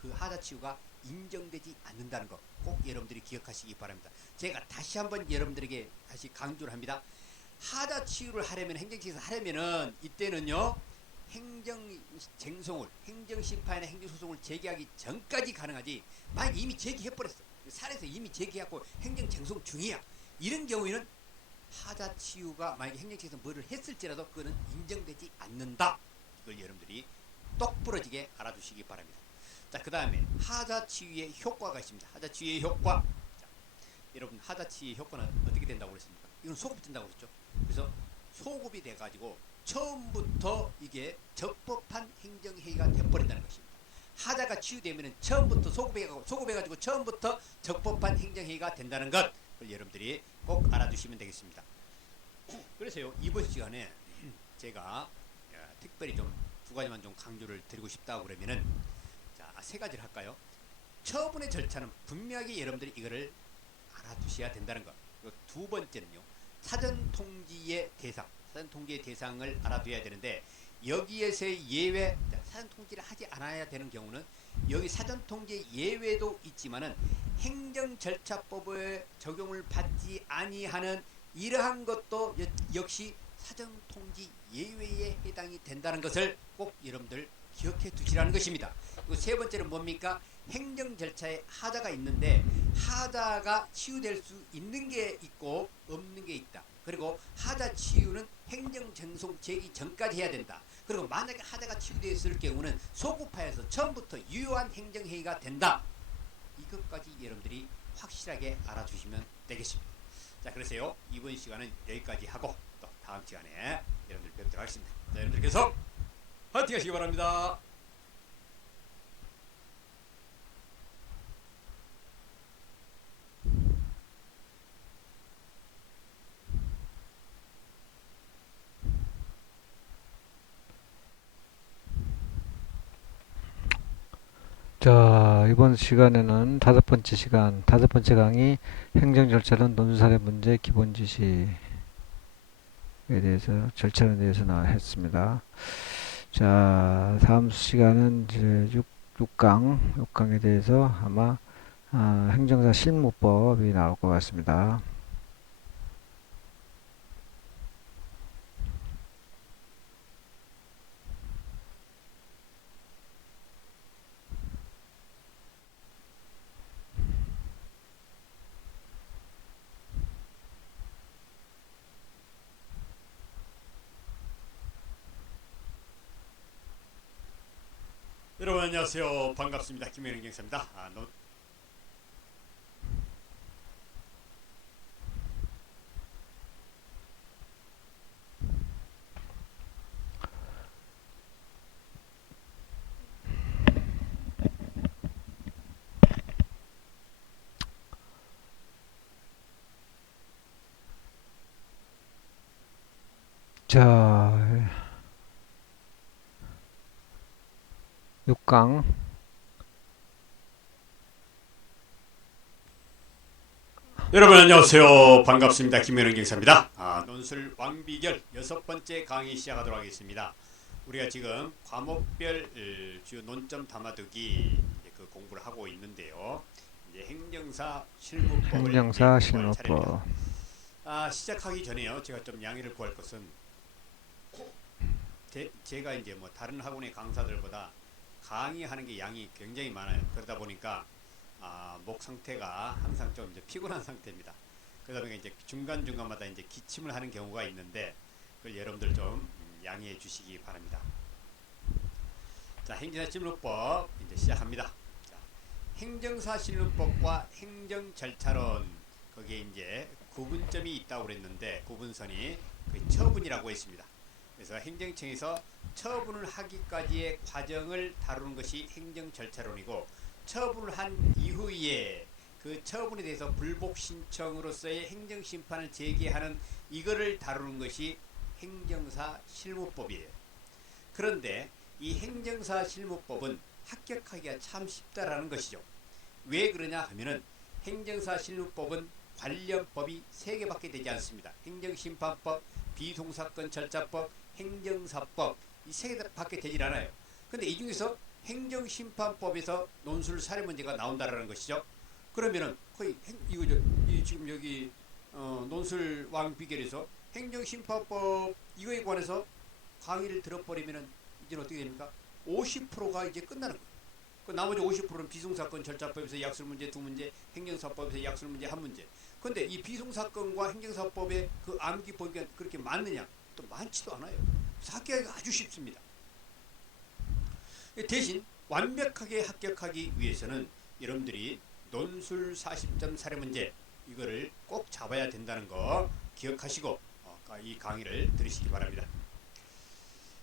그 하자 치유가 인정되지 않는다는 거 꼭 여러분들이 기억하시기 바랍니다. 제가 다시 한번 여러분들에게 다시 강조를 합니다. 하자 치유를 하려면, 행정청에서 하려면은 이때는요, 행정쟁송을, 행정심판이나 행정소송을 제기하기 전까지 가능하지, 만약 이미 제기해버렸어, 사례에서 이미 제기하고 행정쟁송 중이야, 이런 경우에는 하자 치유가 만약에 행정청에서 뭐를 했을지라도 그거는 인정되지 않는다. 이걸 여러분들이 똑 부러지게 알아두시기 바랍니다. 자, 그 다음에 하자치유의 효과가 있습니다. 하자치유의 효과. 자, 여러분 하자치유의 효과는 어떻게 된다고 그랬습니까? 이건 소급이 된다고 그랬죠. 그래서 소급이 돼가지고 처음부터 이게 적법한 행정회의가 돼버린다는 것입니다. 하자가 치유되면 처음부터 소급해가지고 처음부터 적법한 행정회의가 된다는 것, 그걸 여러분들이 꼭 알아두시면 되겠습니다. 그래서요, 이번 시간에 제가 특별히 좀 두 가지만 좀 강조를 드리고 싶다 그러면은, 자, 세 가지를 할까요? 처분의 절차는 분명하게 여러분들이 이거를 알아두셔야 된다는 것. 그리고 두 번째는요, 사전 통지의 대상을 알아둬야 되는데, 여기에서의 예외, 사전 통지를 하지 않아야 되는 경우는 여기 사전 통지 예외도 있지만은 행정절차법에 적용을 받지 아니하는 이러한 것도 역시 사전 통지 예외에 해당이 된다는 것을 꼭 여러분들 기억해 두시라는 것입니다. 그리고 세 번째는 뭡니까? 행정절차에 하자가 있는데 하자가 치유될 수 있는 게 있고 없는 게 있다. 그리고 하자 치유는 행정쟁송 제기 전까지 해야 된다. 그리고 만약에 하자가 치유되었을 경우는 소급하여서 처음부터 유효한 행정회의가 된다. 이것까지 여러분들이 확실하게 알아주시면 되겠습니다. 자, 그래서요, 이번 시간은 여기까지 하고 또 다음 시간에 여러분들 뵙도록 하겠습니다. 자, 여러분들 계속 파이팅 하시기 바랍니다. 자, 이번 시간에는 다섯 번째 강의 행정 절차는 논술사례 문제 기본 지식에 대해서 절차에 대해서 했습니다. 자, 다음 시간은 이제 6강에 대해서 아마 행정사 실무법이 나올 것 같습니다. 여러분 안녕하세요. 반갑습니다. 김현영 경사입니다. 자, 6강. 여러분 안녕하세요. 반갑습니다. 김현영 경사입니다. 논술 왕비결 6번째 강의 시작하도록 하겠습니다. 우리가 지금 과목별 주요 논점 담아두기 그 공부를 하고 있는데요. 이제 행정사 실무법을 행정사 이제 공부할 실무법. 차례입니다. 시작하기 전에요, 제가 좀 양해를 구할 것은, 제가 이제 뭐 다른 학원의 강사들보다 강의하는 게 양이 굉장히 많아요. 그러다 보니까 목 상태가 항상 좀 이제 피곤한 상태입니다. 그러다 보니까 이제 중간중간마다 이제 기침을 하는 경우가 있는데, 그걸 여러분들 좀 양해해 주시기 바랍니다. 자, 행정사 실무법 이제 시작합니다. 자, 행정사 실무법과 행정절차론, 거기에 이제 구분점이 있다고 그랬는데, 구분선이 그 처분이라고 했습니다. 그래서 행정청에서 처분을 하기까지의 과정을 다루는 것이 행정절차론이고, 처분을 한 이후에 그 처분에 대해서 불복 신청으로서의 행정심판을 제기하는 이거를 다루는 것이 행정사 실무법이에요. 그런데 이 행정사 실무법은 합격하기가 참 쉽다라는 것이죠. 왜 그러냐 하면은 행정사 실무법은 관련법이 3개밖에 되지 않습니다. 행정심판법, 비송사건 절차법, 행정사법, 이 3개밖에 되질 않아요. 근데 이 중에서 행정심판법에서 논술 사례 문제가 나온다라는 것이죠. 그러면은 거의 지금 여기 논술 왕비결에서 행정심판법 이거에 관해서 강의를 들어버리면은 이제 어떻게 됩니까? 50%가 이제 끝나는 거예요. 그 나머지 50%는 비송사건 절차법에서 약술 문제 2문제, 행정사법에서 약술 문제 1문제. 근데 이 비송사건과 행정사법의 그 암기법이 그렇게 많느냐? 또 많지도 않아요. 학기하기가 아주 쉽습니다. 대신 완벽하게 합격하기 위해서는 여러분들이 논술 40점 사례 문제 이거를 꼭 잡아야 된다는 거 기억하시고 이 강의를 들으시기 바랍니다.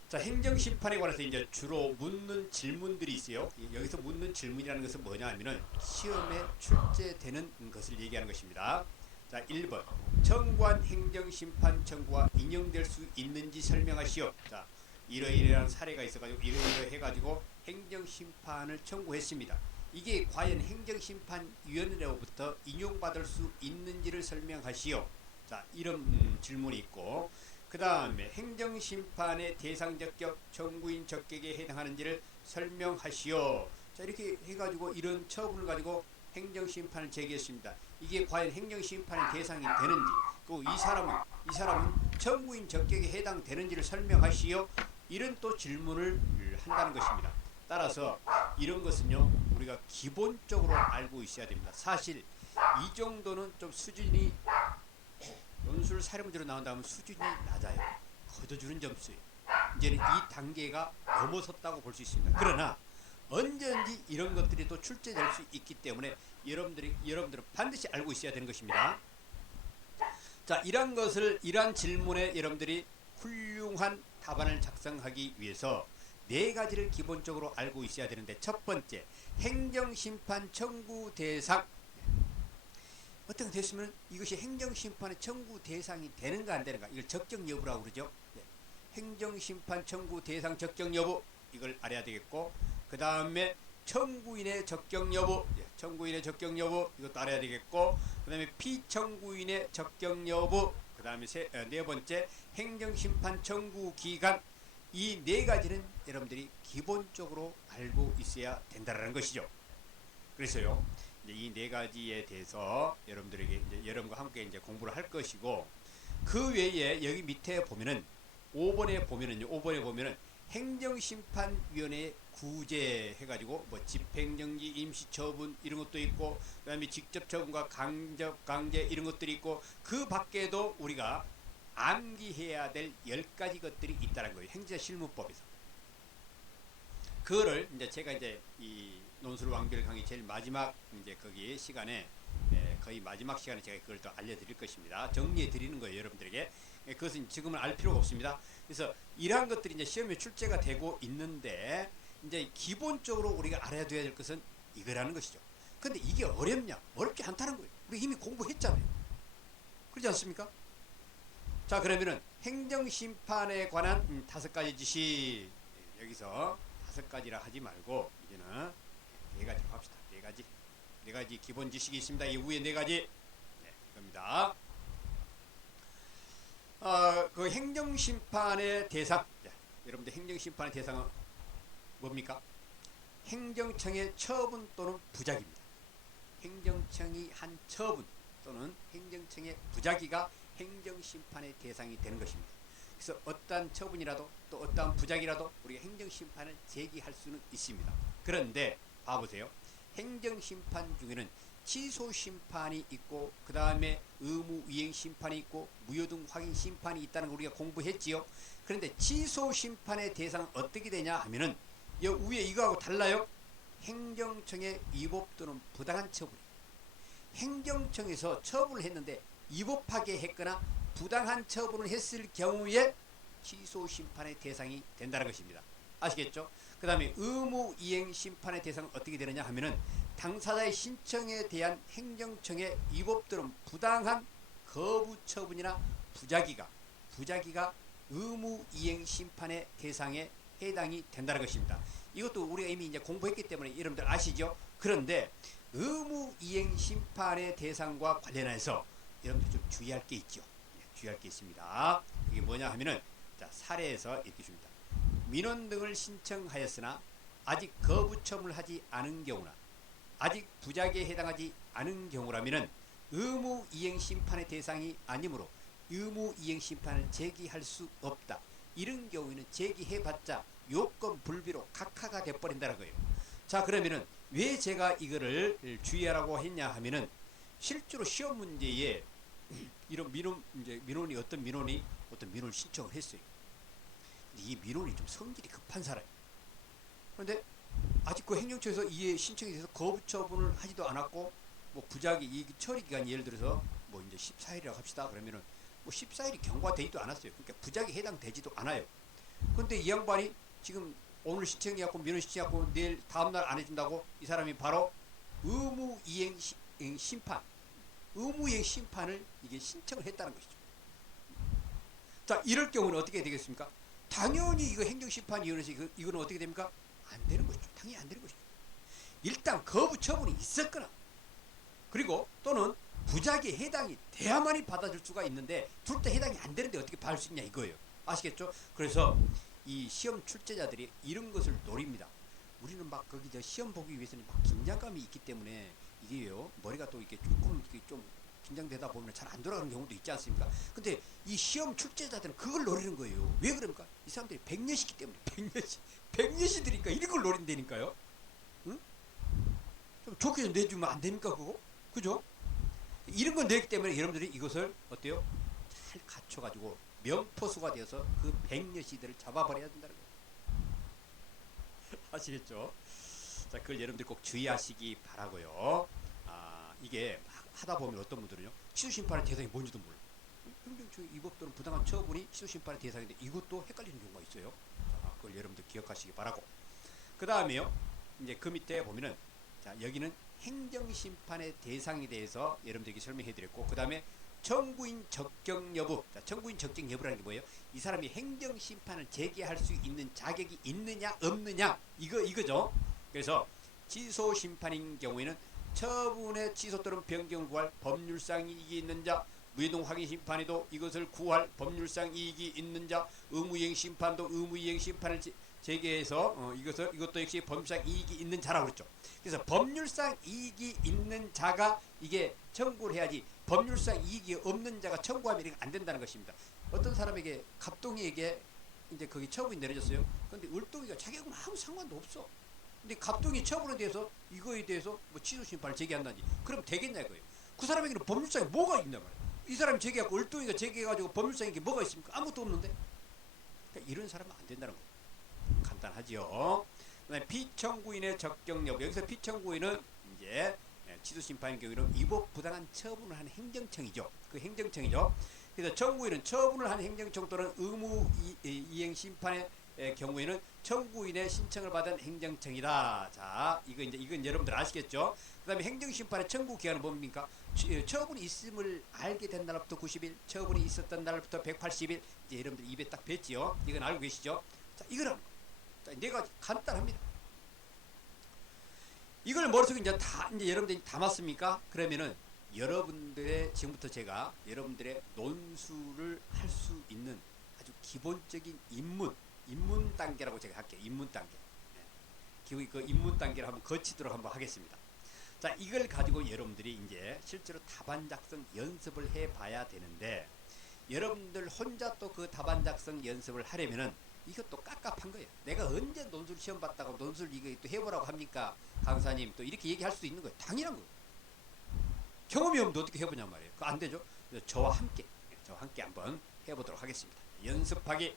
자, 행정심판에 관해서 이제 주로 묻는 질문들이 있어요. 여기서 묻는 질문이라는 것은 뭐냐 하면은 시험에 출제되는 것을 얘기하는 것입니다. 자, 1번 청구한 행정심판 청구가 인용될 수 있는지 설명하시오. 자, 이러이러한 사례가 있어가지고 이러이러 해가지고 행정심판을 청구했습니다. 이게 과연 행정심판위원회로부터 인용받을 수 있는지를 설명하시오. 자, 이런 질문이 있고, 그 다음에 행정심판의 대상 적격 청구인 적격에 해당하는지를 설명하시오. 자, 이렇게 해가지고 이런 처분을 가지고 행정심판을 제기했습니다. 이게 과연 행정심판의 대상이 되는지, 그리고 이 사람은 청구인 적격에 해당되는지를 설명하시오. 이런 또 질문을 한다는 것입니다. 따라서 이런 것은요, 우리가 기본적으로 알고 있어야 됩니다. 사실 이 정도는 좀 수준이 논술 사례 문제로 나온다면 수준이 낮아요. 거둬주는 점수예요. 이제는 이 단계가 넘어섰다고 볼 수 있습니다. 그러나 언제든지 이런 것들이 또 출제될 수 있기 때문에 여러분들은 반드시 알고 있어야 되는 것입니다. 자, 이러한 질문에 여러분들이 훌륭한 답안을 작성하기 위해서 네 가지를 기본적으로 알고 있어야 되는데, 첫 번째, 행정심판 청구 대상. 어떤 게 됐으면 이것이 행정심판의 청구 대상이 되는가 안 되는가, 이걸 적격 여부라고 그러죠. 행정심판 청구 대상 적격 여부, 이걸 알아야 되겠고, 그 다음에 청구인의 적격 여부, 이것도 알아야 되겠고, 그 다음에 피청구인의 적격 여부, 그 다음에 네 번째, 행정심판 청구 기간. 이 네 가지는 여러분들이 기본적으로 알고 있어야 된다는 것이죠. 그래서요, 이 네 가지에 대해서 여러분들에게 이제 여러분과 함께 이제 공부를 할 것이고, 그 외에 여기 밑에 보면은 5번에 보면은 행정심판위원회 구제 해가지고 뭐 집행정지, 임시처분 이런 것도 있고, 그다음에 직접처분과 강제 이런 것들이 있고, 그 밖에도 우리가 암기해야 될 10가지 것들이 있다는 거예요. 행정실무법에서. 그거를 이제 제가 이제 이 논술 완결 강의 제일 마지막 이제 거기 시간에 거의 마지막 시간에 제가 그걸 또 알려드릴 것입니다. 정리해 드리는 거예요, 여러분들에게. 그것은 지금은 알 필요가 없습니다. 그래서 이러한 것들이 이제 시험에 출제가 되고 있는데, 이제 기본적으로 우리가 알아야 될 것은 이거라는 것이죠. 근데 이게 어렵냐? 어렵지 않다는 거예요. 우리 이미 공부했잖아요. 그렇지 않습니까? 자, 그러면은 행정심판에 관한 5가지 지시, 여기서 5가지라 하지 말고 이제는 4가지 합시다. 4가지 기본 지식이 있습니다. 이 위에 4가지. 이겁니다. 그 행정심판의 대상. 여러분들 행정심판의 대상은 뭡니까? 행정청의 처분 또는 부작입니다. 행정청이 한 처분 또는 행정청의 부작위가 행정심판의 대상이 되는 것입니다. 그래서 어떠한 처분이라도 또 어떠한 부작이라도 우리가 행정심판을 제기할 수는 있습니다. 그런데 봐보세요. 행정심판 중에는 취소심판이 있고, 그 다음에 의무이행심판이 있고, 무효등 확인심판이 있다는 걸 우리가 공부했지요. 그런데 취소심판의 대상은 어떻게 되냐 하면은 여기 위에 이거하고 달라요. 행정청의 위법 또는 부당한 처분. 행정청에서 처분을 했는데 위법하게 했거나 부당한 처분을 했을 경우에 취소심판의 대상이 된다는 것입니다. 아시겠죠? 그 다음에 의무이행심판의 대상은 어떻게 되느냐 하면은 당사자의 신청에 대한 행정청의 위법 또는 부당한 거부 처분이나 부작위가 의무이행심판의 대상에 해당이 된다는 것입니다. 이것도 우리가 이미 이제 공부했기 때문에 여러분들 아시죠? 그런데 의무이행심판의 대상과 관련해서 여러분들 좀 주의할 게 있죠. 주의할 게 있습니다. 그게 뭐냐 하면은, 자, 사례에서 이렇게 줍니다. 민원 등을 신청하였으나 아직 거부 처분을 하지 않은 경우나 아직 부작위에 해당하지 않은 경우라면은 의무이행심판의 대상이 아니므로 의무이행심판을 제기할 수 없다. 이런 경우에는 제기해봤자 요건 불비로 각하가 돼버린다는 거예요. 자, 그러면은 왜 제가 이거를 주의하라고 했냐 하면은, 실제로 시험 문제에 이런 어떤 민원을 신청을 했어요. 근데 이 민원이 좀 성질이 급한 사람. 그런데 아직 그 행정처에서 이에 신청이 돼서 거부 처분을 하지도 않았고, 뭐 부작위 이 처리 기간이 예를 들어서 뭐 이제 14일이라고 합시다. 그러면은 뭐 14일이 경과되지도 않았어요. 그러니까 부작위 해당되지도 않아요. 근데 이 양반이 지금 오늘 신청해갖고 면허 신청해갖고 내일 다음날 안 해준다고 이 사람이 바로 의무이행 심판, 의무이행 심판을 이게 신청을 했다는 것이죠. 자, 이럴 경우는 어떻게 되겠습니까? 당연히 이거 행정심판위원회에서 이거는 어떻게 됩니까? 안 되는 것이죠. 당연히 안 되는 것이죠. 일단 거부 처분이 있었거나, 그리고 또는 부작위에 해당이 돼야만이 받아줄 수가 있는데 둘 다 해당이 안 되는데 어떻게 받을 수 있냐 이거예요. 아시겠죠? 그래서 이 시험 출제자들이 이런 것을 노립니다. 우리는 막 거기 저 시험 보기 위해서는 막 긴장감이 있기 때문에 이게요, 머리가 또 이렇게 조금 이렇게 좀 긴장되다 보면 잘 안 돌아가는 경우도 있지 않습니까? 근데 이 시험 출제자들은 그걸 노리는 거예요. 왜 그럽니까? 이 사람들이 백년시기 때문에, 백년시들이니까 이런 걸 노린다니까요. 응? 좀 좋게 좀 내주면 안 됩니까 그거? 그죠? 이런 걸 내기 때문에 여러분들이 이것을 어때요? 잘 갖춰가지고 명포수가 되어서 그 백년시들을 잡아버려야 된다는 거예요. 아시겠죠? 자, 그걸 여러분들 꼭 주의하시기 바라고요. 이게 막 하다 보면 어떤 분들은요, 취소심판의 대상이 뭔지도 몰라. 행정처의 이 법도는 부당한 처분이 취소심판의 대상인데 이것도 헷갈리는 경우가 있어요. 자, 그걸 여러분들 기억하시기 바라고. 그 다음에요, 이제 그 밑에 보면은, 자, 여기는 행정심판의 대상에 대해서 여러분들에게 설명해 드렸고, 그 다음에 청구인 적격 여부. 자, 청구인 적격 여부라는 게 뭐예요? 이 사람이 행정심판을 제기할 수 있는 자격이 있느냐 없느냐, 이거죠. 그래서 취소심판인 경우에는 처분의 취소 또는 변경을 구할 법률상 이익이 있는 자, 무효동 확인 심판에도 이것을 구할 법률상 이익이 있는 자, 의무이행 심판도 의무이행 심판을 제기해서 이것도 역시 법률상 이익이 있는 자라고 그랬죠. 그래서 법률상 이익이 있는 자가 이게 청구를 해야지, 법률상 이익이 없는 자가 청구하면 이게 안 된다는 것입니다. 어떤 사람에게 갑동이에게 이제 거기 처분이 내려졌어요. 근데 을동이가 자기하고는 아무 상관도 없어. 근데 갑동이 처분에 대해서 이거에 대해서 뭐 취소 심판을 제기한다든지 그럼 되겠냐 이거예요. 그 사람에게는 법률상에 뭐가 있나 말이야. 이 사람이 제기하고 을동이가 제기해가지고 법률상에 이게 뭐가 있습니까? 아무것도 없는데. 그러니까 이런 사람은 안 된다는 거예요. 간단하죠. 그다음에 피청구인의 적격 여부. 여기서 피청구인은 이제 취소 심판의 경우에는 위법 부당한 처분을 한 행정청이죠. 그 행정청이죠. 그래서 청구인은 처분을 한 행정청 또는 의무 이행 심판의 경우에는 청구인의 신청을 받은 행정청이다. 자, 이건 여러분들 아시겠죠? 그다음에 행정심판의 청구 기한은 뭡니까? 처분이 있음을 알게 된 날부터 90일, 처분이 있었던 날부터 180일. 이제 여러분들 입에 딱 뱉지요. 이건 알고 계시죠? 자, 이거라는 거. 자, 네 가지 간단합니다. 이걸 머릿속에 이제 여러분들이 담았습니까? 그러면은 여러분들의 지금부터 제가 여러분들의 논술을 할 수 있는 아주 기본적인 입문 단계라고 제가 할게요. 입문 단계. 네. 그 입문 단계를 한번 거치도록 한번 하겠습니다. 자, 이걸 가지고 여러분들이 이제 실제로 답안 작성 연습을 해봐야 되는데, 여러분들 혼자 또 그 답안 작성 연습을 하려면은 이것도 깝깝한 거예요. 내가 언제 논술 시험 봤다고 논술 이거 또 해보라고 합니까? 강사님 또 이렇게 얘기할 수도 있는 거예요. 당연한 거예요. 경험이 없는데 어떻게 해보냔 말이에요. 그거 안 되죠. 저와 함께 한번 해보도록 하겠습니다. 연습하기.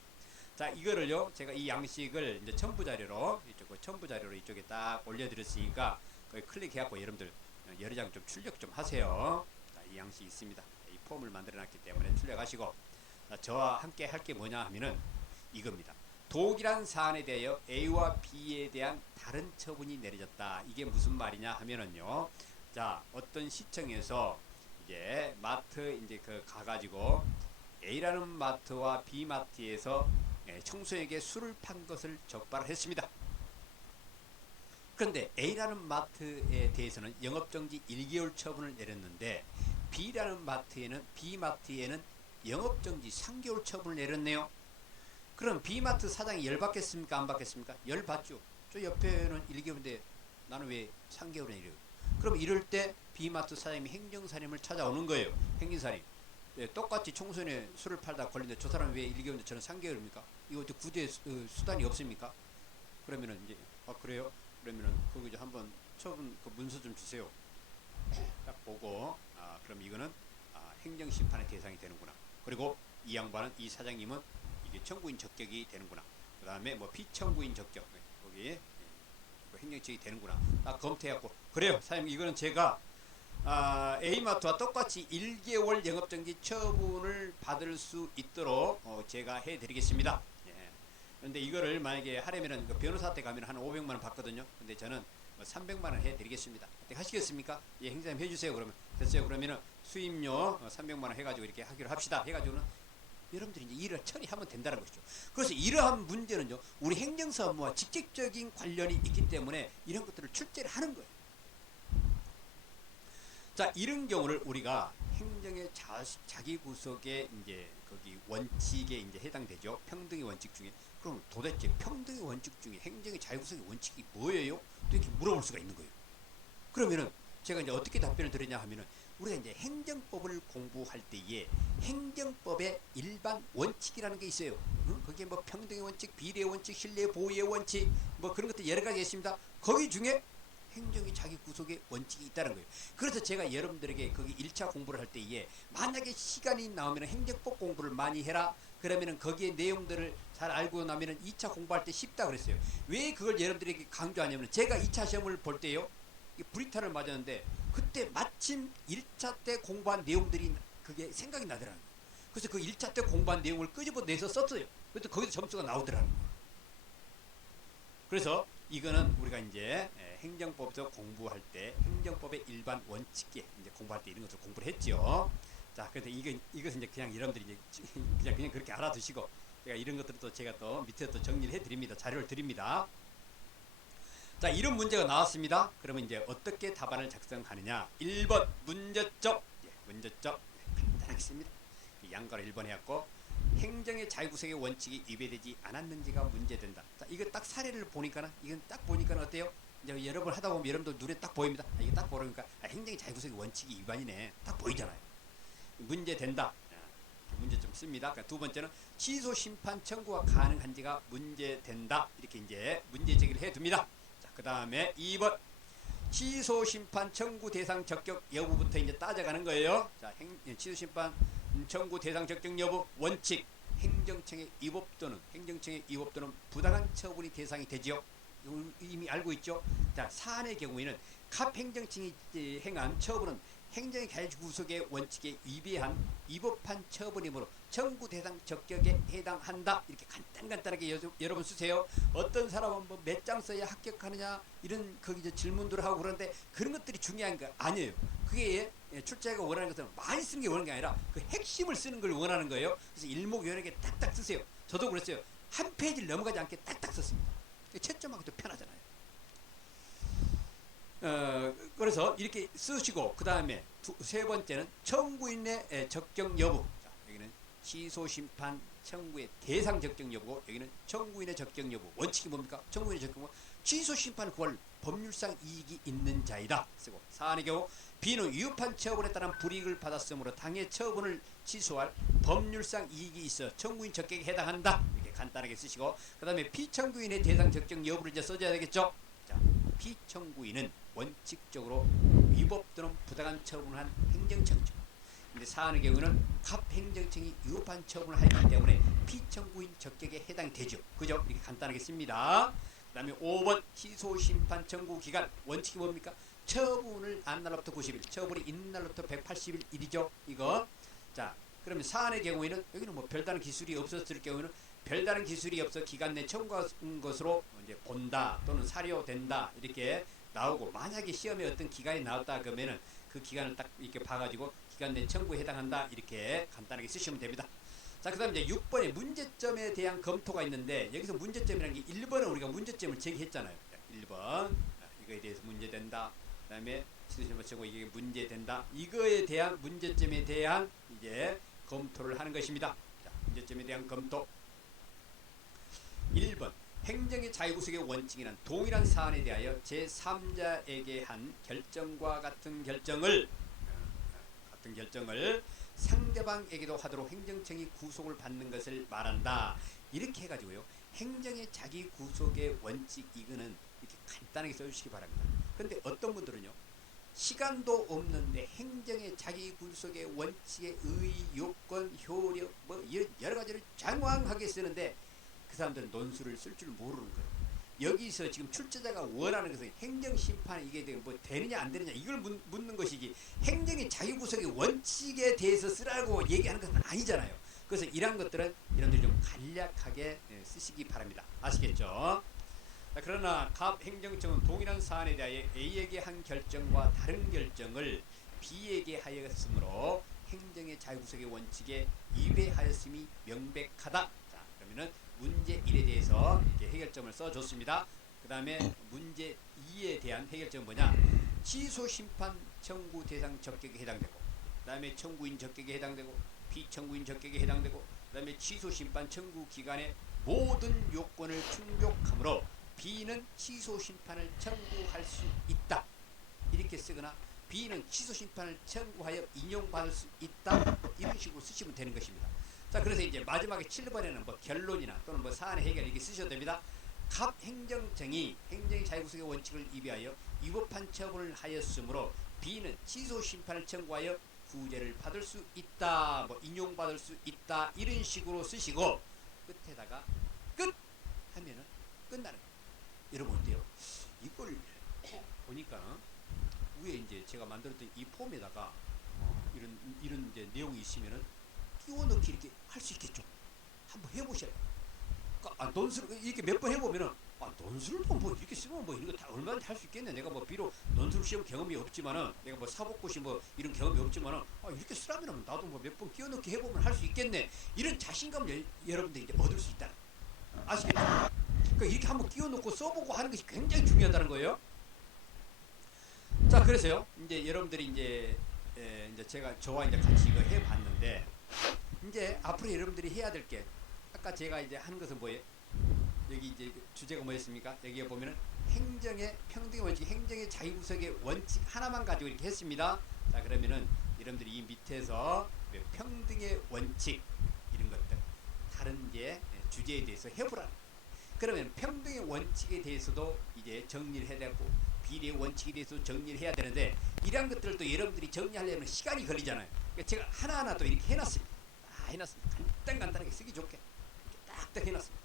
자, 이거를요, 제가 이 양식을 이제 첨부 자료로 이쪽에 딱 올려드렸으니까 거기 클릭해갖고 여러분들 여러 장 좀 출력 좀 하세요. 자, 이 양식 있습니다. 이 폼을 만들어놨기 때문에 출력하시고, 자, 저와 함께 할 게 뭐냐 하면은 이겁니다. 동일한 사안에 대하여 A와 B에 대한 다른 처분이 내려졌다. 이게 무슨 말이냐 하면은요, 자, 어떤 시청에서 이제 마트 이제 가가지고 A라는 마트와 B 마트에서 청소년에게 술을 판 것을 적발을 했습니다. 그런데 A라는 마트에 대해서는 영업정지 1개월 처분을 내렸는데 B라는 B 마트에는 영업정지 3개월 처분을 내렸네요. 그럼 B마트 사장이 열받겠습니까? 안 받겠습니까? 열받죠. 저 옆에는 1개월인데 나는 왜 3개월이나 이래요? 그럼 이럴 때 B마트 사장님이 행정사님을 찾아오는 거예요. 행정사님, 똑같이 청소년에 술을 팔다 걸리는데 저 사람은 왜 1개월인데 저는 3개월입니까? 이거 구제 수단이 없습니까? 그러면은 이제 그래요? 그러면은 거기 이제 한번 처분 그 문서 좀 주세요. 딱 보고 그럼 이거는 행정심판의 대상이 되는구나. 그리고 이 양반은, 이 사장님은 이게 청구인 적격이 되는구나. 그 다음에 뭐 피청구인 적격, 거기 행정처이 되는구나. 딱 검토해갖고 그래요. 사장님 이거는 제가 A마트와 똑같이 1개월 영업정지 처분을 받을 수 있도록 제가 해드리겠습니다. 예. 그런데 이거를 만약에 하려면은 그 변호사한테 가면 한 500만 원 받거든요. 근데 저는 300만 원 해드리겠습니다. 어떻게 하시겠습니까? 예, 행사님 해주세요. 그러면 됐어요. 그러면은 수임료 300만 원 해가지고 이렇게 하기로 합시다. 해가지고는 여러분들이 이제 일을 처리하면 된다는 것이죠. 그래서 이러한 문제는요, 우리 행정사 업무와 직접적인 관련이 있기 때문에 이런 것들을 출제를 하는 거예요. 자, 이런 경우를 우리가 행정의 자기 구속의 이제 거기 원칙에 이제 해당되죠. 평등의 원칙 중에. 그럼 도대체 평등의 원칙 중에 행정의 자유구속의 원칙이 뭐예요? 또 이렇게 물어볼 수가 있는 거예요. 그러면은 제가 이제 어떻게 답변을 드리냐 하면은 우리가 이제 행정법을 공부할 때에 행정법의 일반 원칙이라는 게 있어요. 거기에 뭐 평등의 원칙, 비례의 원칙, 신뢰 보호의 원칙, 뭐 그런 것들 여러 가지 있습니다. 거기 중에 행정의 자기 구속의 원칙이 있다는 거예요. 그래서 제가 여러분들에게 거기 1차 공부를 할 때에 만약에 시간이 나오면 행정법 공부를 많이 해라. 그러면은 거기에 내용들을 잘 알고 나면은 2차 공부할 때 쉽다 그랬어요. 왜 그걸 여러분들에게 강조하냐면 제가 2차 시험을 볼 때요. 브리타를 맞았는데 그때 마침 1차 때 공부한 내용들이 그게 생각이 나더라고요. 그래서 그 1차 때 공부한 내용을 끄집어내서 썼어요. 그래서 거기서 점수가 나오더라고요. 그래서 이거는 우리가 이제 행정법에서 공부할 때 행정법의 일반 원칙에 이제 공부할 때 이런 것을 공부를 했죠. 자, 그런데 이것은 이제 그냥 여러분들이 이제 그냥 그렇게 알아두시고 제가 이런 것들을 또 제가 또 밑에 또 정리를 해드립니다. 자료를 드립니다. 자, 이런 문제가 나왔습니다. 그러면 이제 어떻게 답안을 작성하느냐? 1번 문제점. 예, 문제점. 간단하게 씁니다. 양가로 1번 해갖고 행정의 자유구속의 원칙이 위배되지 않았는지가 문제된다. 자, 이거 딱 사례를 보니까는 이건 딱 보니까는 어때요? 이제 여러 번 하다 보면 여러분들 눈에 딱 보입니다. 이게 딱 보니까 행정의 자유구속의 원칙이 위반이네. 딱 보이잖아요. 문제된다. 문제점 씁니다. 그러니까 두 번째는 취소 심판 청구가 가능한지가 문제된다. 이렇게 이제 문제 제기를 해둡니다. 자, 그 다음에 2번 취소 심판 청구 대상 적격 여부부터 이제 따져가는 거예요. 자, 취소 심판 청구 대상 적격 여부 원칙 행정청의 위법 또는 부당한 처분이 대상이 되지요. 이미 알고 있죠. 자, 사안의 경우에는 갑 행정청이 행한 처분은 행정의 자유구속의 원칙에 위법한 처분이므로 청구 대상 적격에 해당한다. 이렇게 간단하게 여러분 쓰세요. 어떤 사람은 뭐 몇 장 써야 합격하느냐 이런 거기 질문들을 하고 그러는데 그런 것들이 중요한 거 아니에요. 그게 출제자가 원하는 것은 많이 쓰는 게 원하는 게 아니라 그 핵심을 쓰는 걸 원하는 거예요. 그래서 일목요연하게 딱딱 쓰세요. 저도 그랬어요. 한 페이지를 넘어가지 않게 딱딱 썼습니다. 채점하기도 편하잖아요. 그래서 이렇게 쓰시고 그 다음에 세 번째는 청구인의 적격 여부. 자, 여기는 취소 심판 청구의 대상 적격 여부고 여기는 청구인의 적격 여부. 원칙이 뭡니까? 청구인의 적격 여부. 취소 심판 구할 법률상 이익이 있는 자이다. 쓰고 사안의 경우 B는 위법한 처분에 따른 불이익을 받았으므로 당해 처분을 취소할 법률상 이익이 있어 청구인 적격에 해당한다. 이렇게 간단하게 쓰시고 그 다음에 피청구인의 대상 적격 여부를 이제 써줘야 되겠죠. 자, 피청구인은 원칙적으로 위법 또는 부당한 처분을 한 행정청이죠. 근데 사안의 경우는 갑 행정청이 위법한 처분을 하기 때문에 피청구인 적격에 해당이 되죠. 그죠? 이렇게 간단하게 씁니다. 그 다음에 5번 취소 심판 청구 기간 원칙이 뭡니까? 처분을 안 날로부터 90일, 처분이 있는 날로부터 180일 일이죠. 이거. 자, 그러면 사안의 경우에는 여기는 뭐 별다른 기술이 없었을 경우에는 별다른 기술이 없어 기간 내 청구한 것으로 이제 본다 또는 사료된다 이렇게 나오고 만약에 시험에 어떤 기간이 나왔다 그러면은 그 기간을 딱 이렇게 봐가지고 기간 내 청구에 해당한다 이렇게 간단하게 쓰시면 됩니다. 자, 그 다음 이제 6번에 문제점에 대한 검토가 있는데 여기서 문제점이라는 게 1번은 우리가 문제점을 제기했잖아요. 1번 이거에 대해서 문제된다. 그 다음에 시도시험 청구 이게 문제된다. 이거에 대한 문제점에 대한 이제 검토를 하는 것입니다. 자, 문제점에 대한 검토. 1번 행정의 자유구속의 원칙이란 동일한 사안에 대하여 제3자에게 한 결정과 같은 결정을 상대방에게도 하도록 행정청이 구속을 받는 것을 말한다. 이렇게 해가지고요. 행정의 자기 구속의 원칙 이거는 이렇게 간단하게 써주시기 바랍니다. 그런데 어떤 분들은요. 시간도 없는데 행정의 자기 구속의 원칙의 의, 요건, 효력 뭐 여러 가지를 장황하게 쓰는데 그 사람들은 논술을 쓸 줄 모르는 거예요. 여기서 지금 출제자가 원하는 것은 행정심판 이게 뭐 되느냐 안 되느냐 이걸 묻는 것이지 행정의 자유구속의 원칙에 대해서 쓰라고 얘기하는 것은 아니잖아요. 그래서 이런 것들은 여러분들이 좀 간략하게 쓰시기 바랍니다. 아시겠죠? 자, 그러나 갑 행정청은 동일한 사안에 대하여 A에게 한 결정과 다른 결정을 B에게 하였으므로 행정의 자유구속의 원칙에 위배하였음이 명백하다. 자, 그러면은 문제 1에 대해서 이렇게 해결점을 써줬습니다. 그 다음에 문제 2에 대한 해결점은 뭐냐? 취소 심판 청구 대상 적격에 해당되고, 그 다음에 청구인 적격에 해당되고, 비청구인 적격에 해당되고, 그 다음에 취소 심판 청구 기간의 모든 요건을 충족하므로 B는 취소 심판을 청구할 수 있다. 이렇게 쓰거나 B는 취소 심판을 청구하여 인용받을 수 있다. 이런 식으로 쓰시면 되는 것입니다. 자, 그래서 이제 마지막에 7번에는 뭐 결론이나 또는 뭐 사안의 해결 이렇게 쓰셔도 됩니다. 갑 행정청이 행정의 자유구속의 원칙을 위배하여 위법한 처분을 하였으므로 B는 취소 심판을 청구하여 구제를 받을 수 있다. 뭐 인용받을 수 있다. 이런 식으로 쓰시고 끝에다가 끝 하면은 끝나는 거예요. 여러분 어때요? 이걸 보니까 위에 이제 제가 만들었던 이 폼에다가 이런 이제 내용이 있으면은 끼워 넣기 이렇게 할 수 있겠죠. 한번 해보셔요. 그러니까 논술을 이렇게 몇 번 해보면은 논술을 뭐 이렇게 쓰면 뭐 이런 거 다 얼마든지 할 수 있겠네. 내가 뭐 비록 논술 시험 경험이 없지만은 내가 뭐 사법고시 뭐 이런 경험이 없지만은 이렇게 쓰라면은 나도 뭐 몇 번 끼워 넣기 해보면 할 수 있겠네. 이런 자신감을 여러분들이 이제 얻을 수 있다. 아시겠죠? 그러니까 이렇게 한번 끼워 넣고 써보고 하는 것이 굉장히 중요하다는 거예요. 자, 그래서요. 이제 여러분들이 이제 제가 저와 이제 같이 이거 해봤는데 이제 앞으로 여러분들이 해야 될 게 아까 제가 이제 한 것은 뭐예요? 여기 이제 주제가 뭐였습니까? 여기에 보면은 행정의 평등의 원칙, 행정의 자유구속의 원칙 하나만 가지고 이렇게 했습니다. 자, 그러면은 여러분들이 이 밑에서 평등의 원칙 이런 것들 다른 이제 주제에 대해서 해보라. 그러면 평등의 원칙에 대해서도 이제 정리를 해야 되고 비례의 원칙에 대해서 정리를 해야 되는데 이런 것들을 또 여러분들이 정리하려면 시간이 걸리잖아요. 그러니까 제가 하나하나 또 이렇게 해놨습니다. 해놨습니다. 간단하게 쓰기 좋게 이렇게 딱딱 해놨습니다.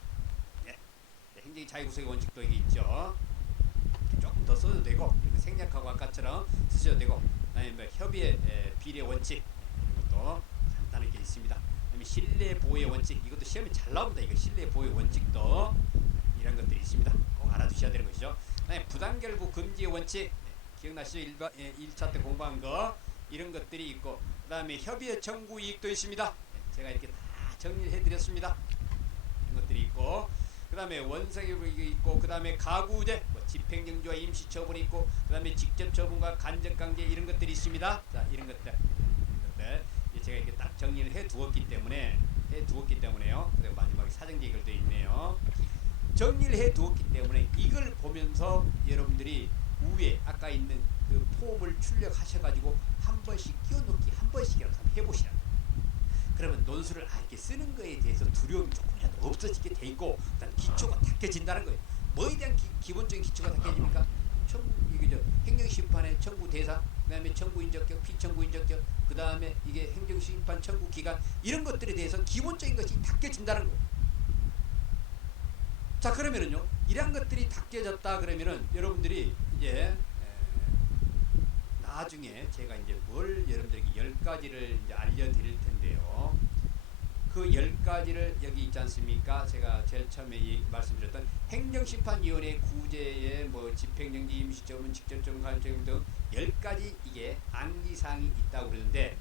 예. 행정의 자유구속의 원칙도 이게 있죠. 조금 더 써도 되고 생략하고 아까처럼 쓰셔도 되고 그다음에 뭐 협의의 비례 원칙 이런 것도 간단하게 있습니다. 그다음에 신뢰 보호의 원칙 이것도 시험에 잘 나옵니다. 이거 신뢰 보호의 원칙도 이런 것들이 있습니다. 꼭 알아두셔야 되는 것이죠. 그다음에 부당결부 금지의 원칙 기억나시죠? 1차 때 공부한 거 이런 것들이 있고 그 다음에 협의의 청구 이익도 있습니다. 제가 이렇게 다 정리를 해드렸습니다. 이런 것들이 있고 그 다음에 원상협의가 있고 그 다음에 가구제 뭐 집행정지와 임시처분이 있고 그 다음에 직접처분과 간접강제 이런 것들이 있습니다. 자, 이런 것들 제가 이렇게 딱 정리를 해두었기 때문에요. 그리고 마지막에 사정제 이걸도 있네요. 정리를 해두었기 때문에 이걸 보면서 여러분들이 위에 아까 있는 그 폼을 출력하셔가지고 한 번씩 끼워넣기 한 번씩이라도 한번 해보시라. 그러면 논술을 이렇게 쓰는 거에 대해서 두려움이 조금이라도 없어지게 돼 있고 일단 기초가 닦여진다는 거예요. 뭐에 대한 기본적인 기초가 닦여집니까? 행정심판의 청구 대상, 그 다음에 청구인 적격, 피청구인 적격, 그 다음에 이게 행정심판 청구 기간 이런 것들에 대해서 기본적인 것이 닦여진다는 거예요. 자, 그러면은요 이런 것들이 닦여졌다 그러면은 여러분들이 이제 나중에 제가 이제 뭘 여러분들에게 10가지를 이제 알려드릴 텐데요. 그 10가지를 여기 있지 않습니까? 제가 제일 처음에 말씀드렸던 행정심판위원회 구제에 뭐 집행정지, 임시처분, 직접처분, 간접처분 등 10가지 이게 암기사항이 있다고 그러는데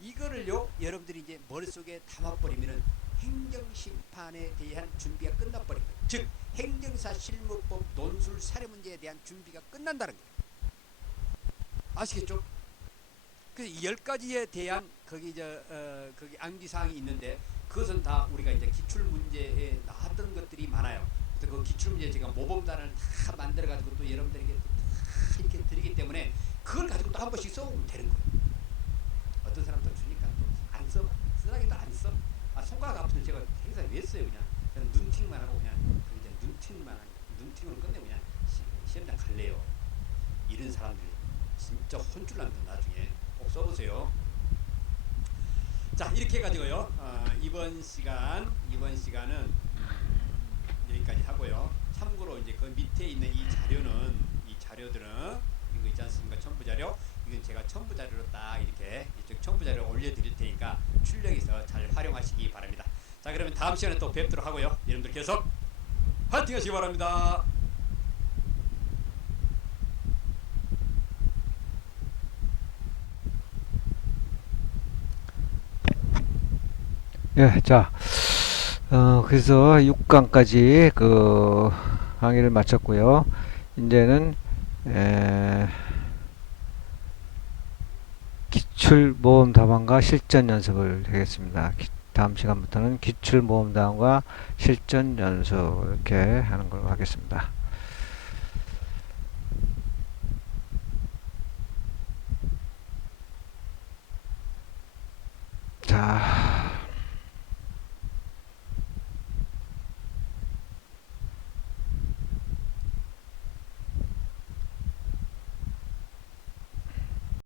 이거를요 여러분들이 이제 머릿속에 담아버리면은 행정심판에 대한 준비가 끝나버린 거예요. 즉 행정사 실무법 논술 사례 문제에 대한 준비가 끝난다는 거예요. 아시겠죠? 그래서 이 10가지에 대한 거기 암기 사항이 있는데 그것은 다 우리가 이제 기출 문제에 나왔던 것들이 많아요. 그래서 그 기출 문제 제가 모범단을 다 만들어 가지고 또 여러분들에게 다 이렇게 드리기 때문에 그걸 가지고 또 한 번씩 써보면 되는 거예요. 어떤 사람도 주니까 또 안 써. 쓰라기도 안 써. 손가락 아픈데 제가 행사 왜 써요? 그냥 눈팅만 하고 그냥 눈팅으로 끝내고 그냥 시험장 갈래요. 이런 사람들이 진짜 혼쭐 납니다. 나중에 꼭 써보세요. 자, 이렇게 해가지고요 이번 시간은 여기까지 하고요. 참고로 이제 그 밑에 있는 이 자료는 이 자료들은 이거 있지 않습니까? 첨부 자료. 이건 제가 첨부 자료로 딱 이렇게 이쪽 첨부 자료를 올려드릴 테니까 출력해서 잘 활용하시기 바랍니다. 자, 그러면 다음 시간에 또 뵙도록 하고요. 여러분들 계속 파이팅 하시기 바랍니다. 예, 자, 그래서 6강까지 그 강의를 마쳤고요. 이제는 에, 기출모험 답안과 실전 연습을 하겠습니다. 다음 시간부터는 기출모험 답안과 실전 연습 이렇게 하는 걸로 하겠습니다. 자.